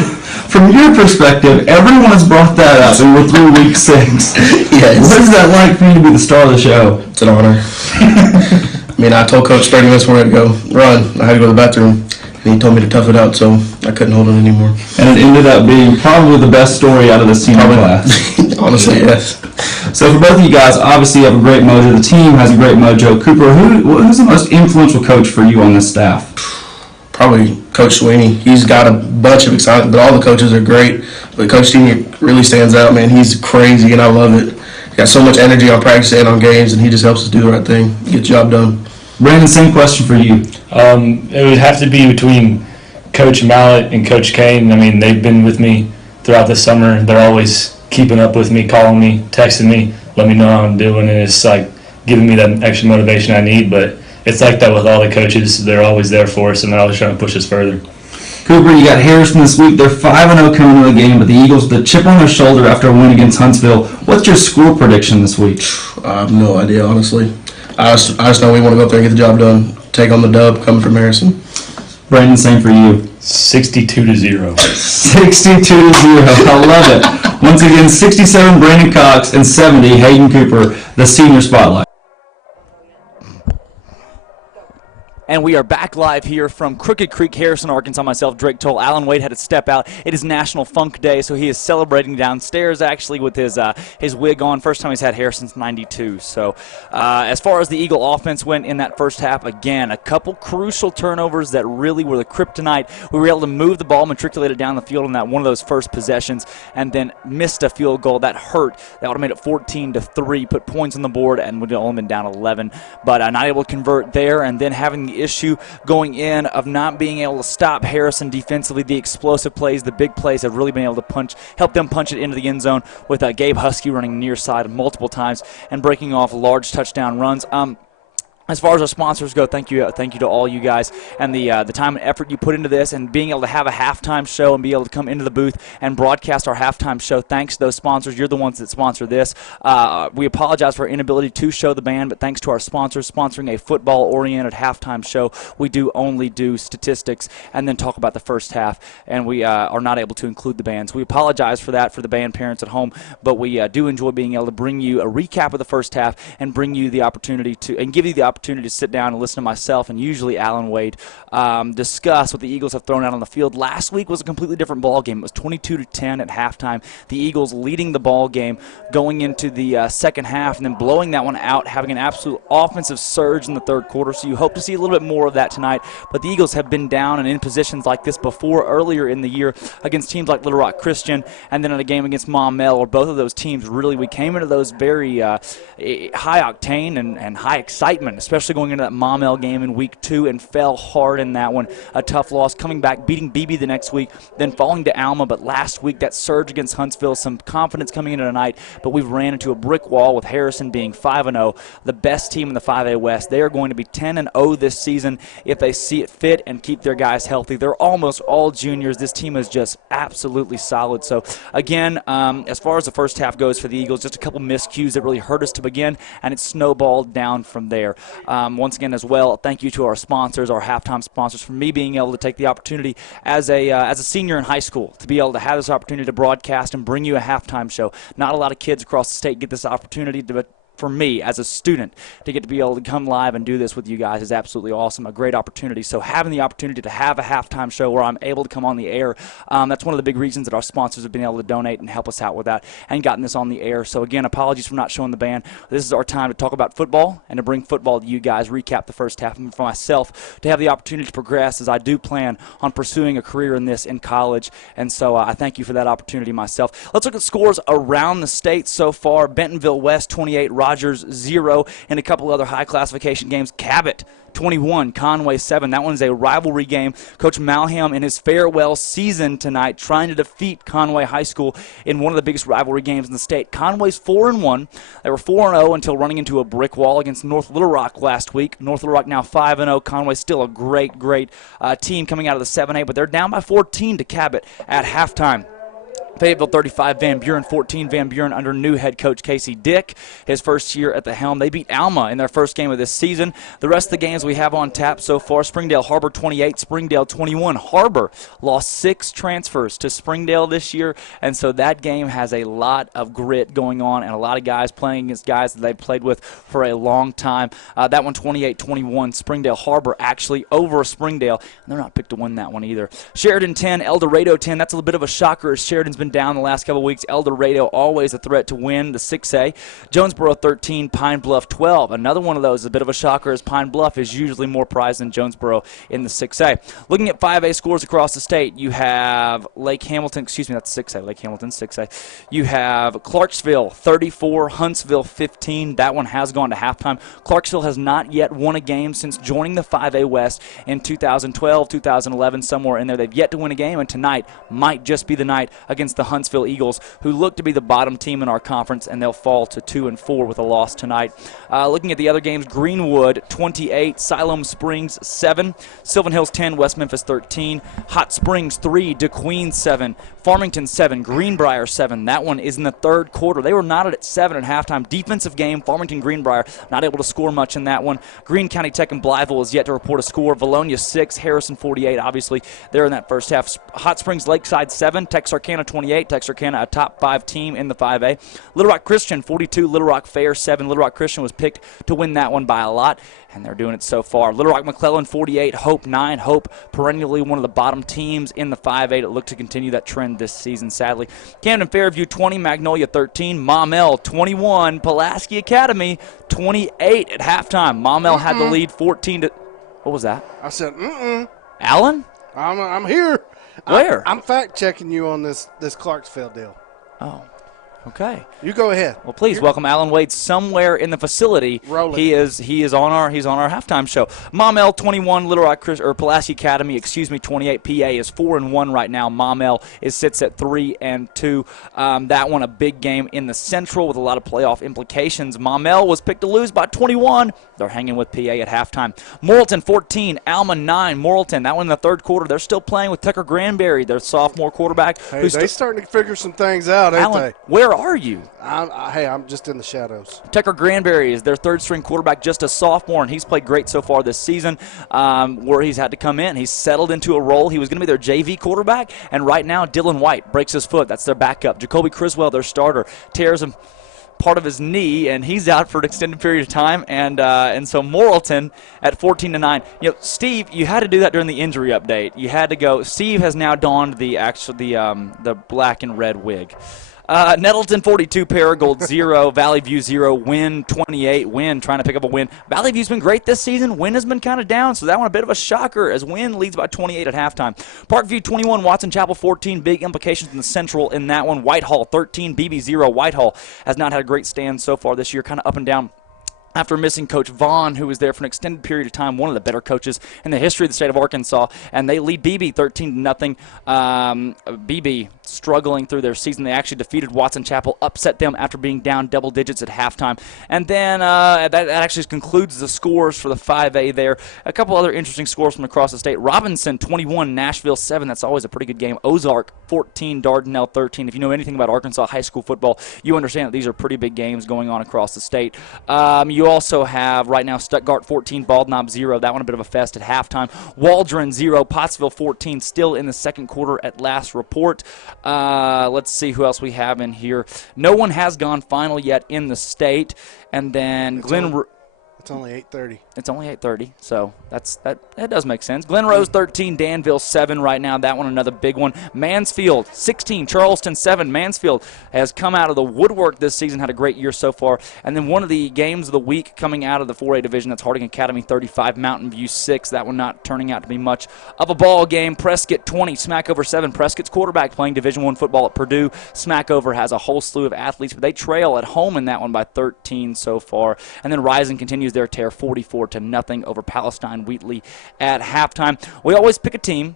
from your perspective, everyone has brought that up, and we're through week 6. Yes. What is that like for you to be the star of the show? It's an honor. I mean, I told Coach 30 minutes before I had to go run. I had to go to the bathroom. And he told me to tough it out, so I couldn't hold it anymore. And it ended up being probably the best story out of the senior class. Honestly, yes. So for both of you guys, obviously you have a great mojo. The team has a great mojo. Cooper, who's the most influential coach for you on this staff? Probably Coach Sweeney. He's got a bunch of excitement, but all the coaches are great. But Coach Sweeney really stands out, man. He's crazy, and I love it. He's got so much energy on practice and on games, and he just helps us do the right thing, get the job done. Brandon, same question for you. It would have to be between Coach Mallett and Coach Kane. I mean, they've been with me throughout the summer. They're always keeping up with me, calling me, texting me, letting me know how I'm doing, and it's like giving me that extra motivation I need. But it's like that with all the coaches. They're always there for us, and they're always trying to push us further. Cooper, you got Harrison this week. They're 5-0 coming into the game, but the Eagles with a chip on their shoulder after a win against Huntsville. What's your score prediction this week? I have no idea, honestly. I just know we want to go up there and get the job done. Take on the dub coming from Harrison. Brandon, same for you. 62-0. 62-0. I love it. Once again, 67 Brandon Cox and 70 Hayden Cooper, the senior spotlight. And we are back live here from Crooked Creek, Harrison, Arkansas. Myself, Drake Toll. Alan Wade had to step out. It is National Funk Day, so he is celebrating downstairs actually with his wig on. First time he's had hair since '92. So as far as the Eagle offense went in that first half, again, a couple crucial turnovers that really were the kryptonite. We were able to move the ball, matriculate it down the field on that one of those first possessions, and then missed a field goal. That hurt. That would have made it 14-3, put points on the board, and would have only been down 11. But not able to convert there, and then having the issue going in of not being able to stop Harrison defensively. The explosive plays, the big plays have really been able to help them punch it into the end zone with Gabe Husky running near side multiple times and breaking off large touchdown runs. As far as our sponsors go, thank you to all you guys and the time and effort you put into this, and being able to have a halftime show and be able to come into the booth and broadcast our halftime show. Thanks to those sponsors. You're the ones that sponsor this. We apologize for our inability to show the band, but thanks to our sponsors sponsoring a football-oriented halftime show, we do only do statistics and then talk about the first half, and we are not able to include the bands. We apologize for that for the band parents at home, but we do enjoy being able to bring you a recap of the first half and bring you the opportunity and give you the opportunity to sit down and listen to myself and usually Alan Wade discuss what the Eagles have thrown out on the field. Last week was a completely different ball game. It was 22-10 at halftime. The Eagles leading the ball game going into the second half and then blowing that one out, having an absolute offensive surge in the third quarter. So you hope to see a little bit more of that tonight. But the Eagles have been down and in positions like this before earlier in the year against teams like Little Rock Christian and then in a game against Maumelle, or both of those teams really we came into those very high octane and high excitement, especially going into that Maumelle game in week 2, and fell hard in that one. A tough loss, coming back, beating BB the next week, then falling to Alma. But last week, that surge against Huntsville, some confidence coming into tonight, but we've ran into a brick wall with Harrison being 5-0, the best team in the 5A West. They are going to be 10-0 this season if they see it fit and keep their guys healthy. They're almost all juniors. This team is just absolutely solid. So, again, as far as the first half goes for the Eagles, just a couple miscues that really hurt us to begin, and it snowballed down from there. Once again, as well, thank you to our sponsors, our halftime sponsors, for me being able to take the opportunity as a senior in high school to be able to have this opportunity to broadcast and bring you a halftime show. Not a lot of kids across the state get this opportunity, but for me as a student to get to be able to come live and do this with you guys is absolutely awesome, a great opportunity. So having the opportunity to have a halftime show where I'm able to come on the air, that's one of the big reasons that our sponsors have been able to donate and help us out with that and gotten this on the air. So again, apologies for not showing the band. This is our time to talk about football and to bring football to you guys, recap the first half, and for myself to have the opportunity to progress as I do plan on pursuing a career in this in college. And so I thank you for that opportunity myself. Let's look at scores around the state so far. Bentonville West 28, Rogers 0, and a couple other high classification games. Cabot 21, Conway 7. That one's a rivalry game. Coach Malham in his farewell season tonight trying to defeat Conway High School in one of the biggest rivalry games in the state. Conway's 4-1. They were 4-0 until running into a brick wall against North Little Rock last week. North Little Rock now 5-0. Conway's still a great team coming out of the 7A, but they're down by 14 to Cabot at halftime. Fayetteville 35, Van Buren 14. Van Buren under new head coach Casey Dick, his first year at the helm. They beat Alma in their first game of this season. The rest of the games we have on tap so far: Springdale Harbor 28, Springdale 21. Harbor lost 6 transfers to Springdale this year, and so that game has a lot of grit going on and a lot of guys playing against guys that they've played with for a long time. That one 28-21. Springdale Harbor actually over Springdale, and they're not picked to win that one either. Sheridan 10, El Dorado 10. That's a little bit of a shocker as Sheridan's been down the last couple of weeks. El Dorado always a threat to win the 6A. Jonesboro 13, Pine Bluff 12. Another one of those, a bit of a shocker, as Pine Bluff is usually more prized than Jonesboro in the 6A. Looking at 5A scores across the state, you have Lake Hamilton, that's 6A, Lake Hamilton 6A. You have Clarksville 34, Huntsville 15. That one has gone to halftime. Clarksville has not yet won a game since joining the 5A West in 2012, 2011, somewhere in there. They've yet to win a game, and tonight might just be the night against the the Huntsville Eagles, who look to be the bottom team in our conference, and they'll fall to 2-4 with a loss tonight. Looking at the other games, Greenwood 28, Siloam Springs 7, Sylvan Hills 10, West Memphis 13, Hot Springs 3, DeQueen 7, Farmington 7, Greenbrier 7. That one is in the third quarter. They were knotted at 7 at halftime. Defensive game, Farmington Greenbrier not able to score much in that one. Greene County Tech and Blytheville is yet to report a score. Vilonia 6, Harrison 48. Obviously, they're in that first half. Hot Springs Lakeside 7, Texarkana 28. Texarkana a top 5 team in the 5A. Little Rock Christian 42, Little Rock Fair 7. Little Rock Christian was picked to win that one by a lot, and they're doing it so far. Little Rock McClellan 48, Hope 9. Hope perennially one of the bottom teams in the 5A that look to continue that trend this season, sadly. Camden Fairview 20, Magnolia 13, Maumelle 21, Pulaski Academy 28 at halftime. Maumelle had the lead 14 to. What was that? I said, Allen? I'm here. Where? I'm fact checking you on this Clarksville deal. Oh. Okay. You go ahead. Well, please welcome Alan Wade somewhere in the facility. Rolling. He is on our halftime show. Maumelle 21, Little Rock or Pulaski Academy, 28. PA is 4-1 right now. Maumelle sits at 3-2. That one a big game in the Central with a lot of playoff implications. Maumelle was picked to lose by 21. They're hanging with PA at halftime. Morrilton 14, Alma 9. Morrilton, that one in the third quarter. They're still playing with Tucker Granberry, their sophomore quarterback. Hey, they're starting to figure some things out, ain't Alan, they? where are you? I'm just in the shadows. Tucker Granberry is their third-string quarterback, just a sophomore, and he's played great so far this season where he's had to come in. He's settled into a role. He was going to be their JV quarterback, and right now Dylan White breaks his foot. That's their backup. Jacoby Criswell, their starter, tears him part of his knee, and he's out for an extended period of time. And so Morrilton at 14-9. Steve, you had to do that during the injury update. You had to go. Steve has now donned the black and red wig. Nettleton 42, Paragould 0, Valley View 0, Wynn 28. Wynn trying to pick up a win. Valley View's been great this season. Wynn has been kind of down, so that one a bit of a shocker as Wynn leads by 28 at halftime. Parkview 21, Watson Chapel 14. Big implications in the Central in that one. Whitehall 13, BB 0. Whitehall has not had a great stand so far this year, kind of up and down after missing Coach Vaughn, who was there for an extended period of time, one of the better coaches in the history of the state of Arkansas, and they lead BB 13-0. BB struggling through their season. They actually defeated Watson Chapel, upset them after being down double digits at halftime. And then that actually concludes the scores for the 5A there. A couple other interesting scores from across the state. Robinson 21, Nashville 7. That's always a pretty good game. Ozark 14, Dardanelle 13. If you know anything about Arkansas high school football, you understand that these are pretty big games going on across the state. You also have right now Stuttgart 14, Bald Knob 0. That one a bit of a fest at halftime. Waldron 0, Pottsville 14, still in the second quarter at last report. Let's see who else we have in here. No one has gone final yet in the state. And then It's only 8:30. It's only 8:30, so that does make sense. Glen Rose 13, Danville 7 right now. That one another big one. Mansfield 16, Charleston 7. Mansfield has come out of the woodwork this season, had a great year so far. And then one of the games of the week coming out of the 4A division, that's Harding Academy 35, Mountain View 6. That one not turning out to be much of a ball game. Prescott 20, Smackover 7. Prescott's quarterback playing Division I football at Purdue. Smackover has a whole slew of athletes, but they trail at home in that one by 13 so far. And then Rising continues their tear 44-0 over Palestine Wheatley at halftime. We always pick a team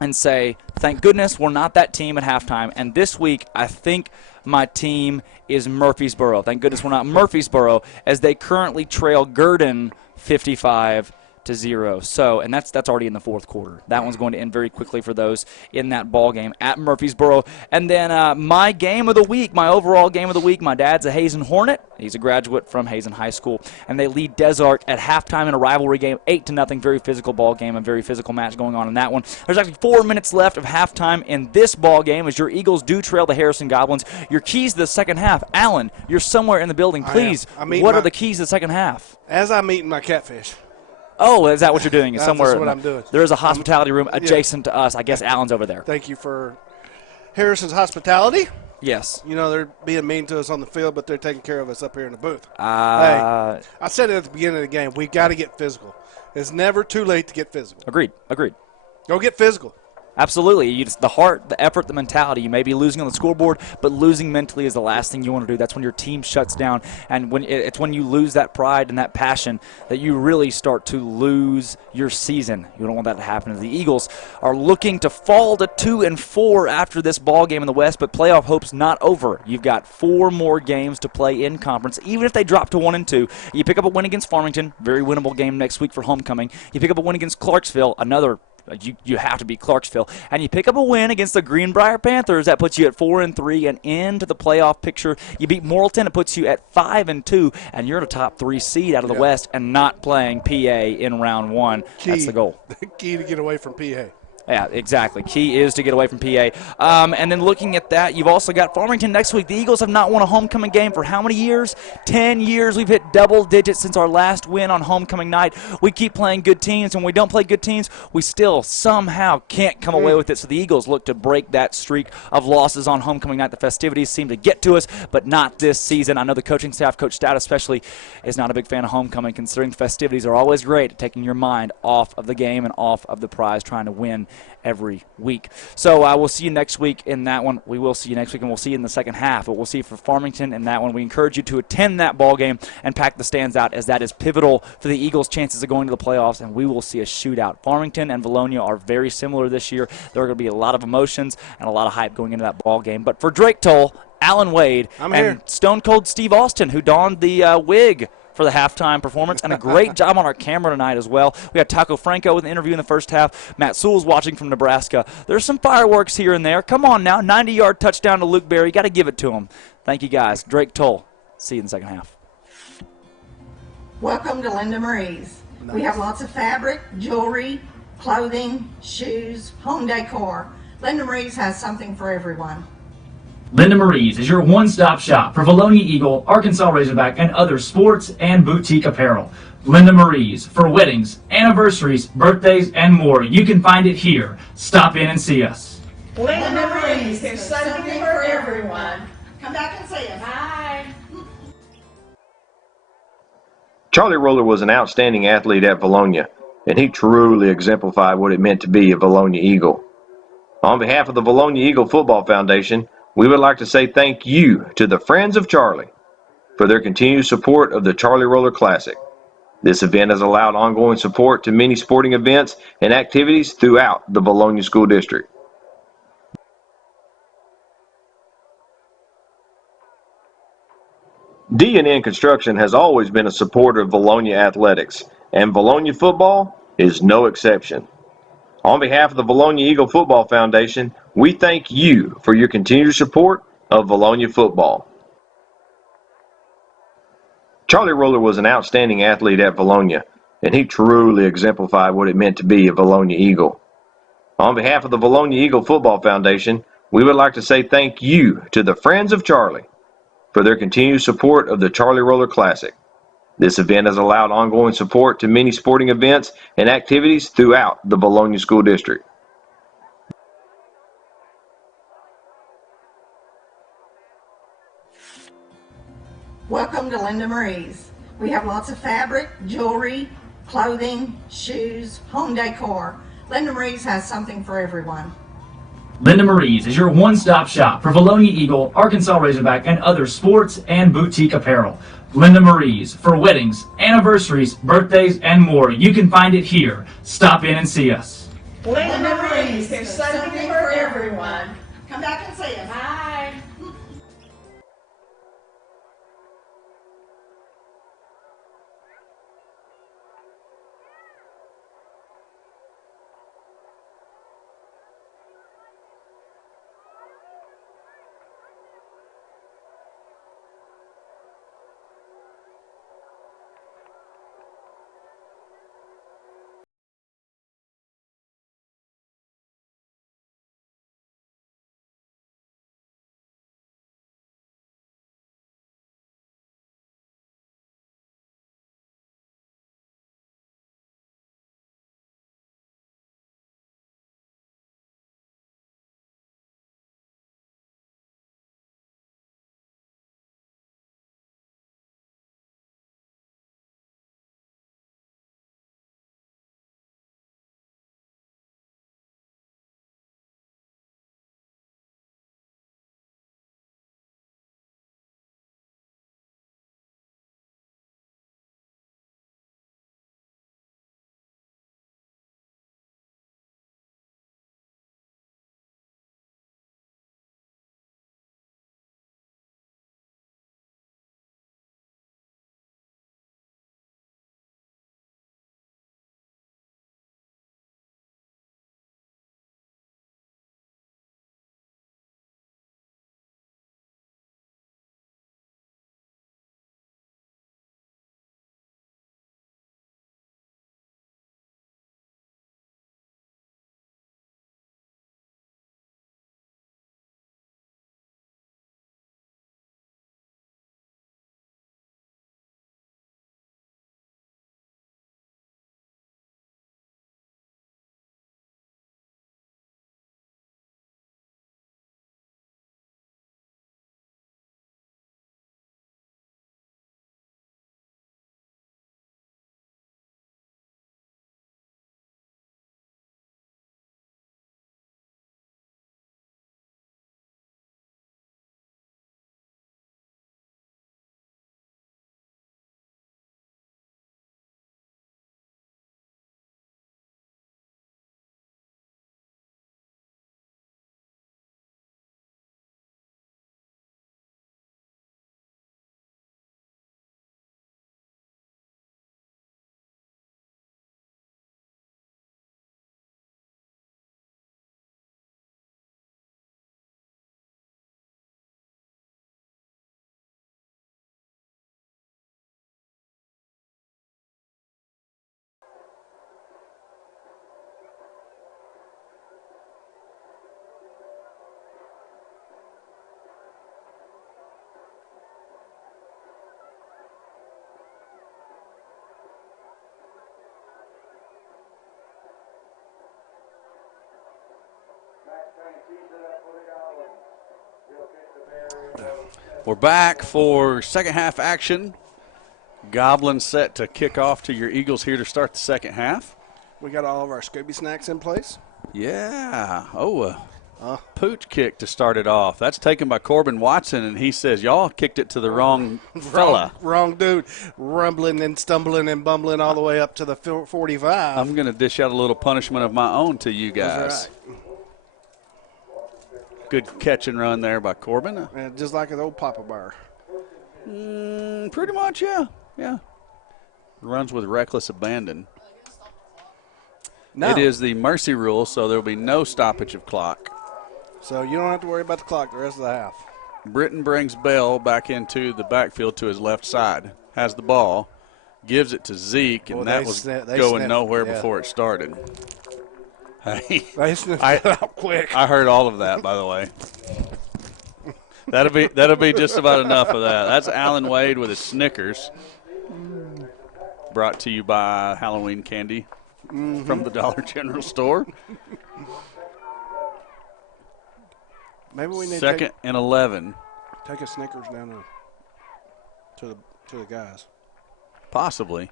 and say, thank goodness we're not that team at halftime. And this week, I think my team is Murfreesboro. Thank goodness we're not Murfreesboro, as they currently trail Gurdon 55-0. So, and that's already in the fourth quarter. That one's going to end very quickly for those in that ball game at Murfreesboro. And then my game of the week, my overall game of the week, my dad's a Hazen Hornet. He's a graduate from Hazen High School, and they lead Desark at halftime in a rivalry game, 8-0. Very physical ball game, a very physical match going on in that one. There's actually 4 minutes left of halftime in this ball game as your Eagles do trail the Harrison Goblins. Your keys to the second half, Alan, you're somewhere in the building. Please, what are the keys to the second half? As I'm eating my catfish. Oh, is that what you're doing? Somewhere. That's what I'm doing. There is a hospitality room adjacent to us. I guess Alan's over there. Thank you for Harrison's hospitality. Yes. You know, they're being mean to us on the field, but they're taking care of us up here in the booth. Hey, I said it at the beginning of the game. We've got to get physical. It's never too late to get physical. Agreed. Go get physical. Absolutely. It's the heart, the effort, the mentality. You may be losing on the scoreboard, but losing mentally is the last thing you want to do. That's when your team shuts down, and it's when you lose that pride and that passion that you really start to lose your season. You don't want that to happen. The Eagles are looking to fall to 2-4 after this ball game in the West, but playoff hope's not over. You've got 4 more games to play in conference. Even if they drop to 1-2, you pick up a win against Farmington, very winnable game next week for homecoming. You pick up a win against Clarksville, another. You have to beat Clarksville. And you pick up a win against the Greenbrier Panthers. That puts you at 4-3 and into the playoff picture. You beat Morrilton. It puts you at 5-2, and you're the top 3 seed out of the West and not playing PA in round 1. That's the goal. Key to get away from PA. Yeah, exactly. Key is to get away from PA. And then looking at that, you've also got Farmington next week. The Eagles have not won a homecoming game for how many years? 10 years. We've hit double digits since our last win on homecoming night. We keep playing good teams. When we don't play good teams, we still somehow can't come away with it. So the Eagles look to break that streak of losses on homecoming night. The festivities seem to get to us, but not this season. I know the coaching staff, Coach Stout especially, is not a big fan of homecoming, considering the festivities are always great at taking your mind off of the game and off of the prize, trying to win every week. So we'll see you next week in that one. We will see you next week, and we'll see you in the second half. But we'll see you for Farmington in that one. We encourage you to attend that ball game and pack the stands out, as that is pivotal for the Eagles' chances of going to the playoffs, and we will see a shootout. Farmington and Vilonia are very similar this year. There are going to be a lot of emotions and a lot of hype going into that ball game. But for Drake Toll, Alan Wade, and Stone Cold Steve Austin, who donned the wig for the halftime performance, and a great job on our camera tonight as well. We had Taco Franco with an interview in the first half. Matt Sewell's watching from Nebraska. There's some fireworks here and there. Come on now, 90-yard touchdown to Luke Berry. Got to give it to him. Thank you, guys. Drake Toll. See you in the second half. Welcome to Linda Marie's. We have lots of fabric, jewelry, clothing, shoes, home decor. Linda Marie's has something for everyone. Linda Marie's is your one-stop shop for Vilonia Eagle, Arkansas Razorback, and other sports and boutique apparel. Linda Marie's for weddings, anniversaries, birthdays, and more. You can find it here. Stop in and see us. Linda Marie's, there's something for everyone. Come back and see us. Bye. Charlie Roller was an outstanding athlete at Vilonia, and he truly exemplified what it meant to be a Vilonia Eagle. On behalf of the Vilonia Eagle Football Foundation, we would like to say thank you to the Friends of Charlie for their continued support of the Charlie Roller Classic. This event has allowed ongoing support to many sporting events and activities throughout the Vilonia School District. D&N Construction has always been a supporter of Vilonia athletics, and Vilonia football is no exception. On behalf of the Vilonia Eagle Football Foundation, we thank you for your continued support of Vilonia football. Charlie Roller was an outstanding athlete at Vilonia, and he truly exemplified what it meant to be a Vilonia Eagle. On behalf of the Vilonia Eagle Football Foundation, we would like to say thank you to the Friends of Charlie for their continued support of the Charlie Roller Classic. This event has allowed ongoing support to many sporting events and activities throughout the Vilonia School District. Welcome to Linda Marie's. We have lots of fabric, jewelry, clothing, shoes, home decor. Linda Marie's has something for everyone. Linda Marie's is your one-stop shop for Vilonia Eagle, Arkansas Razorback, and other sports and boutique apparel. Linda Marie's for weddings, anniversaries, birthdays, and more. You can find it here. Stop in and see us. Linda Marie's, there's something for everyone. Come back and see us. Bye. We're back for second half action. Goblins set to kick off to your Eagles here to start the second half. We got all of our Scooby snacks in place. Yeah. Oh, pooch kick to start it off. That's taken by Corbin Watson, and he says, y'all kicked it to the wrong fella. Wrong dude. Rumbling and stumbling and bumbling all the way up to the 45. I'm going to dish out a little punishment of my own to you guys. That's right. Good catch and run there by Corbin. And just like an old Papa Bar. Pretty much, yeah. Yeah. Runs with reckless abandon. No. It is the mercy rule, so there will be no stoppage of clock. So you don't have to worry about the clock the rest of the half. Britton brings Bell back into the backfield to his left side. Has the ball. Gives it to Zeke, and that was going nowhere before it started. Hey, they sniffed it out quick. I heard all of that, by the way. That'll be just about enough of that. That's Alan Wade with his Snickers. Brought to you by Halloween candy from the Dollar General store. Maybe we need second and 11. Take a Snickers down to the guys. Possibly.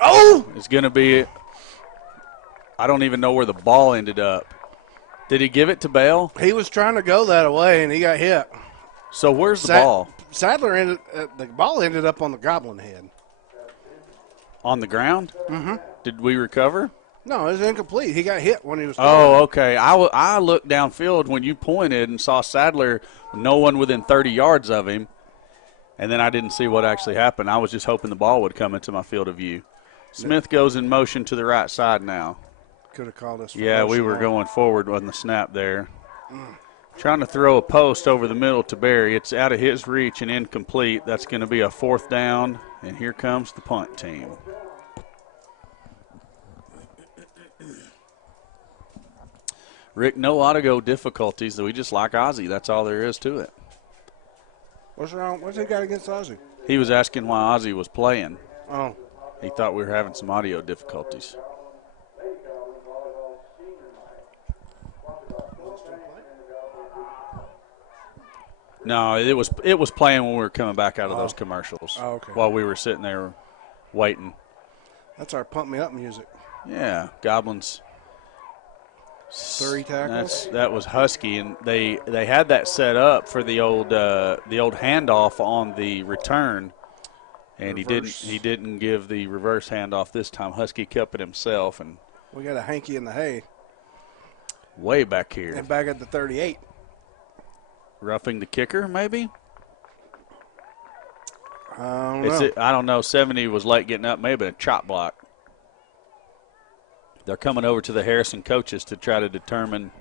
Oh! It's going to be – I don't even know where the ball ended up. Did he give it to Bale? He was trying to go that way, and he got hit. So where's the ball? Sadler the ball ended up on the Goblin head. On the ground? Mm-hmm. Did we recover? No, it was incomplete. He got hit when he was throwing. Oh, okay. I looked downfield when you pointed and saw Sadler, no one within 30 yards of him, and then I didn't see what actually happened. I was just hoping the ball would come into my field of view. Smith goes in motion to the right side now. Could have called us. Yeah, we were going forward on the snap there. Trying to throw a post over the middle to Barry. It's out of his reach and incomplete. That's going to be a fourth down, and here comes the punt team. Rick, no audio difficulties. We just like Ozzie. That's all there is to it. What's wrong? What's he got against Ozzie? He was asking why Ozzie was playing. Oh. He thought we were having some audio difficulties. No, it was playing when we were coming back out of those commercials. Oh, okay. While we were sitting there waiting. That's our pump me up music. Yeah, Goblins. 3 tackles. That was Husky, and they had that set up for the old handoff on the return, and he didn't give the reverse handoff this time. Husky kept it himself, and we got a hanky in the hay. Way back here. And back at the 38. Roughing the kicker, maybe? I don't know. I don't know. 70 was late getting up, maybe a chop block. They're coming over to the Harrison coaches to try to determine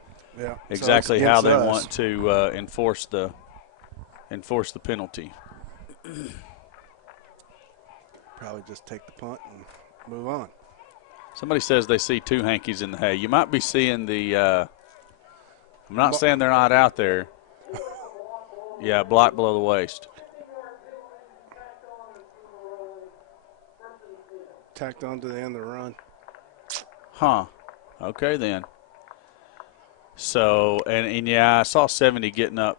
exactly how they want to enforce the penalty. Probably just take the punt and move on. Somebody says they see 2 hankies in the hay. You might be seeing the I'm not saying they're not out there. Yeah, block below the waist. Tacked on to the end of the run. Huh. Okay, then. So, and yeah, I saw 70 getting up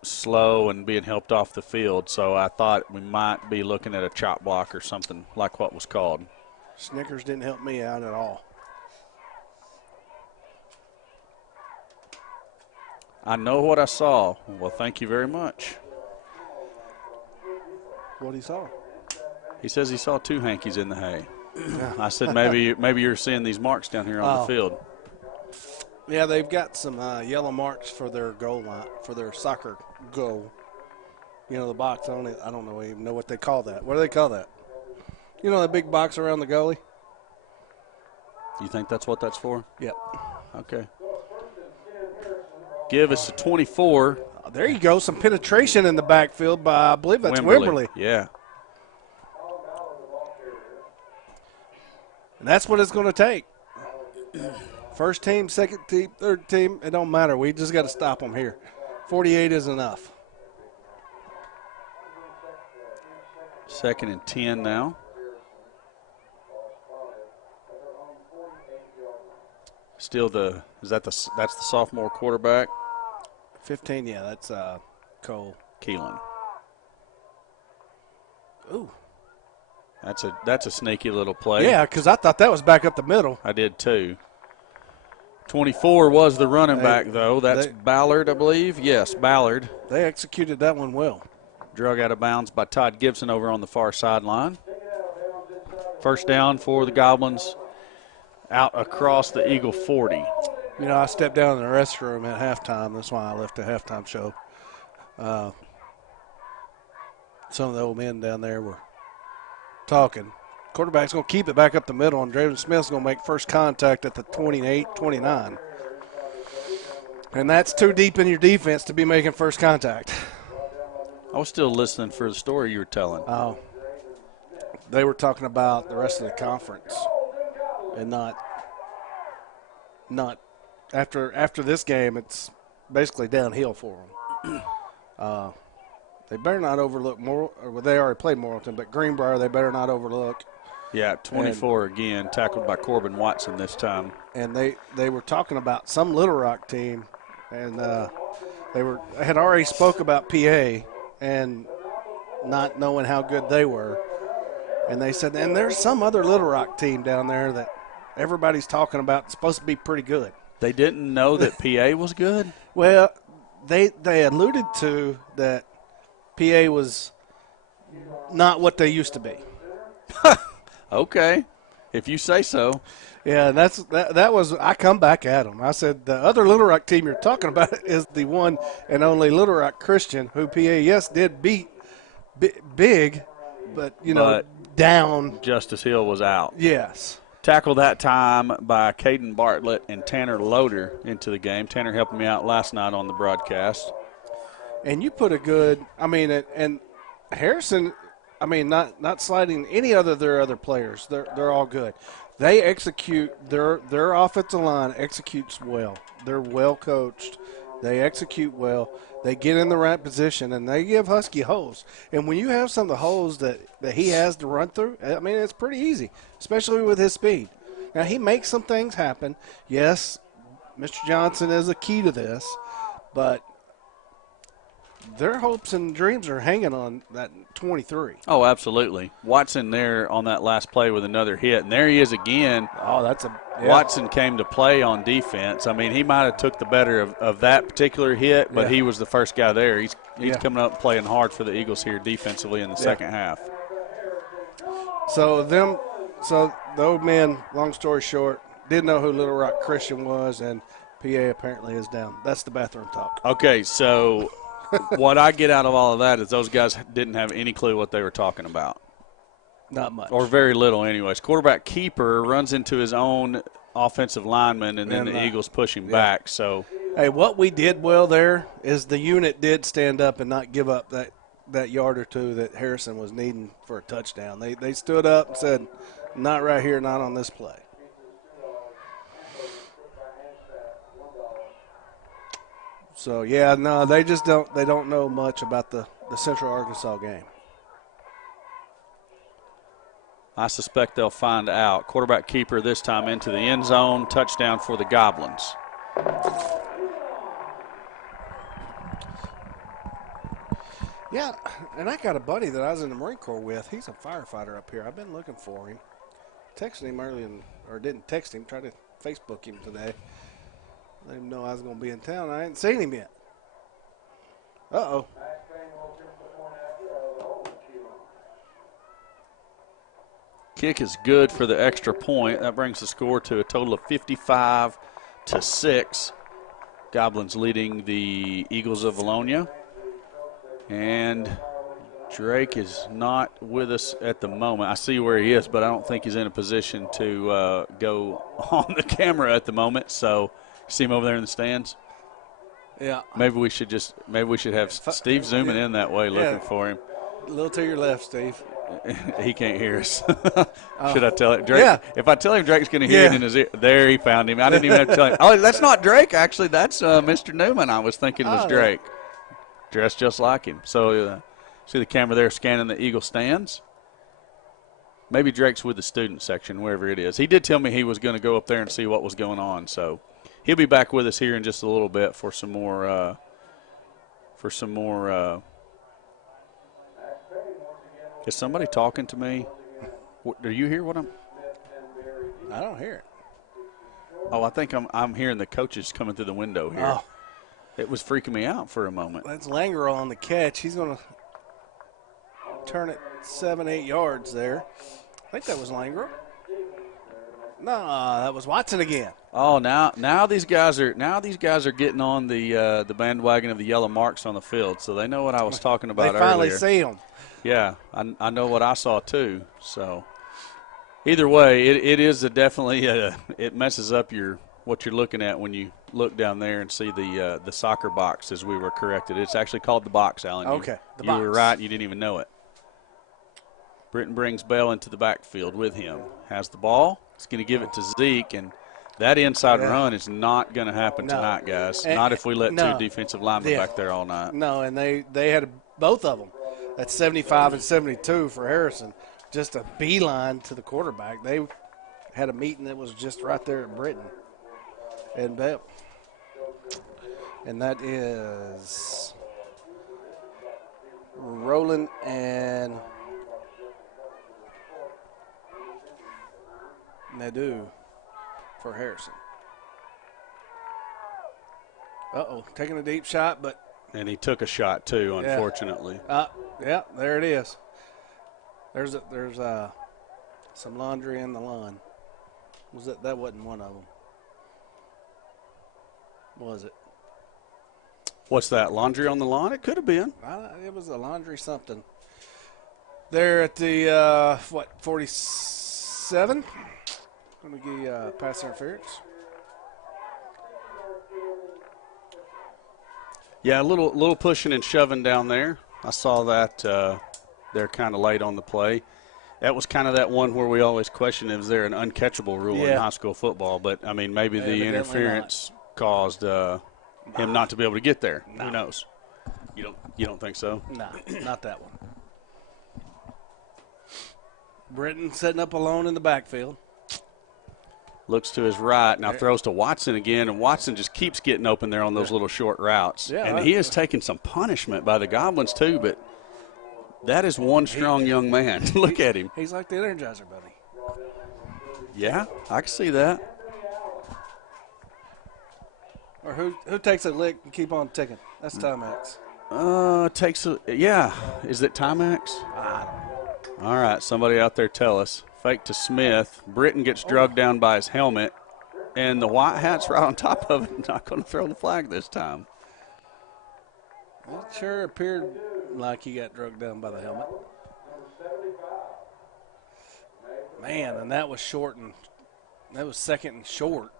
slow and being helped off the field, so I thought we might be looking at a chop block or something like what was called. Snickers didn't help me out at all. I know what I saw. Well, thank you very much. What he saw? He says he saw 2 hankies in the hay. I said maybe you're seeing these marks down here on the field. Yeah, they've got some yellow marks for their goal line, for their soccer goal. You know, the box on it. I don't even know what they call that. What do they call that? You know, the big box around the goalie? You think that's what that's for? Yep. Okay. Give us a 24. There you go. Some penetration in the backfield by, I believe that's Wimberly. Yeah. And that's what it's going to take. First team, second team, third team, it don't matter. We just got to stop them here. 48 is enough. 2nd and 10 now. Still that's the sophomore quarterback? 15, yeah, that's Cole Keelan. Ooh. That's a sneaky little play. Yeah, because I thought that was back up the middle. I did too. 24 was the running back, though. That's Ballard, I believe. Yes, Ballard. They executed that one well. Drug out of bounds by Todd Gibson over on the far sideline. First down for the Goblins out across the Eagle 40. You know, I stepped down in the restroom at halftime. That's why I left the halftime show. Some of the old men down there were talking. Quarterback's going to keep it back up the middle, and Draven Smith's going to make first contact at the 28-29. And that's too deep in your defense to be making first contact. I was still listening for the story you were telling. Oh. They were talking about the rest of the conference and not after this game, it's basically downhill for them. They better not overlook they already played Morrilton, but Greenbrier they better not overlook. Yeah, 24 again, tackled by Corbin Watson this time. And they were talking about some Little Rock team, and they had already spoke about PA and not knowing how good they were. And they said, and there's some other Little Rock team down there that everybody's talking about. It's supposed to be pretty good. They didn't know that PA was good? Well, they alluded to that PA was not what they used to be. Okay, if you say so. Yeah, that was I come back at them. I said the other Little Rock team you're talking about is the one and only Little Rock Christian, who PA did beat big, but down. Justice Hill was out. Yes. Tackled that time by Caden Bartlett and Tanner Loader into the game. Tanner helping me out last night on the broadcast. And you put a good, and Harrison, not sliding any other of their other players. They're all good. They execute, their offensive line executes well. They're well coached. They execute well. They get in the right position, and they give Husky holes. And when you have some of the holes that he has to run through, it's pretty easy, especially with his speed. Now, he makes some things happen. Yes, Mr. Johnson is a key to this, but their hopes and dreams are hanging on that 23. Oh, absolutely. Watson there on that last play with another hit, and there he is again. Oh, Watson came to play on defense. He might have took the better of that particular hit, but he was the first guy there. He's coming up playing hard for the Eagles here defensively in the second half. So the old man, long story short, didn't know who Little Rock Christian was, and PA apparently is down. That's the bathroom talk. Okay, so what I get out of all of that is those guys didn't have any clue what they were talking about. Not much. Or very little anyways. Quarterback keeper runs into his own offensive lineman, and then the Eagles push him back. So, hey, what we did well there is the unit did stand up and not give up that yard or two that Harrison was needing for a touchdown. They stood up and said, not right here, not on this play. So, they just don't know much about the Central Arkansas game. I suspect they'll find out. Quarterback keeper this time into the end zone. Touchdown for the Goblins. Yeah, and I got a buddy that I was in the Marine Corps with. He's a firefighter up here. I've been looking for him. Texted him earlier, or didn't text him, tried to Facebook him today. Let him know I was going to be in town. I hadn't seen him yet. Uh-oh. Kick is good for the extra point. That brings the score to a total of 55-6. Goblins leading the Eagles of Vilonia. And Drake is not with us at the moment. I see where he is, but I don't think he's in a position to go on the camera at the moment. So, see him over there in the stands? Yeah. Maybe we should have Steve zooming in that way looking for him. A little to your left, Steve. He can't hear us. Should I tell him? Drake, if I tell him Drake's going to hear it in his ear. There, he found him. I didn't even have to tell him. Oh, that's not Drake, actually. That's Mr. Newman I was thinking was Drake. Dressed just like him. So, see the camera there scanning the Eagle stands? Maybe Drake's with the student section, wherever it is. He did tell me he was going to go up there and see what was going on. So he'll be back with us here in just a little bit for some more. Is somebody talking to me? Do you hear what I'm? I don't hear it. Oh, I think I'm hearing the coaches coming through the window here. Oh. It was freaking me out for a moment. That's Langer on the catch. He's going to turn it 7-8 yards there. I think that was Langer. No, that was Watson again. Oh, now these guys are getting on the bandwagon of the yellow marks on the field, so they know what I was talking about earlier. They finally see them. Yeah, I know what I saw too. So either way, it is definitely it messes up what you're looking at when you look down there and see the soccer box, as we were corrected. It's actually called the box, Alan. Okay, you were right. You didn't even know it. Britton brings Bell into the backfield with him. Has the ball. He's going to give it to Zeke, and that inside run is not going to happen tonight, guys. Not if we let two defensive linemen back there all night. No, and they had both of them. That's 75 and 72 for Harrison. Just a beeline to the quarterback. They had a meeting that was just right there at Britton and Bell. And that is Roland and Nadeau for Harrison. Taking a deep shot, but. And he took a shot too, unfortunately. Yeah, there it is. There's some laundry in the lawn. That wasn't one of them? Was it? What's that? Laundry on the lawn? It could have been. It was a laundry something. They're at the 47. Going to give you pass interference. Yeah, a little pushing and shoving down there. I saw that they're kind of late on the play. That was kind of that one where we always question, is there an uncatchable rule in high school football? But, I mean, maybe the interference caused him not to be able to get there. Who knows? You don't think so? No, not that one. Britton setting up alone in the backfield. Looks to his right, now throws to Watson again, and Watson just keeps getting open there on those little short routes. Yeah, and he is taking some punishment by the Goblins too, but that is one strong young man. Look at him. He's like the Energizer Bunny. Yeah, I can see that. Or who takes a lick and keep on ticking? That's Timex. Is it Timex? I don't know. All right, somebody out there tell us. Fake to Smith. Britton gets drugged down by his helmet, and the white hat's right on top of it. Not going to throw the flag this time. It sure appeared like he got drugged down by the helmet. Man, and that was short, and that was second and short.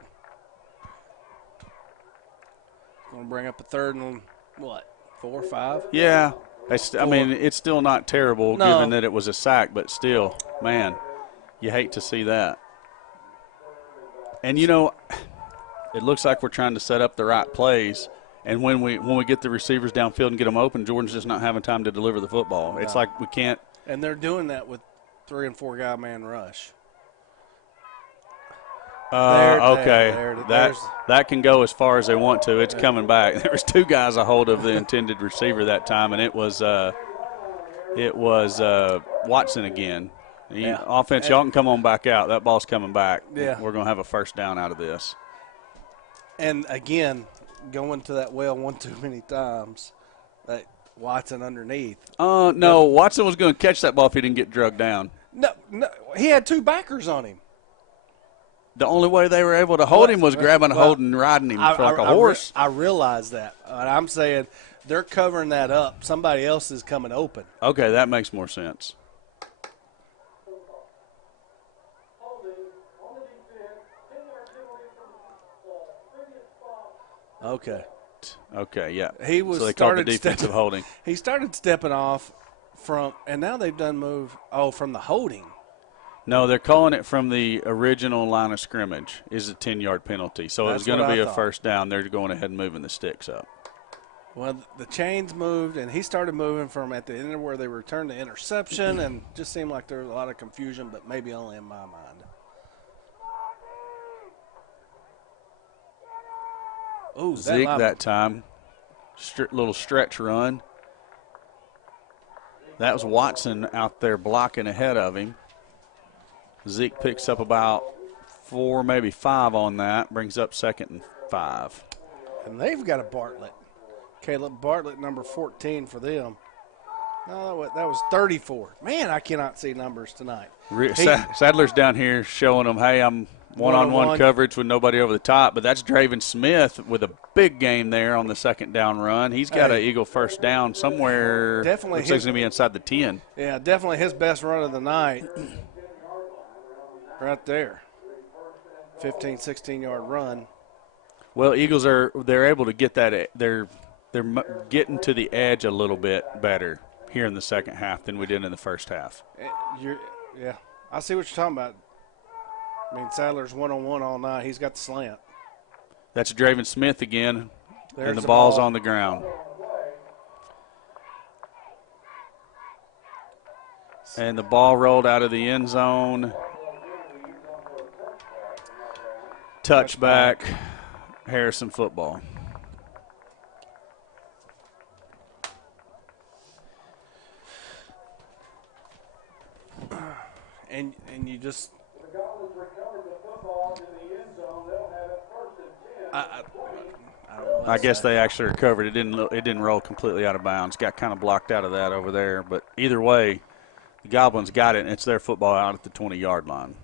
Going to bring up a third and 4 or 5? Yeah. I mean, it's still not terrible given that it was a sack, but still, man, you hate to see that. And, it looks like we're trying to set up the right plays. And when we get the receivers downfield and get them open, Jordan's just not having time to deliver the football. No. It's like we can't. And they're doing that with 3 and 4 guy man rush. Okay. That can go as far as they want to. It's coming back. There was 2 guys a hold of the intended receiver that time, and it was Watson again. Offense, y'all can come on back out. That ball's coming back. Yeah. We're going to have a first down out of this. And, again, going to that well one too many times, that Watson underneath. No, Watson was going to catch that ball if he didn't get drugged down. No, he had 2 backers on him. The only way they were able to hold him was grabbing a hold and riding him like a horse. I realize that. But I'm saying they're covering that up. Somebody else is coming open. Okay, that makes more sense. Okay, yeah. He was so they called the defensive holding. He started stepping off from, and now they've done move, from the holding. No, they're calling it from the original line of scrimmage is a 10-yard penalty. So it's going to be a first down. They're going ahead and moving the sticks up. Well, the chains moved, and he started moving from at the end where they returned the interception, and just seemed like there was a lot of confusion, but maybe only in my mind. Oh, Zeke that time. Little stretch run. That was Watson out there blocking ahead of him. Zeke picks up about 4, maybe 5 on that, brings up 2nd and 5. And they've got a Bartlett. Caleb Bartlett, number 14 for them. No, that was 34. Man, I cannot see numbers tonight. Sadler's down here showing them, hey, I'm one-on-one coverage with nobody over the top, but that's Draven Smith with a big game there on the 2nd down run. He's got an Eagle first down somewhere. Definitely. Looks like he's going to be inside the 10. Yeah, definitely his best run of the night. Right there. 15, 16-yard run. Well, Eagles they're able to get that. They're getting to the edge a little bit better here in the second half than we did in the first half. Yeah, I see what you're talking about. I mean, Sadler's one-on-one all night. He's got the slant. That's Draven Smith again, There's and the the ball's ball. on the ground. And the ball rolled out of the end zone. Touchback, Harrison football. And you just – I guess they actually recovered. It didn't roll completely out of bounds. Got kind of blocked out of that over there. But either way, the Goblins got it, and it's their football out at the 20-yard line.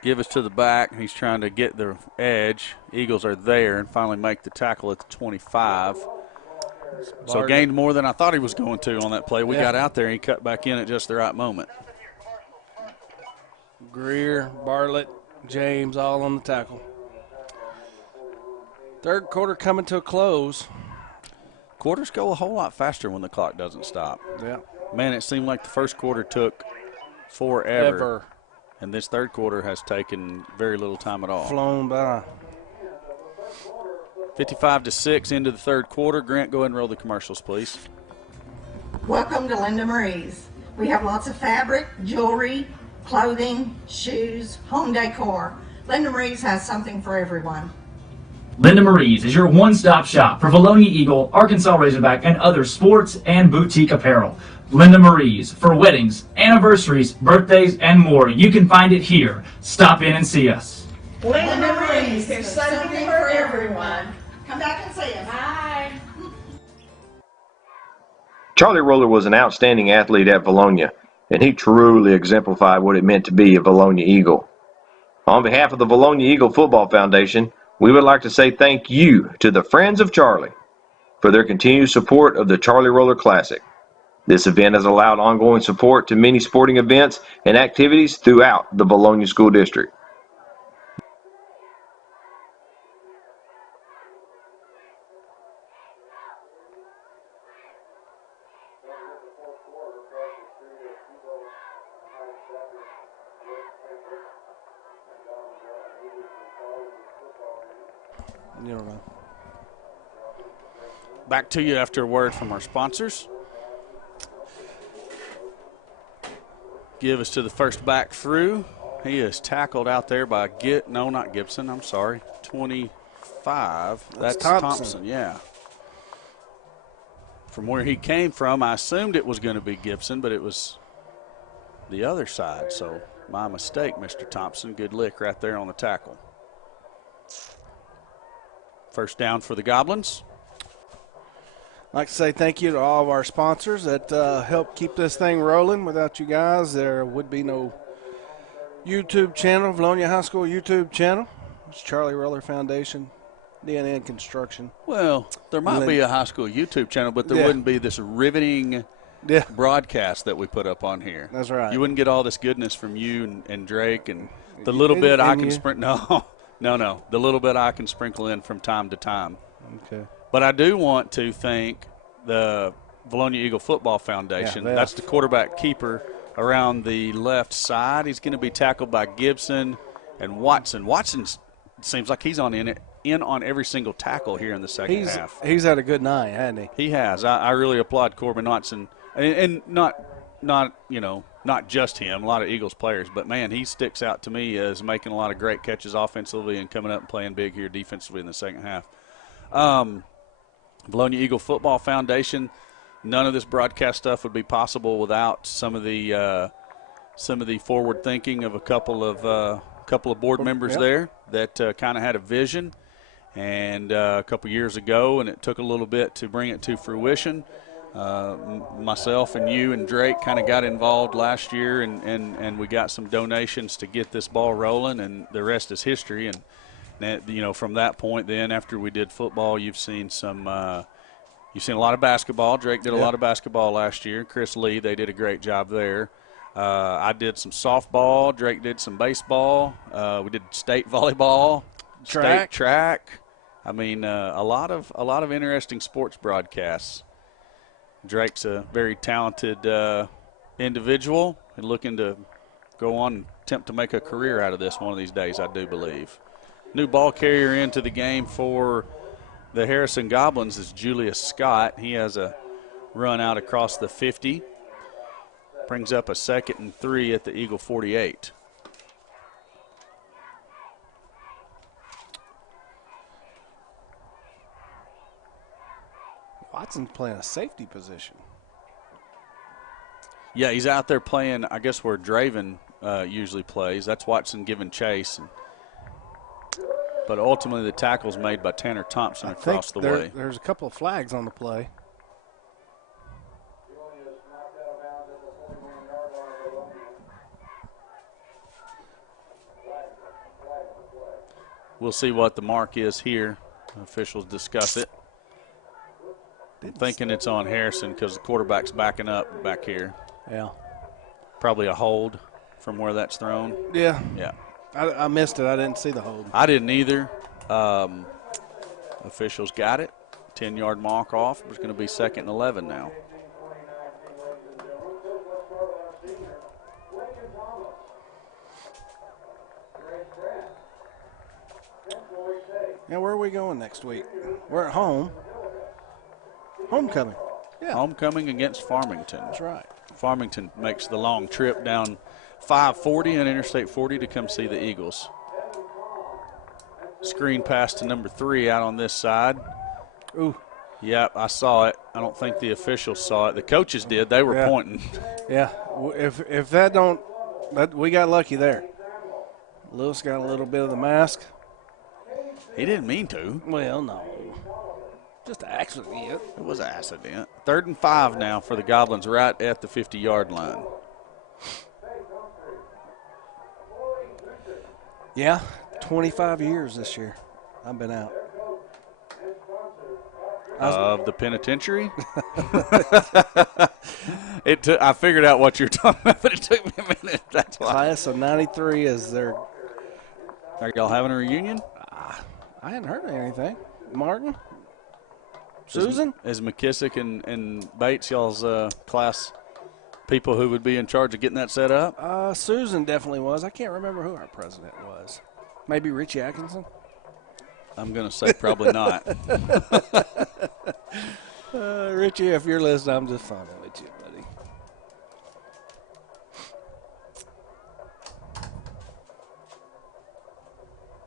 Give us to the back. He's trying to get the edge. Eagles are there and finally make the tackle at the 25. So gained more than I thought he was going to on that play. We got out there and he cut back in at just the right moment. Greer, Bartlett, James all on the tackle. Third quarter coming to a close. Quarters go a whole lot faster when the clock doesn't stop. Yeah. Man, it seemed like the first quarter took forever. And this third quarter has taken very little time at all. Flown by. 55-6 into the third quarter. Grant, go ahead and roll the commercials, please. Welcome to Linda Marie's. We have lots of fabric, jewelry, clothing, shoes, home decor. Linda Marie's has something for everyone. Linda Marie's is your one-stop shop for Vilonia Eagle, Arkansas Razorback, and other sports and boutique apparel. Linda Marie's for weddings, anniversaries, birthdays, and more. You can find it here. Stop in and see us. Linda Marie's, there's something for everyone. Come back and see us. Bye. Charlie Roller was an outstanding athlete at Vilonia, and he truly exemplified what it meant to be a Vilonia Eagle. On behalf of the Vilonia Eagle Football Foundation, we would like to say thank you to the Friends of Charlie for their continued support of the Charlie Roller Classic. This event has allowed ongoing support to many sporting events and activities throughout the Vilonia School District. You don't know. Back to you after a word from our sponsors. Give us to the first back through. He is tackled out there by not Gibson, I'm sorry. 25. That's Thompson, yeah. From where he came from, I assumed it was going to be Gibson, but it was the other side. So my mistake, Mr. Thompson. Good lick right there on the tackle. First down for the Goblins. I'd like to say thank you to all of our sponsors that help keep this thing rolling. Without you guys, there would be no YouTube channel, Vilonia High School YouTube channel. It's Charlie Roller Foundation, DNN Construction. Well, there might be a high school YouTube channel, but there wouldn't be this riveting broadcast that we put up on here. That's right. You wouldn't get all this goodness from you and Drake and the little bit I can sprinkle. No. The little bit I can sprinkle in from time to time. Okay. But I do want to thank the Vilonia Eagle Football Foundation. Yeah, That's the quarterback keeper around the left side. He's going to be tackled by Gibson and Watson. Watson seems like he's in on every single tackle here in the second half. He's had a good night, hasn't he? He has. I really applaud Corbin Watson, and not just him. A lot of Eagles players, but man, he sticks out to me as making a lot of great catches offensively and coming up and playing big here defensively in the second half. Vilonia Eagle Football Foundation. None of this broadcast stuff would be possible without some of the forward thinking of a couple of board members there that kind of had a vision, and a couple years ago, and it took a little bit to bring it to fruition. Myself and you and Drake kind of got involved last year, and we got some donations to get this ball rolling, and the rest is history. And from that point, then after we did football, you've seen a lot of basketball. Drake did a lot of basketball last year. Chris Lee, they did a great job there. I did some softball. Drake did some baseball. We did state volleyball, state track. I mean, a lot of interesting sports broadcasts. Drake's a very talented individual and looking to go on and attempt to make a career out of this one of these days, I do believe. New ball carrier into the game for the Harrison Goblins is Julius Scott. He has a run out across the 50. Brings up a 2nd and 3 at the Eagle 48. Watson's playing a safety position. Yeah, he's out there playing, I guess, where Draven usually plays. That's Watson giving chase. But ultimately the tackle's made by Tanner Thompson across the way. There's a couple of flags on the play. We'll see what the mark is here. Officials discuss it. I'm thinking it's on Harrison because the quarterback's backing up back here. Yeah. Probably a hold from where that's thrown. Yeah. Yeah. I missed it. I didn't see the hold. I didn't either. Officials got it. 10-yard mark off. It's going to be 2nd and 11 now. Yeah, where are we going next week? We're at home. Homecoming. Yeah. Homecoming against Farmington. That's right. Farmington makes the long trip down 540 and Interstate 40 to come see the Eagles. Screen pass to number 3 out on this side. Ooh. Yep, I saw it. I don't think the officials saw it. The coaches did. They were pointing. Yeah. If we got lucky there. Lewis got a little bit of the mask. He didn't mean to. Well, no. Just an accident. It was an accident. 3rd and 5 now for the Goblins right at the 50-yard line. Yeah, 25 years this year I've been out. Of the penitentiary? I figured out what you're talking about, but it took me a minute. That's why. Class of 93 is their. Are y'all having a reunion? I hadn't heard of anything. Martin? Susan? Is McKissick and Bates y'all's class people who would be in charge of getting that set up? Susan definitely was. I can't remember who our president was. Maybe Richie Atkinson? I'm going to say probably not. Richie, if you're listening, I'm just fun with you, buddy.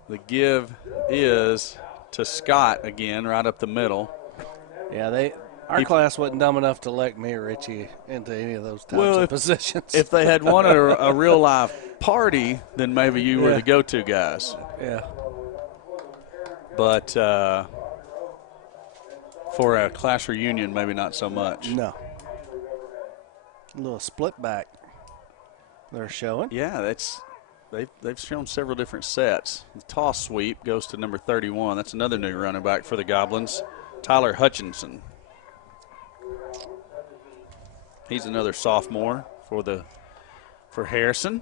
The give is to Scott again, right up the middle. Yeah, our class wasn't dumb enough to elect me or Richie into any of those types of positions. If they had wanted a real live party, then maybe you were the go-to guys. Yeah. But for a class reunion, maybe not so much. No. A little split back they're showing. Yeah, they've shown several different sets. The toss sweep goes to number 31. That's another new running back for the Goblins, Tyler Hutchinson. He's another sophomore for Harrison.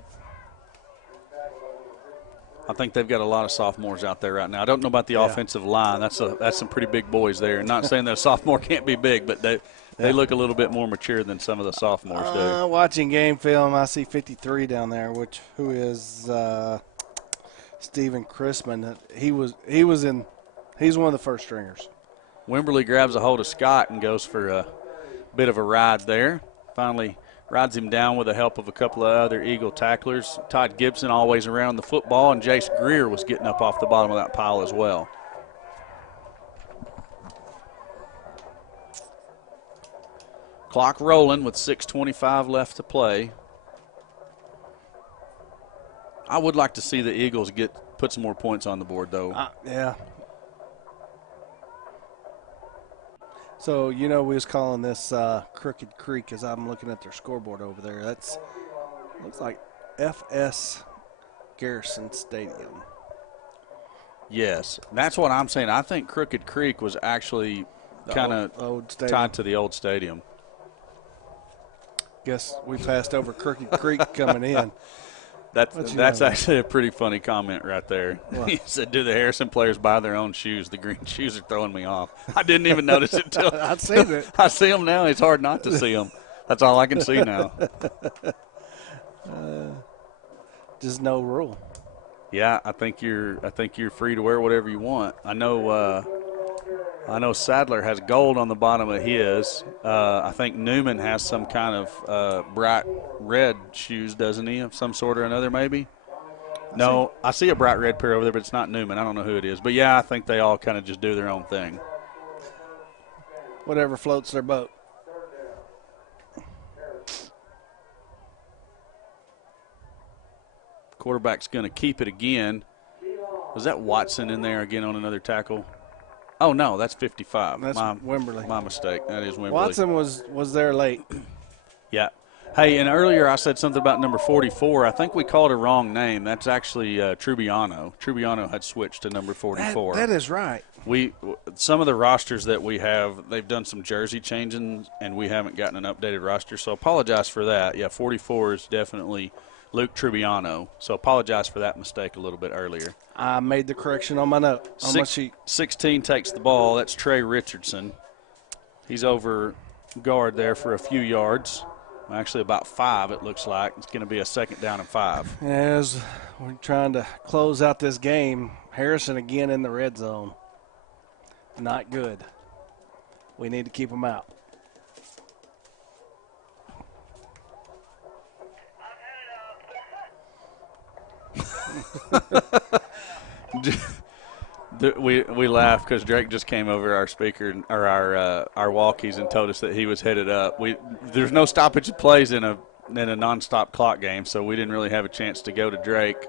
I think they've got a lot of sophomores out there right now. I don't know about the offensive line. That's some pretty big boys there. Not saying that a sophomore can't be big, but they look a little bit more mature than some of the sophomores do. Watching game film, I see 53 down there, who is Stephen Chrisman. He's one of the first stringers. Wimberly grabs a hold of Scott and goes for a bit of a ride there. Finally rides him down with the help of a couple of other Eagle tacklers. Todd Gibson always around the football, and Jace Greer was getting up off the bottom of that pile as well. Clock rolling with 6:25 left to play. I would like to see the Eagles put some more points on the board, though. Yeah. So, we was calling this Crooked Creek as I'm looking at their scoreboard over there. Looks like FS Garrison Stadium. Yes, that's what I'm saying. I think Crooked Creek was actually kind of tied to the old stadium. Guess we passed over Crooked Creek coming in. That's actually a pretty funny comment right there. He said, do the Harrison players buy their own shoes? The green shoes are throwing me off. I didn't even notice it until I've seen it. I see them now. It's hard not to see them. That's all I can see now. Just no rule. Yeah, I think you're free to wear whatever you want. I know Sadler has gold on the bottom of his. I think Newman has some kind of bright red shoes, doesn't he, of some sort or another maybe? No, I see a bright red pair over there, but it's not Newman. I don't know who it is. But, yeah, I think they all kind of just do their own thing. Whatever floats their boat. Quarterback's going to keep it again. Was that Watson in there again on another tackle? Oh, no, that's 55. That's Wimberly. My mistake. That is Wimberly. Watson was there late. Yeah. Hey, and earlier I said something about number 44. I think we called a wrong name. That's actually Trubiano. Trubiano had switched to number 44. That is right. Some of the rosters that we have, they've done some jersey changing, and we haven't gotten an updated roster, so apologize for that. Yeah, 44 is definitely Luke Trubiano, so apologize for that mistake a little bit earlier. I made the correction on my note, on my sheet. 16 takes the ball. That's Trey Richardson. He's over guard there for a few yards. Actually, about 5, it looks like. It's going to be a 2nd down and 5. As we're trying to close out this game, Harrison again in the red zone. Not good. We need to keep them out. We laugh because Drake just came over our speaker or our walkies and told us that he was headed up. There's no stoppage of plays in a nonstop clock game, so we didn't really have a chance to go to Drake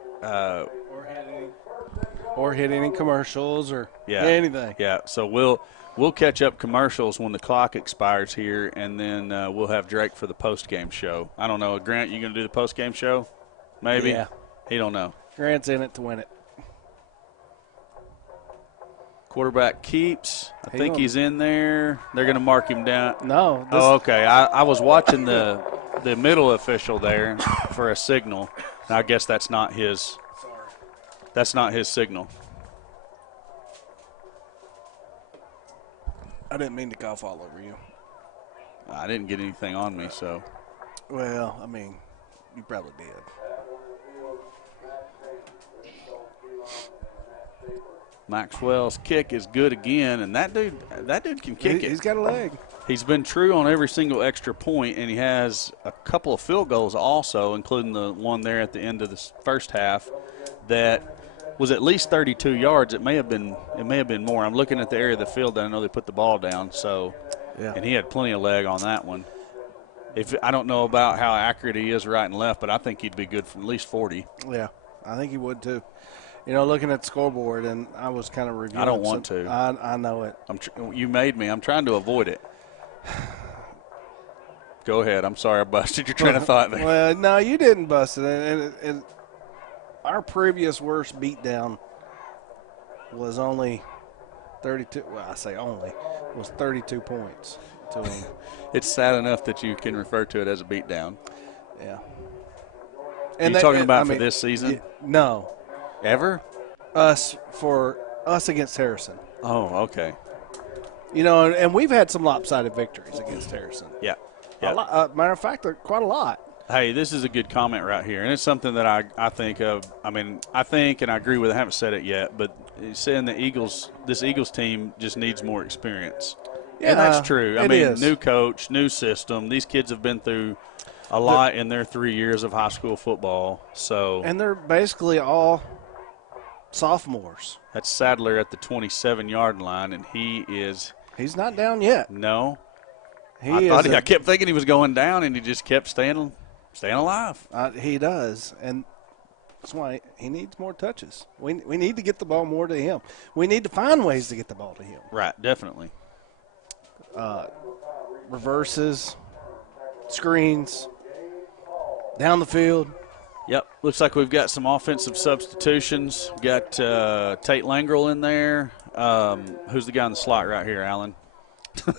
or hit any commercials or anything. Yeah, so we'll catch up commercials when the clock expires here, and then we'll have Drake for the post game show. I don't know, Grant, you gonna do the post game show? Maybe. Yeah. He don't know. Grant's in it to win it. Quarterback keeps. I think he's in there. They're going to mark him down. No. Oh, okay. I was watching the middle official there for a signal. Now, I guess that's not his. That's not his signal. I didn't mean to cough all over you. I didn't get anything on me, so. Well, I mean, you probably did. Maxwell's kick is good again, and that dude can kick it. He's got a leg. He's been true on every single extra point, and he has a couple of field goals also, including the one there at the end of the first half that was at least 32 yards. It may have been more. I'm looking at the area of the field that I know they put the ball down. So, yeah. And he had plenty of leg on that one. I don't know about how accurate he is right and left, but I think he'd be good for at least 40. Yeah, I think he would too. You know, looking at the scoreboard, and I was kind of reviewing. I don't want to. I know it. You made me. I'm trying to avoid it. Go ahead. I'm sorry I busted your train of thought there. Well, no, you didn't bust it. And our previous worst beatdown was only 32. Well, I say only. Was 32 points to him. It's sad enough that you can refer to it as a beatdown. Yeah. And you're talking about for this season? No. Ever? For us against Harrison. Oh, okay. You know, and we've had some lopsided victories against Harrison. Yeah. Matter of fact, quite a lot. Hey, this is a good comment right here, and it's something that I think of. I mean, I think, and I agree with. I haven't said it yet, but saying this Eagles team just needs more experience. Yeah, and that's true. I mean, is. New coach, new system. These kids have been through a lot in their 3 years of high school football. So, and they're basically all sophomores. That's Sadler at the 27-yard line, and he's not down yet. No, I kept thinking he was going down, and he just kept staying alive. He does, and that's why he needs more touches. We need to get the ball more to him. We need to find ways to get the ball to him. Right, definitely. Reverses, screens, down the field. Yep, looks like we've got some offensive substitutions. Got Tate Langrel in there. Who's the guy in the slot right here, Alan?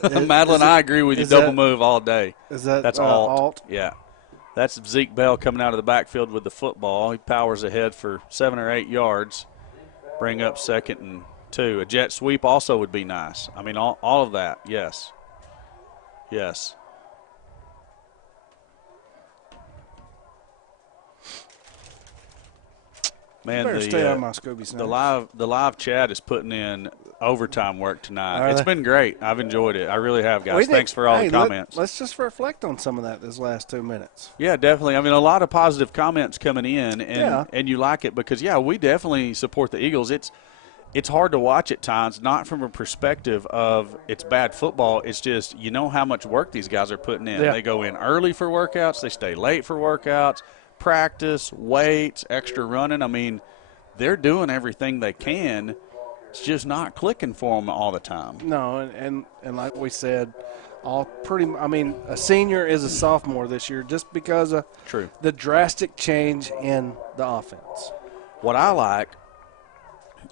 Madeline, I agree with you. Double move all day. That's Alt? Yeah. That's Zeke Bell coming out of the backfield with the football. He powers ahead for 7 or 8 yards. Bring up 2nd and 2. A jet sweep also would be nice. I mean, all of that, yes. Yes. Man, the live chat is putting in overtime work tonight. It's been great. I've enjoyed it. I really have, guys. Thanks for all the comments. Let's just reflect on some of that this last 2 minutes. Yeah, definitely. I mean, a lot of positive comments coming in, and you like it because, we definitely support the Eagles. It's hard to watch at times, not from a perspective of it's bad football. It's just how much work these guys are putting in. Yeah. They go in early for workouts. They stay late for workouts. Practice, weights, extra running. I mean, they're doing everything they can. It's just not clicking for them all the time. No, and like we said, a senior is a sophomore this year just because of the drastic change in the offense. What I like,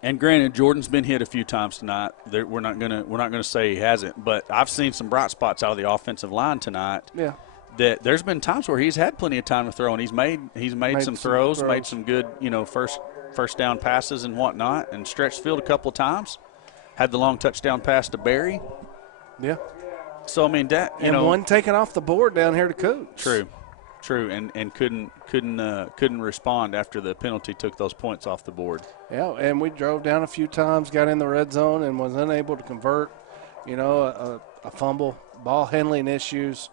and granted, Jordan's been hit a few times tonight. We're not gonna say he hasn't, but I've seen some bright spots out of the offensive line tonight. Yeah. That there's been times where he's had plenty of time to throw, and he's made some throws, made some good, first down passes and whatnot, and stretched the field a couple of times. Had the long touchdown pass to Barry. Yeah. So I mean one taken off the board down here to Coach. True, and couldn't respond after the penalty took those points off the board. Yeah, and we drove down a few times, got in the red zone, and was unable to convert. A fumble, ball handling issues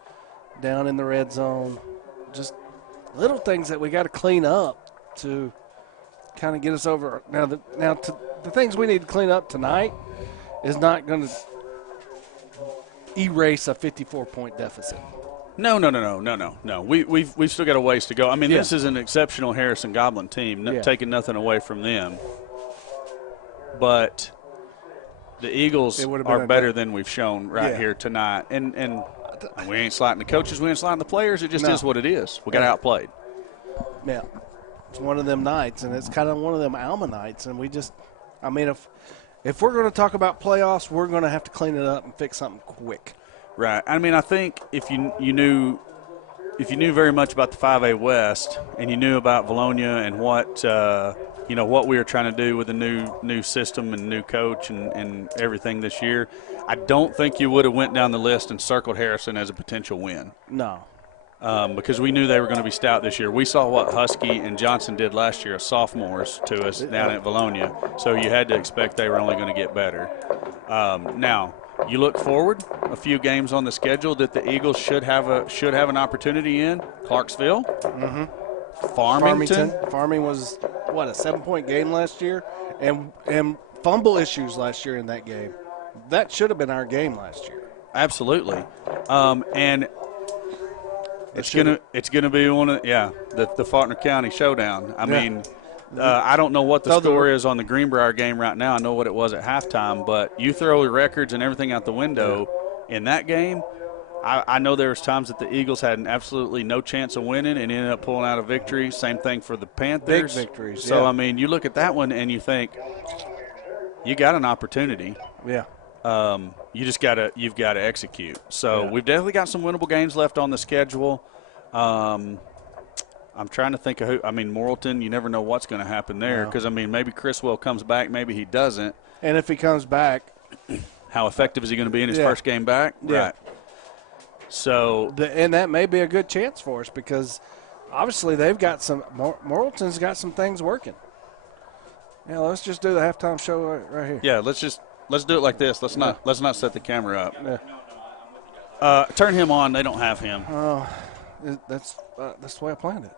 down in the red zone. Just little things that we got to clean up to kind of get us over. Now the things we need to clean up tonight is not going to erase a 54-point deficit. No. We've still got a ways to go. I mean, This is an exceptional Harrison Goblin team, taking nothing away from them. But the Eagles are better than we've shown here tonight. And we ain't slighting the coaches, we ain't slighting the players. It just is what it is. We got outplayed. Yeah. It's one of them nights, and it's kind of one of them Alma nights. And we just, if we're going to talk about playoffs, we're going to have to clean it up and fix something quick. Right. I mean, I think if you knew very much about the 5A West and you knew about Vilonia and what we were trying to do with the new system and new coach and everything this year, I don't think you would have went down the list and circled Harrison as a potential win. No. Because we knew they were going to be stout this year. We saw what Husky and Johnson did last year as sophomores to us down at Vilonia, so you had to expect they were only going to get better. Now, you look forward a few games on the schedule that the Eagles should have an opportunity in. Clarksville, Farmington. Farming was a 7-point game last year, and fumble issues last year in that game. That should have been our game last year. Absolutely, and it's gonna be one of the Faulkner County showdown. I mean. I don't know what the score is on the Greenbrier game right now. I know what it was at halftime, but you throw the records and everything out the window in that game. I know there was times that the Eagles had absolutely no chance of winning and ended up pulling out a victory. Same thing for the Panthers. Big victories. So I mean, you look at that one and you think you got an opportunity. Yeah. You've got to execute. So we've definitely got some winnable games left on the schedule. I'm trying to think of who. I mean, Morrilton, you never know what's going to happen there because, I mean, maybe Criswell comes back, maybe he doesn't. And if he comes back, how effective is he going to be in his first game back? Yeah. Right. So, and that may be a good chance for us because obviously they've got some – Morrilton's got some things working. Yeah, let's just do the halftime show right here. Yeah, let's do it like this. Let's not set the camera up. Yeah. Turn him on. They don't have him. Oh, that's the way I planned it.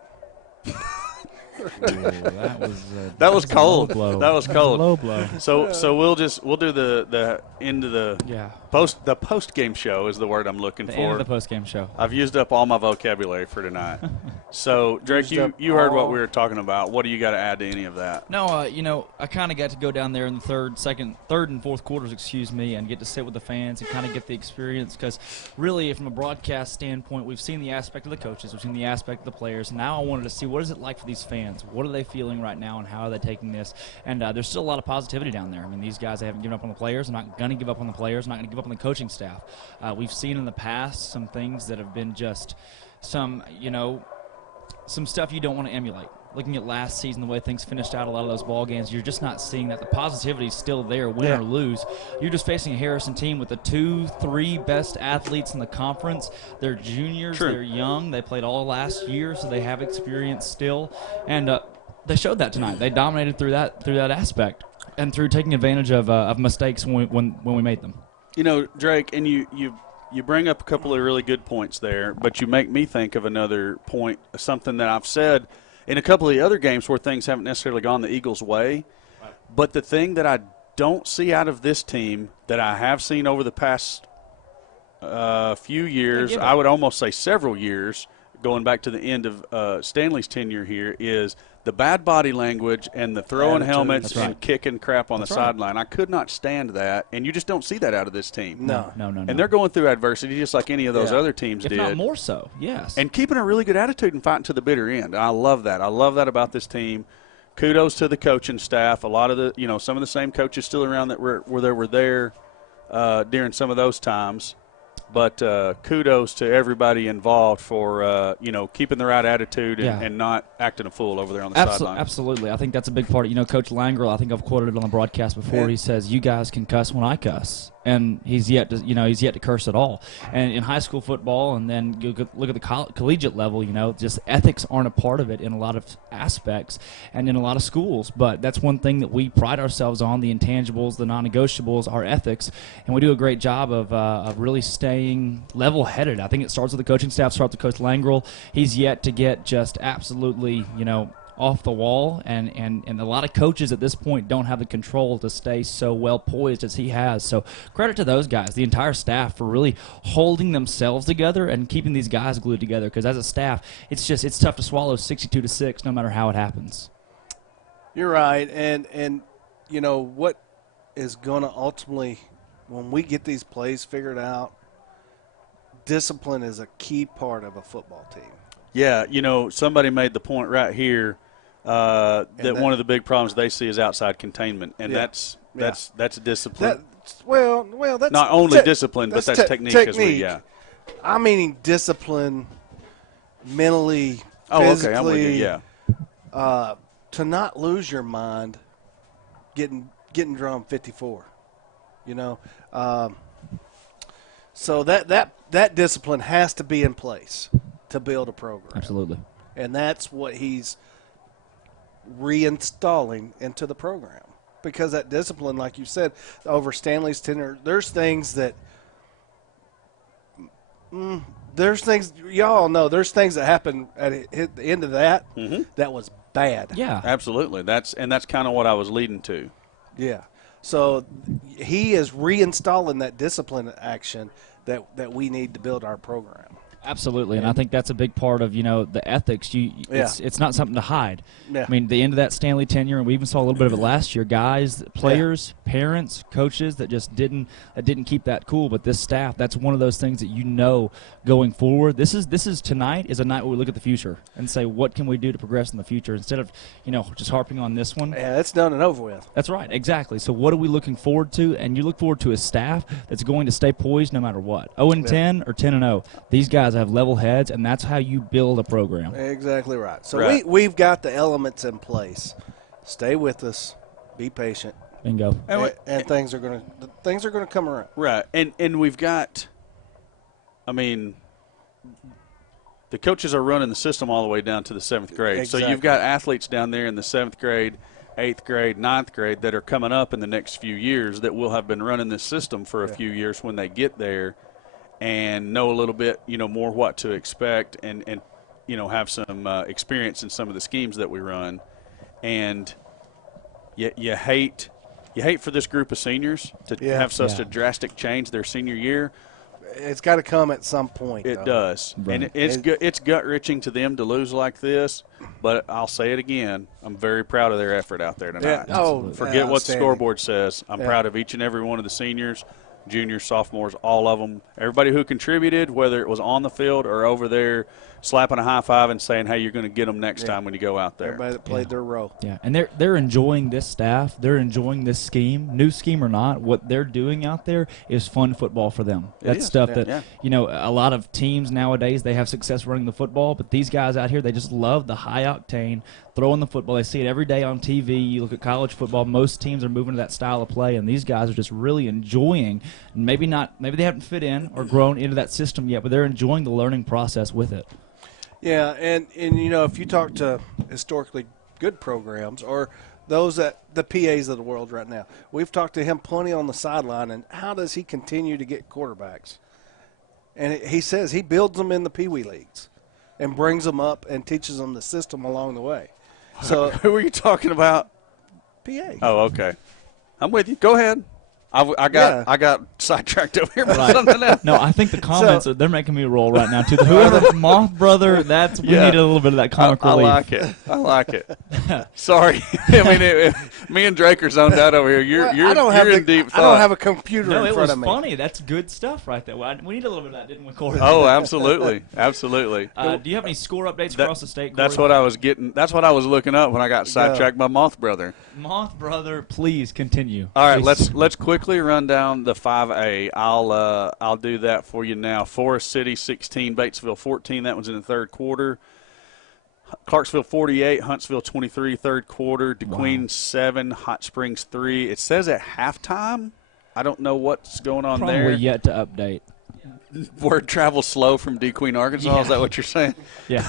That was cold. That was cold. Low blow. So we'll do the end of the post game show is the word I'm looking for. End of the post game show. I've used up all my vocabulary for tonight. So Drake, you heard what we were talking about. What do you got to add to any of that? No, I kind of got to go down there in the third and fourth quarters, and get to sit with the fans and kind of get the experience. Because really, from a broadcast standpoint, we've seen the aspect of the coaches, we've seen the aspect of the players. And now I wanted to see what is it like for these fans. What are they feeling right now, and how are they taking this? And there's still a lot of positivity down there. I mean, these guys, they haven't given up on the players. They're not going to give up on the players. They're not going to give up on the coaching staff. We've seen in the past some things that have been just some stuff you don't want to emulate. Looking at last season, the way things finished out, a lot of those ball games, you're just not seeing that. The positivity is still there, win or lose. You're just facing a Harrison team with the 2-3 best athletes in the conference. They're juniors. True. They're young. They played all last year, so they have experience still. And they showed that tonight. They dominated through that aspect and through taking advantage of mistakes when we made them. Drake, and you bring up a couple of really good points there, but you make me think of another point, something that I've said in a couple of the other games where things haven't necessarily gone the Eagles' way. Right. But the thing that I don't see out of this team that I have seen over the past few years, I would almost say several years, going back to the end of Stanley's tenure here, is the bad body language and the throwing helmets and kicking crap on the sideline. I could not stand that, and you just don't see that out of this team. No. And they're going through adversity just like any of those other teams did. If not more so, yes. And keeping a really good attitude and fighting to the bitter end. I love that. I love that about this team. Kudos to the coaching staff. A lot of the, some of the same coaches still around that were there during some of those times. But kudos to everybody involved for, keeping the right attitude and not acting a fool over there on the sideline. Absolutely. I think that's a big part. Coach Langrel, I think I've quoted it on the broadcast before. He says, you guys can cuss when I cuss. And he's yet to curse at all. And in high school football, and then you look at the collegiate level, just ethics aren't a part of it in a lot of aspects and in a lot of schools. But that's one thing that we pride ourselves on, the intangibles, the non-negotiables, our ethics. And we do a great job of really staying level-headed. I think it starts with the coaching staff, starts with Coach Langrel. He's yet to get just absolutely, off the wall, and a lot of coaches at this point don't have the control to stay so well poised as he has. So credit to those guys, the entire staff, for really holding themselves together and keeping these guys glued together, because as a staff, it's tough to swallow 62-6 no matter how it happens. You're right, and what is going to ultimately, when we get these plays figured out, discipline is a key part of a football team. Yeah, somebody made the point right here that one of the big problems they see is outside containment, and that's discipline. That's not only discipline, but that's technique as well. Yeah, I'm meaning discipline, mentally, physically. Oh, okay, I'm with you. Yeah, to not lose your mind, getting drum 54. So that discipline has to be in place to build a program. Absolutely. And that's what he's reinstalling into the program. Because that discipline, like you said, over Stanley's tenure, there's things that y'all know, there's things that happen at the end of that that was bad. Yeah. Absolutely. That's kind of what I was leading to. Yeah. So he is reinstalling that discipline action that we need to build our program. Absolutely, and I think that's a big part of the ethics. It's not something to hide. Yeah. I mean, the end of that Stanley tenure, and we even saw a little bit of it last year. Guys, players, parents, coaches that just didn't keep that cool. But this staff, that's one of those things that going forward. This is tonight is a night where we look at the future and say, what can we do to progress in the future instead of just harping on this one. Yeah, it's done and over with. That's right, exactly. So what are we looking forward to? And you look forward to a staff that's going to stay poised no matter what. 0-10 or 10-0. These guys guys have level heads, and that's how you build a program. Exactly right. So we've got the elements in place. Stay with us. Be patient. Bingo. And things are gonna come around. Right. And we've got, I mean, the coaches are running the system all the way down to the 7th grade. Exactly. So you've got athletes down there in the 7th grade, 8th grade, 9th grade that are coming up in the next few years that will have been running this system for a few years when they get there and know a little bit, more what to expect and have some experience in some of the schemes that we run. And you hate for this group of seniors to have such a drastic change their senior year. It's got to come at some point. It does. Right. And it's gut-wrenching to them to lose like this, but I'll say it again. I'm very proud of their effort out there tonight. Yeah. Forget what the scoreboard says. I'm proud of each and every one of the seniors, juniors, sophomores, all of them. Everybody who contributed, whether it was on the field or over there, slapping a high five and saying, hey, you're going to get them next time when you go out there. Everybody that played their role. Yeah, and they're enjoying this staff. They're enjoying this scheme, new scheme or not. What they're doing out there is fun football for them. That's stuff that, a lot of teams nowadays, they have success running the football, but these guys out here, they just love the high octane, throwing the football. They see it every day on TV. You look at college football, most teams are moving to that style of play, and these guys are just really enjoying. Maybe they haven't fit in or grown into that system yet, but they're enjoying the learning process with it. Yeah, and if you talk to historically good programs or those that the PAs of the world right now, we've talked to him plenty on the sideline, and how does he continue to get quarterbacks? And he says he builds them in the Pee Wee leagues and brings them up and teaches them the system along the way. So who are you talking about? PA. Oh, okay. I'm with you. Go ahead. I got sidetracked over here by something else. No, I think the comments they're making me roll right now too. Whoever Moth Brother, we need a little bit of that comic relief. I like it. Sorry, I mean me and Drake are zoned out over here. You're in deep thought. I don't have a computer in front of me. No, it was funny. That's good stuff right there. We need a little bit of that, didn't we, Corey? Oh, absolutely, absolutely. Do you have any score updates across the state, Corey? That's what I was getting. That's what I was looking up when I got sidetracked by Moth Brother. Moth Brother, please continue. All right, let's quickly run down the 5A. I'll do that for you now. Forest City 16, Batesville 14. That one's in the third quarter. Clarksville 48, Huntsville 23, third quarter. DeQueen 7, Hot Springs 3. It says at halftime. I don't know what's going on there. Probably yet to update. Word travels slow from DeQueen, Arkansas. Yeah. Is that what you're saying? Yeah.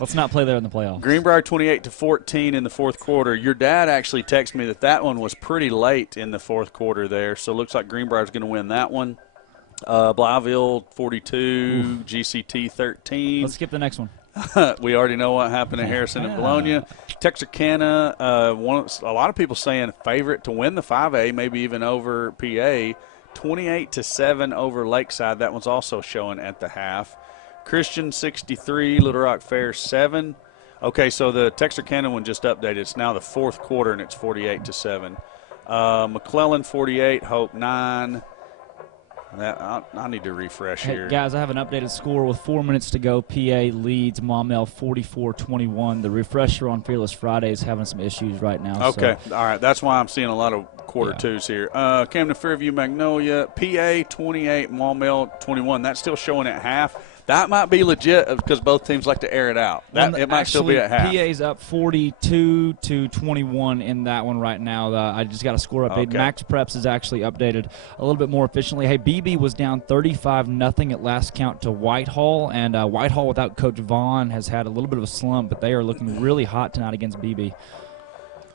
Let's not play there in the playoffs. Greenbrier 28-14 in the fourth quarter. Your dad actually texted me that one was pretty late in the fourth quarter there, so it looks like Greenbrier's going to win that one. Blyville 42, GCT 13. Let's skip the next one. We already know what happened at Harrison and Vilonia. Texarkana, a lot of people saying favorite to win the 5A, maybe even over PA. 28-7 over Lakeside. That one's also showing at the half. Christian 63, Little Rock Fair 7. Okay, so the Texarkana one just updated. It's now the fourth quarter, and it's 48-7. McClellan 48, Hope 9. I need to refresh here. Guys, I have an updated score with 4 minutes to go. PA leads Maumelle 44-21. The refresher on Fearless Friday is having some issues right now. Okay, all right. That's why I'm seeing a lot of quarter twos here. Camden Fairview Magnolia, PA 28, Maumelle 21. That's still showing at half. That might be legit because both teams like to air it out. It might still be at half. PA's up 42-21 in that one right now. I just got a score update. Okay. Max Preps is actually updated a little bit more efficiently. Hey, BB was down 35-0 at last count to Whitehall, and Whitehall without Coach Vaughn has had a little bit of a slump, but they are looking really hot tonight against BB.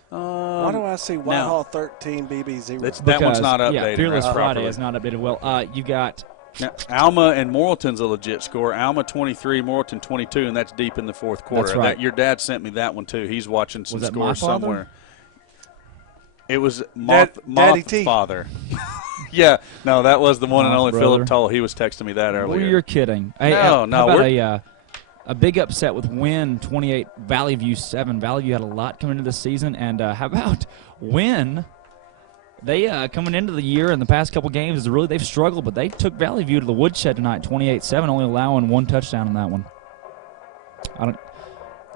Why do I see Whitehall 13, BB 0? That one's not updated. Yeah, Fearless right, Friday is not updated well. You got – now, Alma and Morrilton's a legit score. Alma 23, Morrilton 22, and that's deep in the fourth quarter. That's right. Your dad sent me that one, too. He's watching some Was that scores my father? somewhere. It was Daddy Moth's T. father. Yeah, no, that was the one and Moth's only brother. Philip Toll. He was texting me that earlier. Well, you're kidding. Hey, No, how about a big upset with Wynn 28, Valley View 7. Valley View had a lot coming into this season, and how about Wynn? They coming into the year in the past couple games they've struggled, but they took Valley View to the woodshed tonight, 28-7, only allowing one touchdown in that one.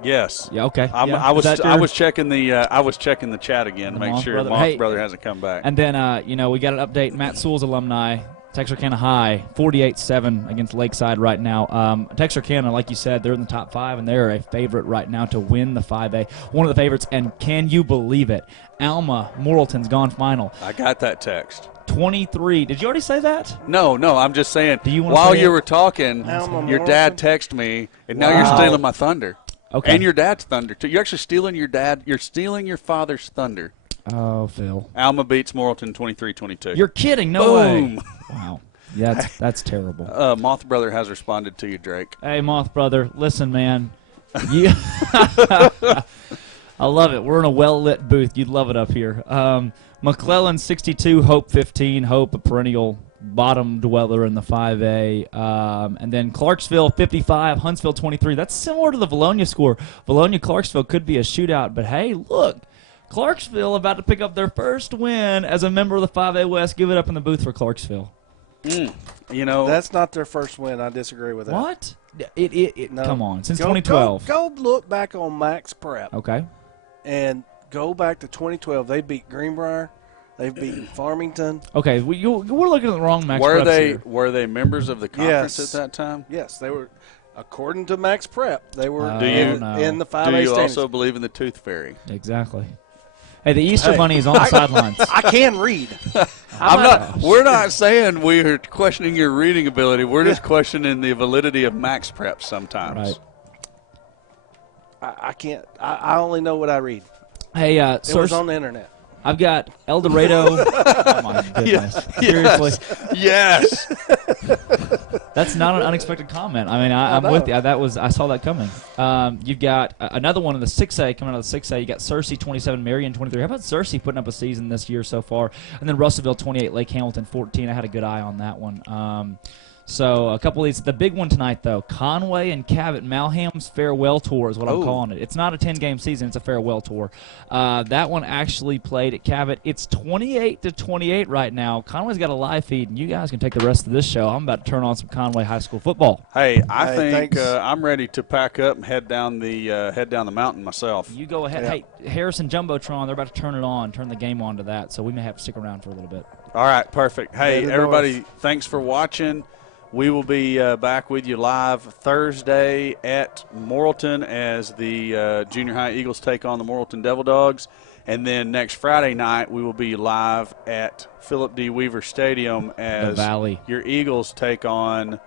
Yes. Yeah. Okay. I was checking the chat again to make sure Moth's brother hasn't come back. And then we got an update. Matt Sewell's alumni Texarkana High, 48-7 against Lakeside right now. Texarkana, like you said, they're in the top 5, and they're a favorite right now to win the 5A. One of the favorites, and can you believe it? Alma Morrilton's gone final. I got that text. 23. Did you already say that? No, I'm just saying. Do you want while to you were talking, your dad texted me, and now you're stealing my thunder. Okay. And your dad's thunder too. You're actually stealing your dad. You're stealing your father's thunder. Oh, Phil. Alma beats Morrilton 23-22. You're kidding. No Boom. way. Wow. Yeah, that's terrible. Moth Brother has responded to you, Drake. Hey, Moth Brother, listen, man. I love it. We're in a well-lit booth. You'd love it up here. McClellan 62, Hope 15. Hope, a perennial bottom dweller in the 5A. And then Clarksville 55, Huntsville 23. That's similar to the Vilonia score. Vilonia-Clarksville could be a shootout, but hey, look. Clarksville about to pick up their first win as a member of the 5A West. Give it up in the booth for Clarksville. You know, that's not their first win. I disagree with that. What? No. Come on. Since 2012. Go look back on Max Prep. Okay. And go back to 2012. They beat Greenbrier. They've beaten Farmington. Okay, we're looking at the wrong Max Prep. Here. Were they members of the conference at that time? Yes, they were. According to Max Prep, they were in the 5A Do you standings. also believe in the Tooth Fairy? Exactly. Hey, the Easter Bunny is on the sidelines. I can read. We're not saying we're questioning your reading ability. We're just questioning the validity of Max Prep sometimes. Right. I can't. I only know what I read. Hey, it was on the internet. I've got El Dorado. Oh my goodness! Seriously. Yes. That's not an unexpected comment. I mean, I'm with you. I saw that coming. You've got another one in the 6A coming out of the 6A. You got Searcy 27, Marion 23. How about Searcy putting up a season this year so far? And then Russellville 28, Lake Hamilton 14. I had a good eye on that one. So a couple of these. The big one tonight, though, Conway and Cabot, Malham's farewell tour is what I'm calling it. It's not a 10-game season. It's a farewell tour. That one actually played at Cabot. It's 28-28 right now. Conway's got a live feed, and you guys can take the rest of this show. I'm about to turn on some Conway High School football. Hey, I think I'm ready to pack up and head down the mountain myself. You go ahead. Yeah. Hey, Harrison Jumbotron, they're about to turn the game on to that, so we may have to stick around for a little bit. All right, perfect. Hey, everybody, thanks for watching. We will be back with you live Thursday at Morrilton as the Junior High Eagles take on the Morrilton Devil Dogs. And then next Friday night, we will be live at Philip D. Weaver Stadium as your Eagles take on,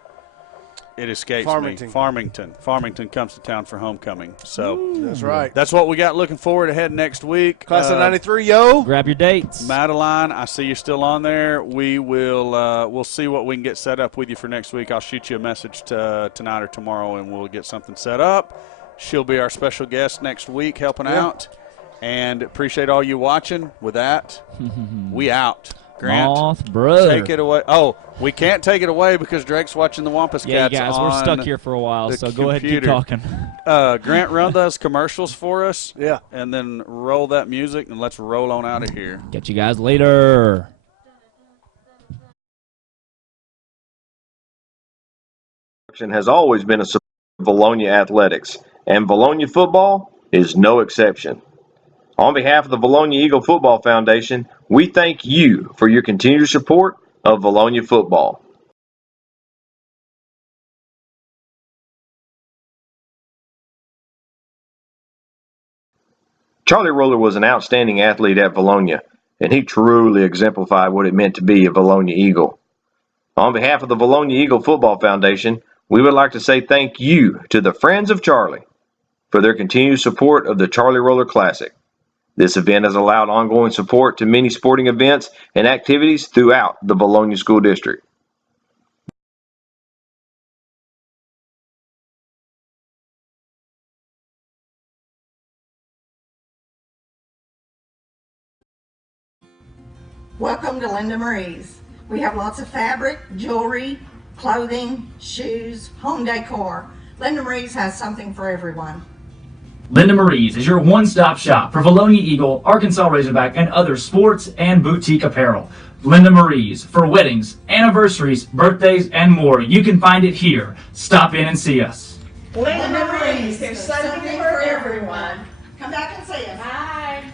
it escapes me, Farmington. Farmington comes to town for homecoming. So that's right. That's what we got looking forward ahead next week. Class of 93, yo. Grab your dates. Madeline, I see you're still on there. We will we'll see what we can get set up with you for next week. I'll shoot you a message tonight or tomorrow, and we'll get something set up. She'll be our special guest next week helping out. And appreciate all you watching. With that, we out. Grant, Moth Brother. Take it away. Oh, we can't take it away because Drake's watching the Wampus Cats. Yeah, guys, we're stuck here for a while, so go ahead and keep talking. Grant, run those commercials for us. Yeah. And then roll that music, and let's roll on out of here. Get you guys later. Has always been a support of Vilonia athletics, and Vilonia football is no exception. On behalf of the Vilonia Eagle Football Foundation, we thank you for your continued support of Vilonia football. Charlie Roller was an outstanding athlete at Vilonia, and he truly exemplified what it meant to be a Vilonia Eagle. On behalf of the Vilonia Eagle Football Foundation, we would like to say thank you to the Friends of Charlie for their continued support of the Charlie Roller Classic. This event has allowed ongoing support to many sporting events and activities throughout the Vilonia School District. Welcome to Linda Marie's. We have lots of fabric, jewelry, clothing, shoes, home decor. Linda Marie's has something for everyone. Linda Marie's is your one-stop shop for Vilonia Eagle, Arkansas Razorback, and other sports and boutique apparel. Linda Marie's for weddings, anniversaries, birthdays, and more. You can find it here. Stop in and see us. Linda Marie's, there's something for everyone. Come back and see us. Bye.